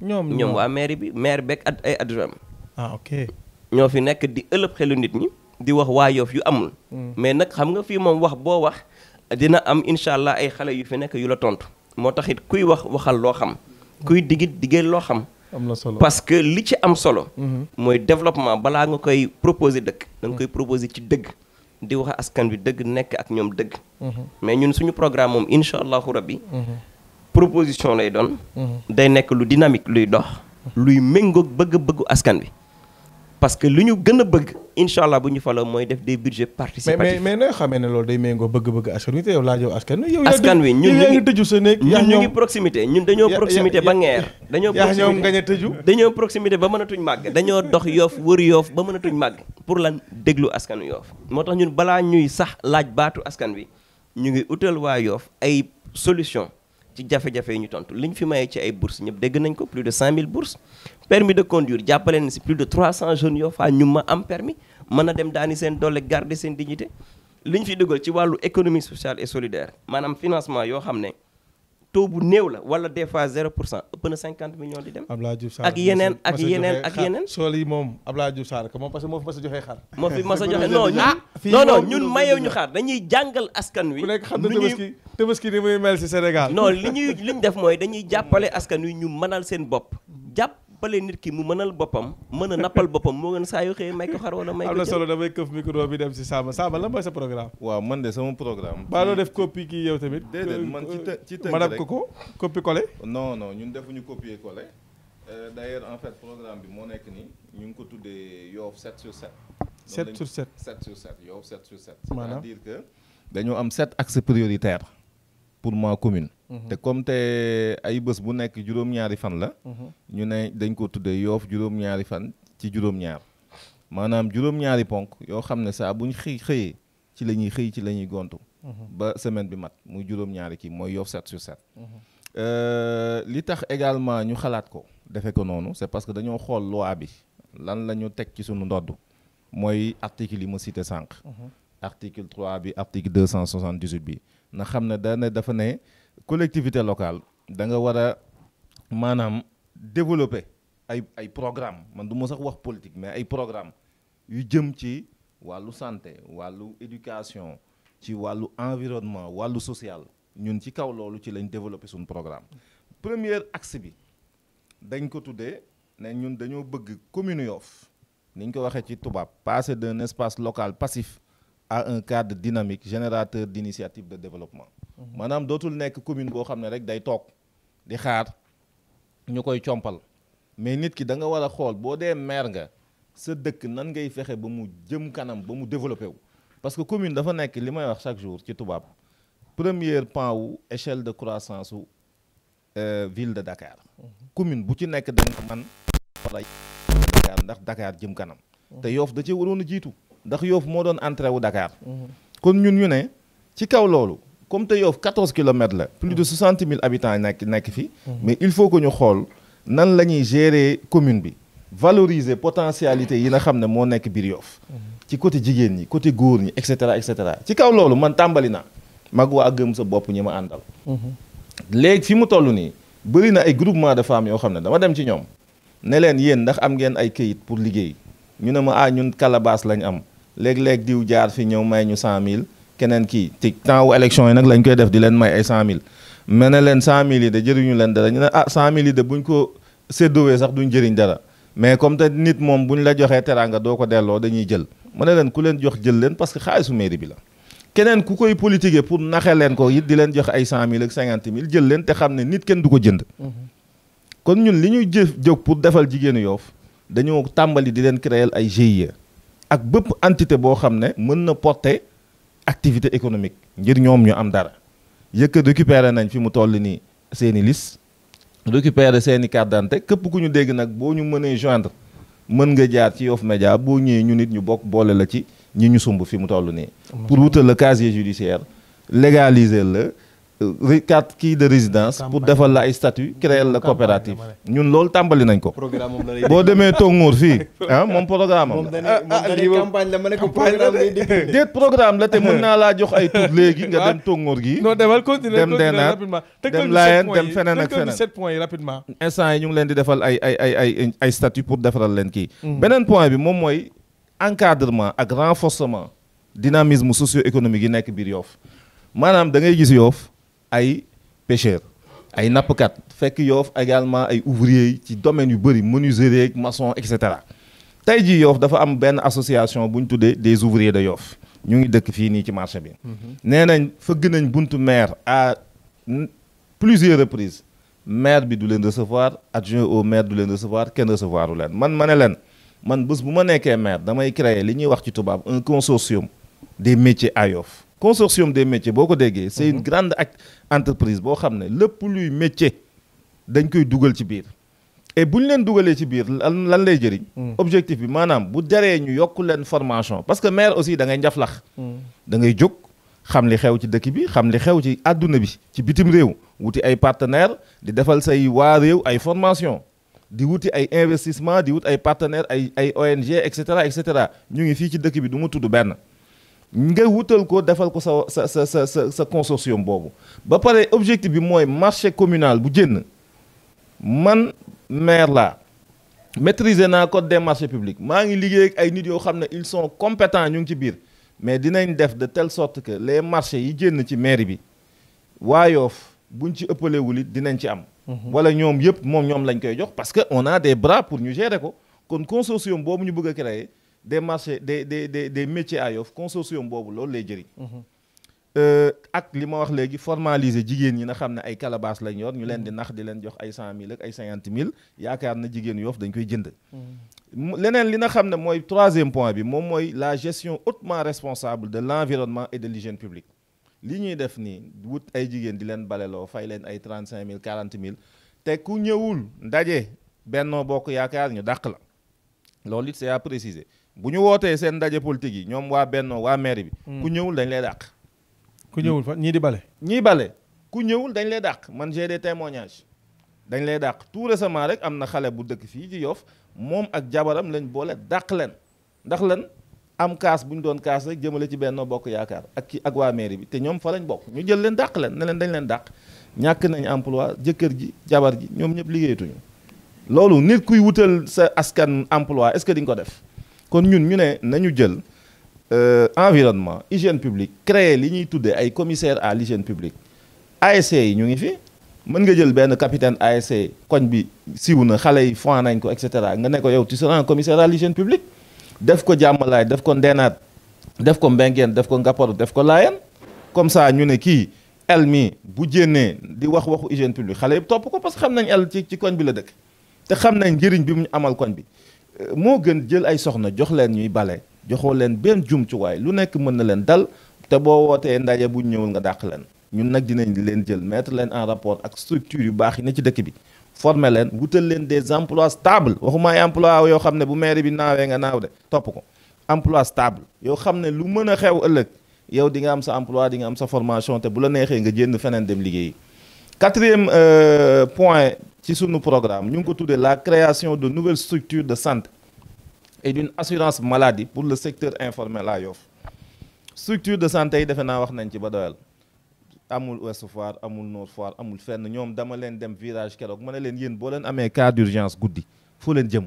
ñoom waa maire bi maire beeg ay adjoint ok ñoo fi nekk di ëlëb xelu nit ñi di wax waa Yoff yu amul mais nag xam nga fii moom wax boo wax dina am incha allah ay xale yu fi nekk yu la tontu moo tax it kuy wax waxal loo xam kuy digit diggéel loo xam am na solo parce que li ci am solo mooy développement balaa nga koy proposer dëkk da nga koy proposer ci dëgg di wax askan wi dëgg nekk ak ñoom dëgg mais ñun suñu programme moom incha allahu rabbi proposition lay doon day nekk lu dynamique luy dox luy méngoog bëgg-bëggu askan wi parce que lu ñu gën a bëgg incha allah bu ñu faloo mooy def des budgets participatifs mais nooy xamee ne loolu day méngoo bëgg-bëgg askan wi te yow laajoo askan wi askan wi ñun ñu ngi tëju sa néeg ñu ngi proximité ñun dañoo proximité ba ngeer dañoo ñoom nga tëju dañoo proximité ba mënatuñ màgg dañoo dox Yoff wër Yoff ba mënatuñ màgg pour lan déglu askanu Yoff moo tax ñun balaa ñuy sax laaj baatu askan wi ñu ngi utal waa Yoff ay solution ci jafe-jafe yi ñu tontu liñ fi mayee ci ay bourses ñëpp dégg nañ ko plus de 5000 bourses permis de conduire jàppale na si plus de 300 jeunes yoo fa ñu ma am permis mën a dem daani seen doole garder seen dignité liñ fi dugal ci wàllu économie sociale et solidaire maanaam financement yoo xam ne taux bu néew la wala des fois 0% ëpp na 50 millions di dem. ak yeneen ak yeneen ak yeneen. sool yi moom Abdoulaye Diouf Sarr moom parce que moo fi mas a joxe xar. moo fi mas a joxe non ñun mayew ñu xar dañuy jàngal askan wi. ku nekk xam na Tabaski ni muy mel ci Sénégal. non li ñu def mooy dañuy jàppale askan wi ñu mënal seen bopp jàppale nit ki mu mënal boppam mën a nappal boppam moo gën saa yoo xëyee may ko xar wala may ko am na solo damay këf micro bi dem ci Samba lan mooy sa programme. waaw man de sama programme. baa doo def copie kii yow tamit. déedéet man ci tënk madame Koko copie collé. non ñun defuñu copier collé d'ailleurs en fait programme bi moo nekk nii ñu ngi ko tuddee Yoff 7 sur 7. 7 sur 7 7 sur 7 Yoff 7 sur 7. maanaam c'est-à-dire que dañoo am 7 axes prioritaires pour ma commune. te comme te ay bés bu nekk juróom-ñaari fan la. ñu ne dañ ko tuddee Yoff juróom-ñaari fan ci juróom-ñaar maanaam juróom-ñaari ponk yoo xam ne saa bu ñu xëyee ci la ñuy xëy ci la ñuy gontu. ba semaine bi mat muy juróom-ñaari kii mooy Yoff 7 sur 7. li tax également ñu xalaat ko defe ko noonu c'est parce que dañoo xool loi bi lan la ñu teg ci sunu ndodd mooy article yi ma cité sànq. article 3 bi article 278 bi na xam ne dafa ne collectivité locale da nga war a maanaam développer ay programme man du ma sax wax politique mais ay programme yu jëm ci wàllu santé wàllu éducation ci wàllu environnement wàllu social ñun ci kaw loolu ci lañ développer suñu programme premier axe bi dañ ko tuddee ne ñun dañoo bëgg commune Yoff ni ñu ko waxee ci tubaab passer d'un espace local passif à un cadre dynamique générateur d'initiative de développement maanaam dootul nekk commune boo xam ne rek day toog di xaar ñu koy compal mais nit ki da nga war a xool boo dee maire nga sa dëkk nan ngay fexe ba mu jëm kanam ba mu développé wu parce que commune dafa nekk li may wax chaque jour ci tubaab premier pan wu échelle de croissance wu ville de Dakar commune bu ci nekk da nga ko man wala Dakar ndax Dakar jëm kanam te Yoff da cee waroon a jiitu ndax Yoff moo doon entrée wu Dakar kon ñun ñu ne ci kaw loolu comme te Yoff 14 kilomètres la plus de 60 000 habitants nekk fi mais il faut que ñu xool nan la ñuy gérer commune bi valoriser potentialité yi nga xam ne moo nekk biir Yoff ci côté jigéen ñi côté góor ñi et cetera ci kaw loolu man tàmbali naa mag waa gëm sa bopp ñi ma àndal léegi fi mu toll nii bëri na ay groupement de femmes yoo xam ne dama dem ci ñoom ne leen yéen ndax am ngeen ay këyit pour liggéey ñu ne ma ñun calebasse lañ am léeg-léeg diw jaar fi ñëw may ñu 100 000 keneen kii ci temps wu élection yi nag lañ koy def di leen may ay 100 000 mais ne leen 100 000 yi de jëriñu leen dara ñu ne 100 000 yi de buñ ko séddoowee sax duñ jëriñ dara mais comme te nit moom buñ la joxee teraanga doo ko delloo dañuy jël ma ne leen ku leen jox jël leen parce que xaalisu mairie bi la keneen ku koy politiquer pour naxe leen ko it di leen jox ay 100 000 ak 50 000 jël leen te xam ne nit kenn du ko jënd kon ñun li ñuy jóg pour defal jigéenu Yoff dañoo tàmbali di leen créer ay GIE ak bépp entité boo xam ne mën na porter activité économique ngir ñoom ñu am dara récupérer nañ fi mu toll nii seeni liste récupérer seeni carte d'identité képp ku ñu dégg nag boo ñu mënee joindre mën nga jaar ci Yoff Média boo ñëwee ñu nit ñu bokk boole la ci ñi ñu sumb fi mu toll nii pour wutal le casier judiciaire légaliser la carte kii de résidence pour defal la ay statut créer la coopérative ñun loolu tàmbali nañ ko boo demee Tongoor fii moom programme am campagne la ma ne ko programme lay dégg déet programme la te mën naa laa jox ay tur léegi nga dem Tongoor gi non demal continuer dem Denaat dem Laayeen dem feneen ak feneen 7 points yi rapidement instant yi ñu ngi leen di defal ay statut pour defaral leen kii beneen point bi moom mooy encadrement ak renforcement dynamisme socio-économique yi nekk biir Yoff maanaam da ngay gis Yoff ay pêcheurs ay nappkat fekk Yoff également ay ouvriers ci domaine yu bëri menuisier maçon et cetera tey jii Yoff dafa am benn association bu ñu tuddee des ouvriers de Yoff ñu ngi dëkk fii nii ci marché bi nee nañ fëgg nañ buntu maire à plusieurs reprises maire bi du leen recevoir adjoint au maire du leen recevoir kenn recevoiru leen ma ne leen man bés bu ma nekkee maire damay créer li ñuy wax ci tubaab un consortium des métiers à Yoff consortium des métiers boo ko déggee c'est une grande entreprise boo xam ne lépp luy métier dañ koy dugal ci biir et bu ñu leen dugalee ci biir lan lay jëriñ objectif bi maanaam bu jaree ñu yokk leen formation parce que maire aussi da ngay njaflax da ngay jóg xam li xew ci dëkk bi xam li xew ci àdduna bi ci bitim réew wuti ay partenaires di defal say waa réew ay formation di wuti ay investissement di wut ay partenaires ay ONG et cetera ñu ngi fii ci dëkk bi du mu tudd benn nga wutal ko defal ko sa consortium boobu ba pare objectif bi mooy marché communal bu jënn man maire laa maîtriser naa code des marchés publics maa ngi liggéey ak ay nit yoo xam ne ils sont compétents ñu ngi ci biir mais dinañ def de telle sorte que les marchés yi jënn ci mairie bi waa Yoff buñ ci ëppalewul it dinañ ci am wala ñoom yëpp ñoom lañ koy jox parce que on a des bras pour ñu gérer ko kon consortium boobu ñu bëgg a créer des marchés des métiers à Yoff consortium boobu loolu lay jëriñ ak li ma wax léegi formaliser jigéen ñi nga xam ne ay calebasse lañ yor ñu leen di nax di leen jox ay 100 000 ak ay 50 000 yaakaar na jigéen Yoff dañ koy jënd leneen li nga xam ne mooy troisième point bi moom mooy la gestion hautement responsable de l'environnement et de l'hygiène publique li ñuy def nii wut ay jigéen di leen baleloo fay leen ay 35 000 40 000 te ku ñëwul ndaje Benno Bokk Yaakaar ñu dàq la loolu it c'est à préciser bu ñu wootee seen ndaje politique yi ñoom waa Benno waa mairie bi ku ñëwul dañ lay dàq ku ñëwul fa ñii di bale ñii bale ku ñëwul dañ lay dàq man j'ai des témoignages dañ lay dàq tout récemment rek am na xale bu dëkk fii ci Yoff moom ak jabaram lañ boole dàq leen ndax lan am kaas bu ñu doon kaas rek jëmale ci Benno Bokk Yaakaar ak waa mairie bi te ñoom fa lañ bokk ñu jël leen dàq leen ne leen dañ leen dàq ñàkk nañ emploi jëkkër ji jabar ji ñoom ñëpp liggéeyatuñu loolu nit kuy wutal sa askan emploi est-ce que di nga ko def kon ñun ñu ne nañu jël environnement hygiène publique créer li ñuy tuddee ay commissaire à l'hygiène publique ASC yi ñu ngi fi mën nga jël benn capitaine ASC koñ bi siw na xale yi foin nañ ko et cetera nga ne ko yow tu seras un commissaire à l'hygiène publique def ko jàmmalaay def ko ndeenaat def ko mbengeen def ko ngapparu def ko laayeen comme ça ñu ne kii el mi bu jénnee di waxu hygiène publique xale yëpp topp ko parce que xam nañ el ci koñ bi la dëkk te xam nañ njëriñ bi mu amal koñ bi moo gën jël ay soxna jox leen ñuy bale joxoo leen benn jumtuwaay lu nekk mën na leen dal te boo wootee ndaje bu ñëwul nga dàq leen ñun nag dinañ leen jël mettre leen en rapport ak structure yu baax yi ne ci dëkk bi former leen wutal leen des emplois stables waxuma ay emploi yoo xam ne bu mairie bi naawee nga naaw de topp ko emploi stable yoo xam ne lu mën a xew ëllëg yow di nga am sa emploi di nga am sa formation te bu la neexee nga jënd feneen dem liggéeyi. Quatrième point ci sunu programme ñu ngi ko tuddee la création de nouvelles structures de santé et d'une assurance maladie pour le secteur informel à Yoff. Structure de santé yi defe naa wax nañ ci ba doyal amul Ouest Foire amul Nord Foire amul fenn ñoom dama leen dem virage keroog ma ne leen yéen boo leen amee cas d'urgence guddi fu leen jëm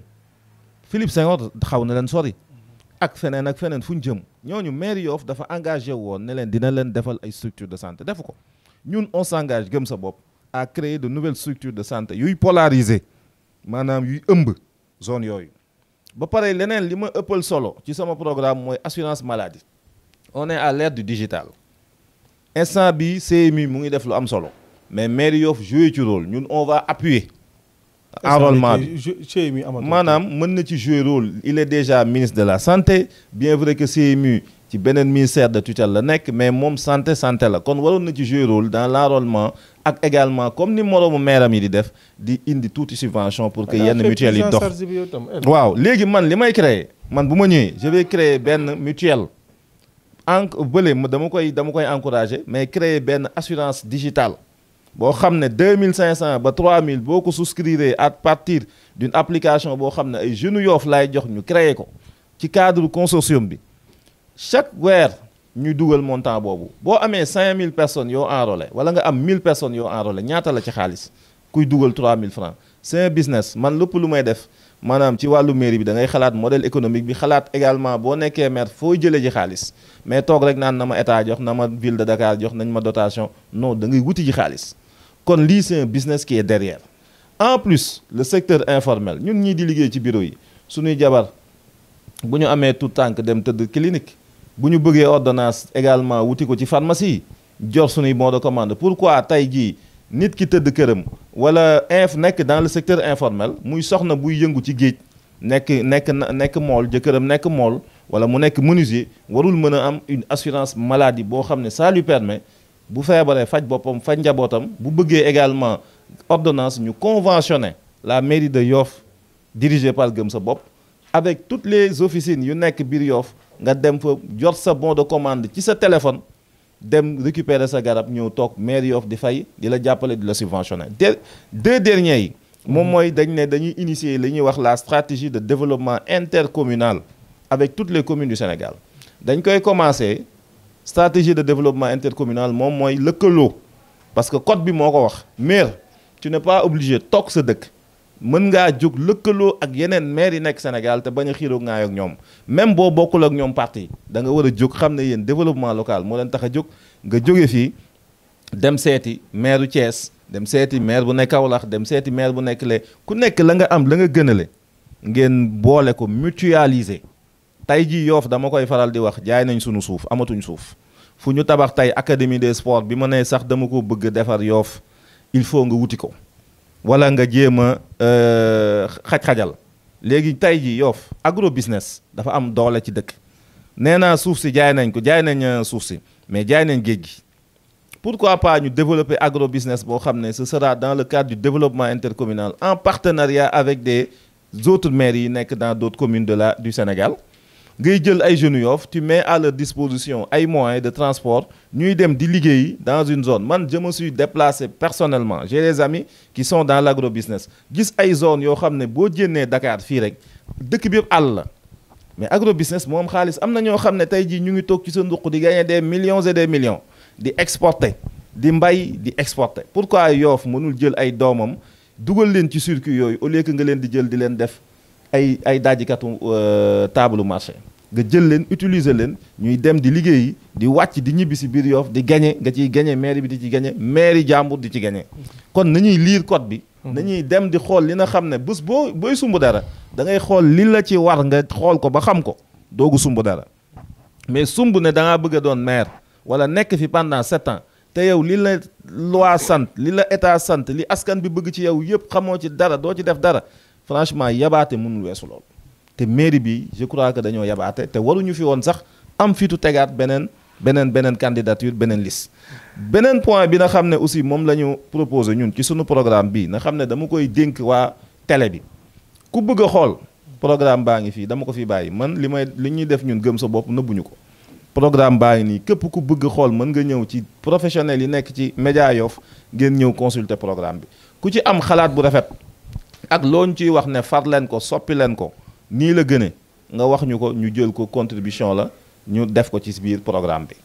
Philippe Senghor xaw na leen sori ak feneen fu ñu jëm ñooñu maire Yoff dafa engagé woon ne leen dina leen defal ay structure de santé defu ko ñun on s'engage gëm sa bopp à créer de nouvelles structures de santé yuy polariser maanaam yuy ëmb zone yooyu ba pare leneen li ma ëppal solo ci sama programme mooy assurance maladie on est à l'ère du digital instant bi CMU mu ngi def lu am solo mais maire Yoff joué ci rôle ñun on va appuyer enrôlement bi maanaam mën na ci jouer rôle il est déjà ministre de la santé bien vrai que CMU ci beneen ministère de tutelle la nekk mais moom santé la kon waroon na ci jouer rôle dans l'enrôlement ak également comme ni moroomu meeram yi di def di indi tuuti subvention pour que yenn mutuelle yi dox waaw léegi man li may créer man bu ma ñëwee je vais créer benn mutuelle bële dama koy encourager mais créer benn assurance digitale boo xam ne 2500 ba 3000 boo ko souscrire à partir d'une application boo xam ne ay jeunes Yoff laay jox ñu créer ko ci cadre consortium bi chaque weer ñuy dugal montant boobu boo amee 5000 personnes yoo enrôlé wala nga am 1000 personnes yoo enrôlé ñaata la ci xaalis kuy dugal 3000 francs c'est un business man lépp lu may def maanaam ci wàllu mairie bi da ngay xalaat modèle économique bi xalaat également boo nekkee maire foo jëlee ji xaalis mais toog rek naan na ma état jox na ma ville de Dakar jox nañ ma dotation non da ngay wuti ji xaalis kon lii c'est un business qui est derrière. En plus le secteur informel ñun ñii di liggéey ci bureau yi suñuy jabar bu ñu amee tout tànk dem tëdd clinique bu ñu bëggee ordonnance également wuti ko ci pharmacie yi jor suñuy bon de commande pourquoi tey jii nit ki tëdd këram wala nekk dans le secteur informel muy soxna buy yëngu ci géej nekk mool jëkkëram nekk mool wala mu nekk menuisier warul mën a am une assurance maladie boo xam ne ça lui permet bu feebaree faj boppam faj njabootam bu bëggee également ordonnance ñu conventionné la mairie de Yoff dirigée par Gëm sa bopp avec toutes les officines yu nekk biir Yoff nga dem fa jot sa bon de commande ci sa téléphone dem récupérer sa garab ñëw toog maire Yoff di fay di la jàppale di la subventionné deux derniers yi moom mooy dañuy initier li ñuy wax la stratégie de développement intercommunal avec toutes les communes du Sénégal dañ koy commencer stratégie de développement intercommunal moom mooy lëkkaloo parce que code bi moo ko wax maire tu n'es pas obligé toog sa dëkk mën ngaa jóg lëkkaloo ak yeneen maire yi nekk Sénégal te bañ a xiiroo ngaay ak ñoom même boo bokkul ak ñoom parti da nga war a jóg xam ne yéen développement local moo leen tax a jóg nga jóge fii dem seeti maire u Thiès dem seeti maire bu nekk Kaolack dem seeti maire bu nekk le ku nekk la nga am la nga gënale ngeen boole ko mutualiser tey jii Yoff dama koy faral di wax jaay nañ sunu suuf amatuñ suuf fu ñu tabax tey académie des sports bi ma nee sax dama ko bëgg defar Yoff il faut nga wuti ko wala nga jéem a xaj-xajal léegi tey ji Yoff agro business dafa am doole ci dëkk nee naa suuf si jaay nañ suuf si mais jaay nañ géej gi pourquoi pas ñu développer agro business boo xam ne ce sera dans le cadre du développement intercommunal en partenariat avec des autres maires yi nekk dans d'autres communes du Sénégal ngay jël ay jeunes Yoff tu mets à leur disposition ay moyens de transport ñuy dem di liggéeyi dans une zone man je me suis déplacé personnellement j'ai des amis qui sont dans l'agrobusiness gis ay zone yoo xam ne boo jénnee Dakar fii rek dëkk bi yëpp àll la mais agrobusiness moom xaalis am na ñoo xam ne tey jii ñu ngi toog ci sa nduq di gagner des millions et des millions di exporter di mbay di exporter pourquoi Yoff mënul jël ay doomam dugal leen ci circuit yooyu au lieu que nga leen di jël di leen def ay daajikatu table marché nga jël leen utiliser leen ñuy dem di liggéeyi di wàcc di ñibbi si biir Yoff di gagné nga ciy gagné mairie bi di ci gagné mairie jàmbur di ci gagné kon nañuy lire code bi nañuy dem di xool li nga xam ne bés booy sumb dara da ngay xool li la ci war nga xool ko ba xam ko doogu sumb dara mais sumb ne da ngaa bëgg a doon maire wala nekk fi pendant 7 ans te yow li la loi sant li la état sant li askan bi bëgg ci yow yëpp xamoo ci dara doo ci def dara franchement yabaate mënul weesu lool te mairie bi je crois que dañoo yabaate te waruñu fi woon sax am fitu tegaat beneen candidature beneen liste. beneen point bi nga xam ne aussi moom la ñu proposé ñun ci sunu programme bi nga xam ne dama koy dénk waa télé bi ku bëgg a xool programme baa ngi fii dama ko fi bàyyi man li ñuy def ñun gëm sa bopp nëbbuñu ko. programme baa ngi nii képp ku bëgg xool mën nga ñëw ci professionnels yi nekk ci Média Yoff ngeen ñëw consulter programme bi ku ci am xalaat bu rafet ak looñ ciy wax ne far leen ko soppi leen ko nii la gëne nga wax ñu ko ñu jël ko contribution la ñu def ko ci biir programme bi.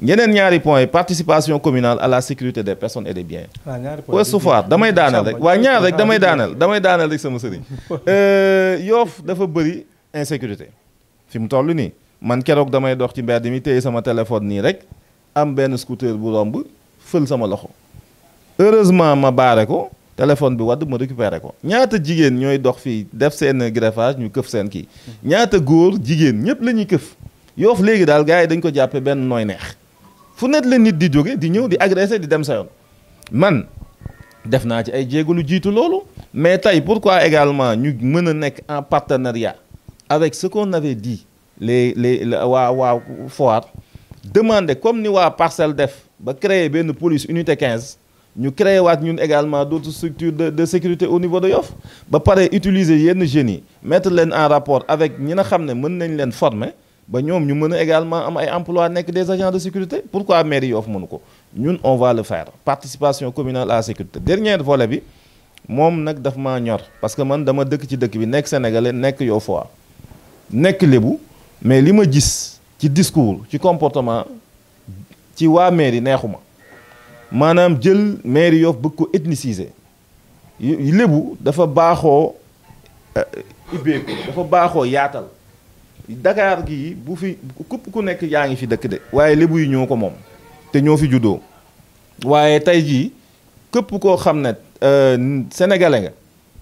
ñeneen ñaari point participation communale à la sécurité des personnes et des biens. Ouest Foire damay daaneel rek waa ñaar rek damay daaneel rek sama sëriñ. Yoff dafa bëri insécurité fi mu toll nii. man keroog damay dox ci mbedd mi téye sama téléphone nii rek am benn scooter bu romb fël sama loxo heureusement ma baare ko téléphone bi wadd ma récupéré ko ñaata jigéen ñooy dox fii def seen greffage ñu këf seen kii ñaata góor jigéen ñëpp la ñuy këf Yoff léegi daal gars yi dañ ko jàppe benn nooy neex fu net la nit di jóge di ñëw di agressé di dem sa yoon man def naa ci ay jéego lu jiitu loolu mais tey pourquoi également ñu mën a nekk en partenariat avec ce qu'on avait dit waa Foire demander comme ni waa Parcelles def ba créer benn police unité 15 ñu créé waat ñun également d'autres structures de sécurité au niveau de Yoff ba pare utiliser yenn jeunes yi mettre leen en rapport avec ñi nga xam ne mën nañ leen former ba ñoom ñu mën a également am ay emploi nekk des agents de sécurité pourquoi mairie Yoff mënu ko ñun on va le faire participation communale à la sécurité dernier volet bi moom nag daf maa ñor parce que man dama dëkk ci dëkk bi nekk sénégalais nekk Yoff Foire nekk lébu mais li ma gis ci discours ci comportement ci waa mairie neexuma maanaam jël mairie Yoff bëgg ko ethniciser lébu dafa baaxoo ubbeeku dafa baaxoo yaatal Dakar gii bu fi képp ku nekk yaa ngi fi dëkk de waaye lébu yi ñoo ko moom te ñoo fi juddoo waaye tey jii képp koo xam ne sénégalais nga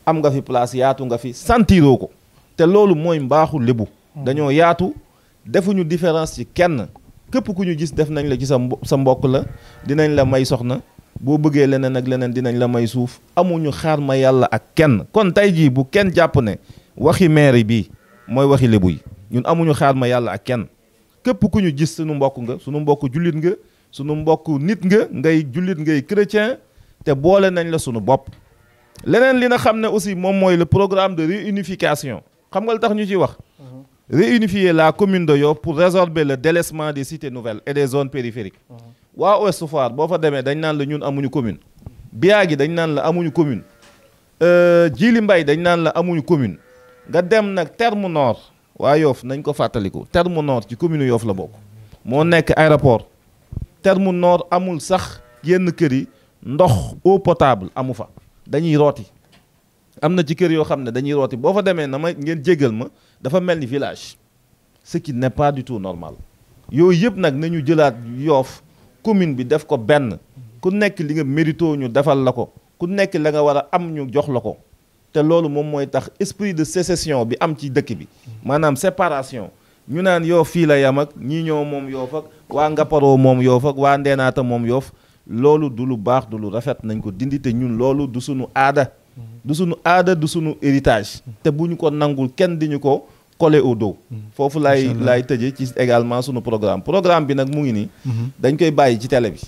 am nga fi place yaatu nga fi sentiroo ko te loolu mooy mbaaxu lébu dañoo yaatu defuñu différence ci kenn képp ku ñu gis def nañ la ci sa mbokk la dinañ la may soxna boo bëggee leneen ak leneen dinañ la may suuf amuñu xaar ma yàlla ak kenn kon tey jii bu kenn jàpp ne waxi mairie bi mooy waxi lébu yi ñun amuñu xaar ma yàlla ak kenn képp ku ñu gis suñu mbokk nga suñu mbokk jullit nga suñu mbokk nit nga ngay jullit ngay chrétien te boole nañ la suñu bopp leneen li nga xam ne aussi moom mooy le programme de réunification xam nga lu tax ñu ciy wax réunifier la commune de Yoff pour résorber le délaissement des cités nouvelles et des zones périphériques waa Ouest Foire boo fa demee dañ naan la ñun amuñu commune Biagi dañ naan la amuñu commune Djily Mbaye dañ naan la amuñu commune nga dem nag Terme Nord waa Yoff nañ ko fàttaliku Terme Nord ci commune Yoff la bokk moo nekk aéroport Terme Nord amul sax yenn kër yi ndox eau potable amu fa dañuy rooti am na ci kër yoo xam ne dañuy rooti boo fa demee na ma ngeen jéggal ma dafa mel ni village ce qui n'est pas du tout normal yooyu yëpp nag nañu jëlaat Yoff commune bi def ko benn ku nekk li nga mérito ñu defal la ko ku nekk la nga war a am ñu jox la ko te loolu moom mooy tax esprit de sécession bi am ci dëkk bi maanaam séparation ñu naan Yoff fii la yam ak ñii ñoo moom Yoff ak waa Ngaparoo moom Yoff ak waa Ndeenaata moom Yoff loolu du lu baax du lu rafet nañ ko dindi te ñun loolu du sunu aada du sunu héritage te bu ñu ko nangul kenn di ñu ko collé au dos foofu laay tëje ci également sunu programme bi nag mu ngi nii dañ koy bàyyi ci télé bi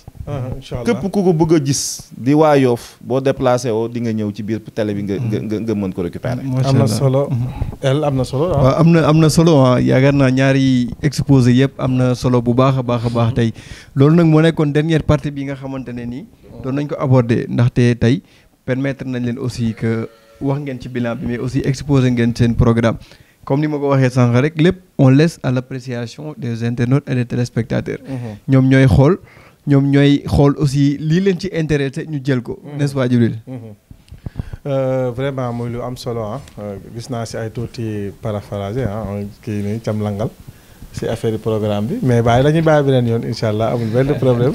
képp ku ko bëgg a gis di waa Yoff boo déplacé woo di nga ñëw ci biir télé bi nga mën ko récupérer am na solo am na solo waaw am na solo yaakaar naa ñaari exposé yëpp am na solo bu baax a baax tey loolu nag moo nekkoon dernière partie bi nga xamante ne nii doon nañ ko aborder ndaxte tey permettre nañ leen aussi que wax ngeen ci bilan bi mais aussi exposé ngeen seen programme comme ni ma ko waxee sànq rek lépp on laisse à l'appréciation des internautes et des téléspectateurs ñoom ñooy xool aussi lii leen ci intéressé ñu jël ko n'est-ce pas Djibril vraiment muy lu am solo gis naa si ay tuuti paraphrasé kii nii cam langal si affaire programme bi mais dañuy bàyyi beneen yoon incha allah amul benn problème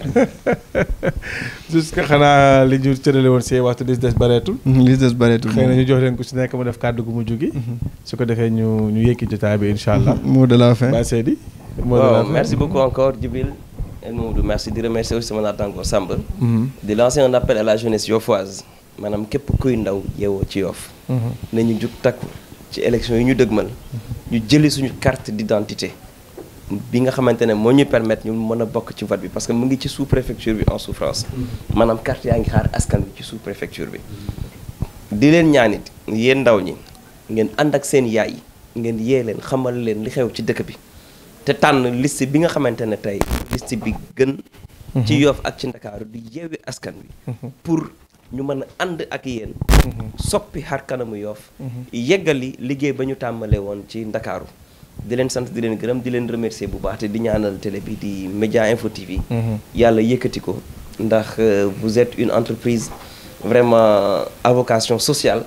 jusque xanaa li ñu cërale woon si waxtu des bareetul xëy na ñu jox leen ku si nekk mu def kàddu gu mujj gi su ko defee ñu yëkki jotaay bi incha allah mot de la fin Baye Seydi merci beaucoup encore Djibril El Mamadou merci di remercier aussi sama naataango Samba di lancer un appel à la jeunesse yoffoise maanaam képp kuy ndaw yeewoo ci Yoff nañu jug takku ci élection yi ñu dëgmal ñu jëli suñu carte d'identité bi nga xamante ne moo ñu permettre ñu mën a bokk ci vote bi parce que mu ngi ci sous-préfecture bi en souffrance maanaam carte yaa ngi xaar askan bi ci sous-préfecture bi di leen ñaanit yéen ndaw ñi ngeen ànd ak seen yaay ngeen yee leen xamal leen li xew ci dëkk bi te tànn liste bi nga xamante ne tey liste bi gën ci Yoff ak ci Ndakaaru di yeewi askan wi pour ñu mën a ànd ak yéen soppi xar kanamu Yoff yeggali liggéey ba ñu tàmbalee woon ci Ndakaaru di leen sant di leen gërëm di leen remercier bu baax te di ñaanal télé bi di Média Info TV yàlla yëkkati ko ndax vous êtes une entreprise vraiment à vocation sociale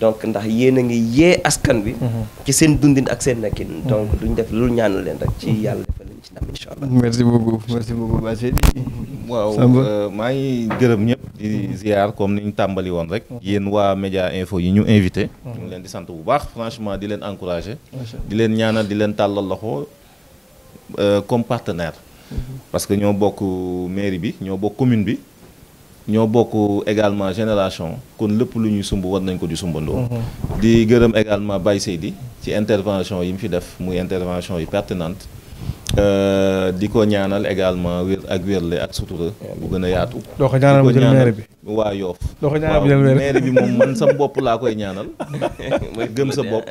donc ndax yéen a ngi yee askan bi ci seen dundin ak seen nekkin donc duñ def lu ñaanal leen rek ci yàlla defal leen ci ndam incha allah. merci beaucoup Bassé. waaw maa ngi gërëm ñëpp di ziar comme ni ñu tàmbali woon rek yéen waa Média Info yi ñu invité ñu ngi leen di sant bu baax franchement di leen encourager di leen ñaanal di leen tàllal loxo comme partenaire parce que ñoo bokk mairie bi ñoo bokk commune bi ñoo bokk également génération kon lépp lu ñuy sumb war nañ ko di sumbandoo di gërëm également Baye Seydi ci intervention yi mu fi def muy intervention yi pertinente di ko ñaanal également wér ak wérle ak sutura bu gën a yaatu doo ko ñaanal mu jël maire bi waa Yoff doo ko ñaanal mu jël maire bi moom man sa bopp laa koy ñaanal mooy gëm sa bopp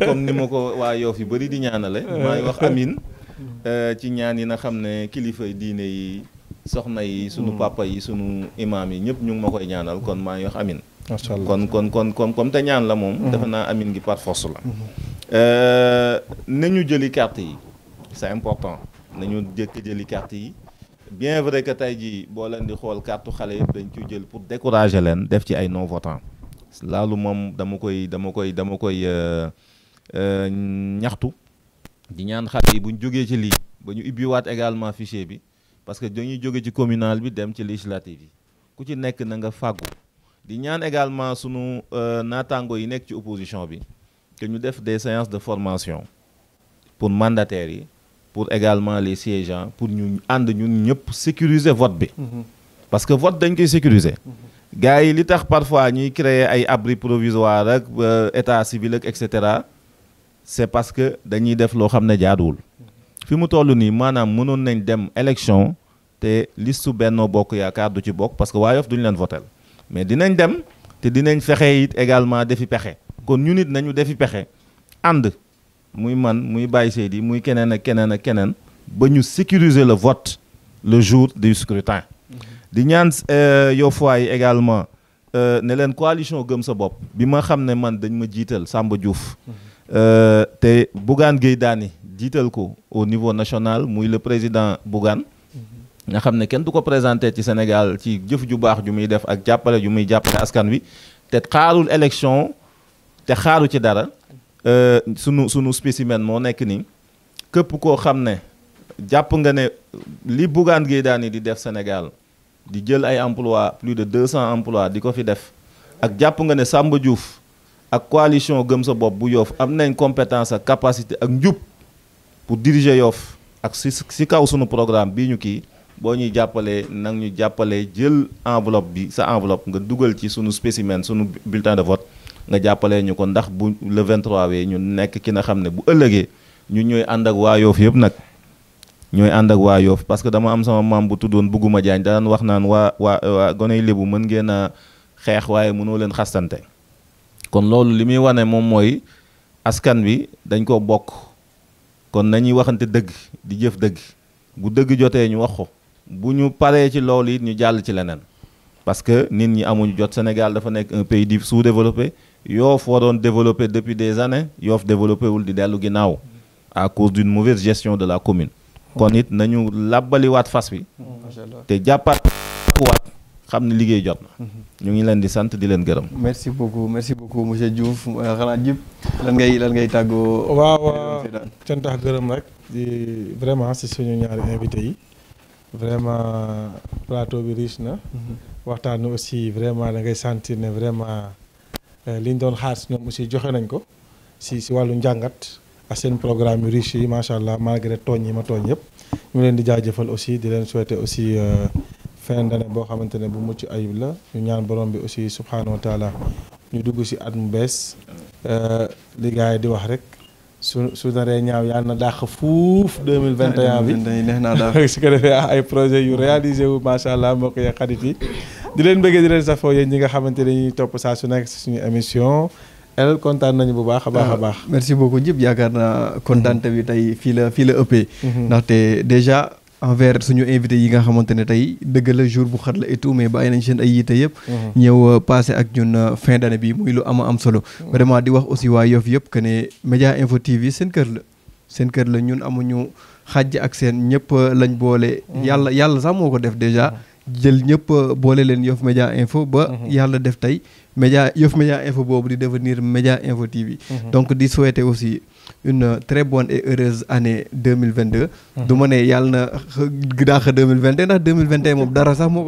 comme ni ma ko waa Yoff yu bëri di ñaanale maa ngi wax amin ci ñaan yi na xam ne kilifa diine yi soxna yi sunu papa yi sunu imam yi ñëpp ñu ngi ma koy ñaanal kon maa ngi wax amin macha allah kon comme te ñaan la moom defe naa amin gi par force la nañu jëli carte yi c'est important nañu jëkk jëli carte yi bien vrai que tey jii boo leen di xool carte xale yëpp dañ ciy jël pour décourager leen def ci ay non votants laalu moom dama koy ñaxtu di ñaan xale yi buñ jógee ci lii ba ñu ubbiwaat également fichier bi parce que dañuy jóge ci communal bi dem ci législative yi ku ci nekk na nga fàggu di ñaan également sunu naataango yi nekk ci opposition bi que ñu def des séances de formation pour mandataires yi pour également les siégeants pour ñu ànd ñun ñëpp sécuriser vote bi parce que vote dañ koy sécuriser gars yi li tax parfois ñuy créer ay abri provisoire ak état civil ak et cetera c'est parce que dañuy def loo xam ne jaaduwul fi mu toll nii maanaam mënoon nañ dem élection te listu Benno Bokk Yaakaar du ci bokk parce que waa Yoff duñu leen votel mais dinañ dem te dinañ fexe it également defi pexe kon ñu nit nañu defi pexe ànd muy man muy Baye Seydi muy keneen ak keneen ak keneen ba ñu sécuriser le vote le jour du scrutin di ñaan Yoffois yi également ne leen coalition gëm sa bopp bi ma xam ne man dañ ma jiital Samba Diouf te Bougane Gueye Dany jiital ko au niveau national muy le président Bougane nga xam ne kenn du ko présenté ci Sénégal ci jëf ju baax ju muy def ak jàppale ju muy jàppale askan wi te xaarul élection te xaaru ci dara sunu spécimen moo nekk nii képp koo xam ne jàpp nga ne li Bougane Gueye Dany di def Sénégal di jël ay emploi plus de 200 emplois di ko fi def ak jàpp nga ne Samba Diouf ak coalition gëm sa bopp bu Yoff am nañ compétence ak capacité ak njub pour diriger Yoff ak si kaw sunu programme bii ñu kii boo ñuy jàppalee nag ñu jàppalee jël enveloppe bi sa enveloppe nga dugal ci sunu spécimen sunu bulletin de vote nga jàppalee ñu ko ndax bu le 23 wee ñu nekk ki nga xam ne bu ëllëgee ñu ñooy ànd ak waa Yoff yëpp nag ñooy ànd ak waa Yoff parce que dama am sama maam bu tuddoon Bugguma Jaañ daan wax naan waa goney lébu mën ngeen a xeex waaye mënoo leen xastante kon loolu li muy wane moom mooy askan wi dañ ko bokk kon nañuy waxante dëgg di jëf dëgg bu dëgg jotee ñu wax ko bu ñu paree ci loolu it ñu jàll ci leneen parce que nit ñi amuñu jot Sénégal dafa nekk un pays sous-développé Yoff waroon développé depuis des années Yoff développé wul di dellu ginnaaw à cause d'une mauvaise gestion de la commune kon it nañu làbbaliwaat fas wi te jàppaat waat xam ne liggéey jot na ñu ngi leen di sant di leen gërëm. merci beaucoup monsieur Diouf xanaa jib lan ngay tàggoo. waaw cant ak gërëm rek di vraiment si suñu ñaari invité yi vraiment plateau bi riche na. waxtaan na aussi vraiment da ngay sentir ne vraiment liñ doon xaar si ñoom aussi joxe nañ ko si wàllu njàngat ak seen programme yu riche yi macha allah malgré tooñ yi ma tooñ yëpp ñu leen di jaajëfal aussi di leen souhaiter aussi. fin d'année boo xamante ne bu mucc ayib la ñu ñaan borom bi aussi subhanahu wa taala ñu dugg ci at mu bees li gars yi di wax rek su naree ñaaw yàlla na dàq fuuf 2021 bi neex naa daal su ko defee ay projet yu réalisé wu macha allah mbokk yi xarit yi di leen bëggee di leen safoo yéen ñi nga xamante ne ñuy topp saa su nekk si suñu émission El kontaan nañu bu baax a baax a baax. merci beaucoup Djib yaakaar naa kontaante bi tey fii la ëppee. ndaxte déjà envers suñu invité yi nga xamante ne tey dëgg la jour bu xat la et tout mais bàyyi nañ seen ay yitte yëpp. ñëw passé ak ñun fin d'année bi muy lu am solo. vraiment di wax aussi waa Yoff yëpp que ne Média Info TV seen kër la. seen kër la ñun amuñu xàjj ak seen ñëpp lañ boole. yàlla sax moo ko def déjà. jël ñëpp boole leen Yoff Média Info ba yàlla def tey Yoff Média Info boobu di devenir Média Info TV. donc di souhaiter aussi une très bonne et heureuse année 2022. du ma ne yàlla na dàq 2021 ndax 2021 moom dara sax moo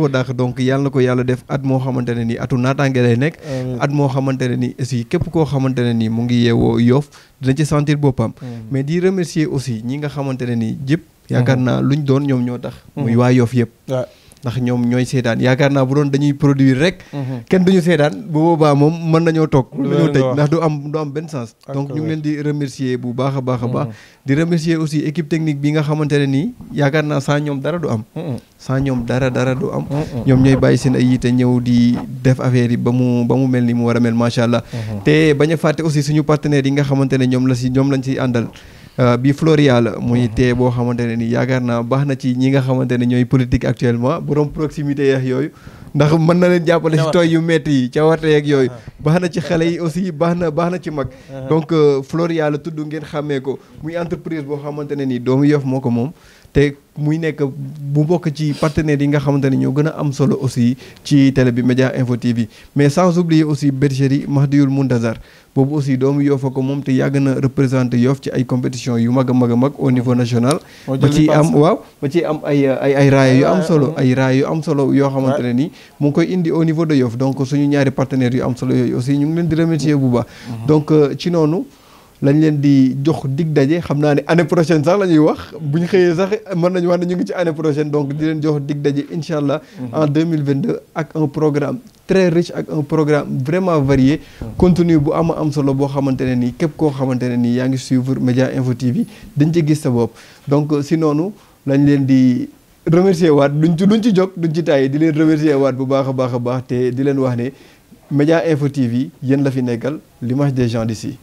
ko dàq donc yàlla na ko yàlla def at moo xamante ne nii atu naataange lay nekk. at moo xamante ne nii aussi képp koo xamante ne nii mu ngi yeewoo Yoff dina ci sentir boppam. mais di remercier aussi ñi nga xamante ne nii jëpp. yaakaar naa luñ doon ñoom ñoo tax. muy waa Yoff yëpp. ndax ñoom ñooy seetaan yaakaar naa bu doon dañuy produire rek. kenn duñu seetaan bu boobaa moom mën nañoo toog. mën nañoo tëj ndax du am benn sens. donc ñu ngi leen di remercier bu baax a baax a baax. di remercier aussi équipe technique bi nga xamante ne nii yaakaar naa sans ñoom dara du am. sans ñoom dara du am. ñoom ñooy bàyyi seen ay yitte ñëw di def affaire yi ba mu mel ni mu war a mel macha allah. te bañ a fàtte aussi suñu partenaires yi nga xamante ne ñoom lañ ci àndal. bi Floria la muy tee boo xamante ne ni yaakaar naa baax na ci ñi nga xamante ne ñooy politique actuellement borom proximité yeex yooyu ndax mën na leen jàppale ci tooy yu metti yi ca warte yeeg yooyu baax na ci xale yi aussi baax na ci mag donc Floria la tudd ngeen xàmmee ko muy entreprise boo xamante ne ni doomu Yoff moo ko moom te muy nekk bu bokk ci partenaires yi nga xamante ne ñoo gën a am solo aussi ci télé bi Média Info TV mais sans oublier aussi bergerie Mahdiyoul Muntazar boobu aussi doomu Yoff ko moom te yàgg na représenté Yoff ci ay compétition yu mag a mag au niveau national ba ci am ay raaya yu am solo yu am solo yoo xamante ne ni mu ngi koy indi au niveau de Yoff donc suñu ñaari partenaires yu am solo yooyu aussi ñu ngi leen di remercier bu baax donc ci noonu lañ leen di jox dig daje xam naa ne année prochaine sax la ñuy wax bu ñu xëyee sax mën nañu wax ne ñu ngi ci année prochaine donc di leen jox dig daje incha allah en 2022 ak un programme très riche ak un programme vraiment varié contenu bu am solo boo xamante ne nii képp koo xamante ne nii yaa ngi suivre Média Info TV dañ ci gis sa bopp donc si noonu lañ leen di remercier waat duñ ci jóg duñ ci tàyyi di leen remercier waat bu baax a baax te di leen wax ne Média Info TV yéen la fi nekkal l'image des gens d'ici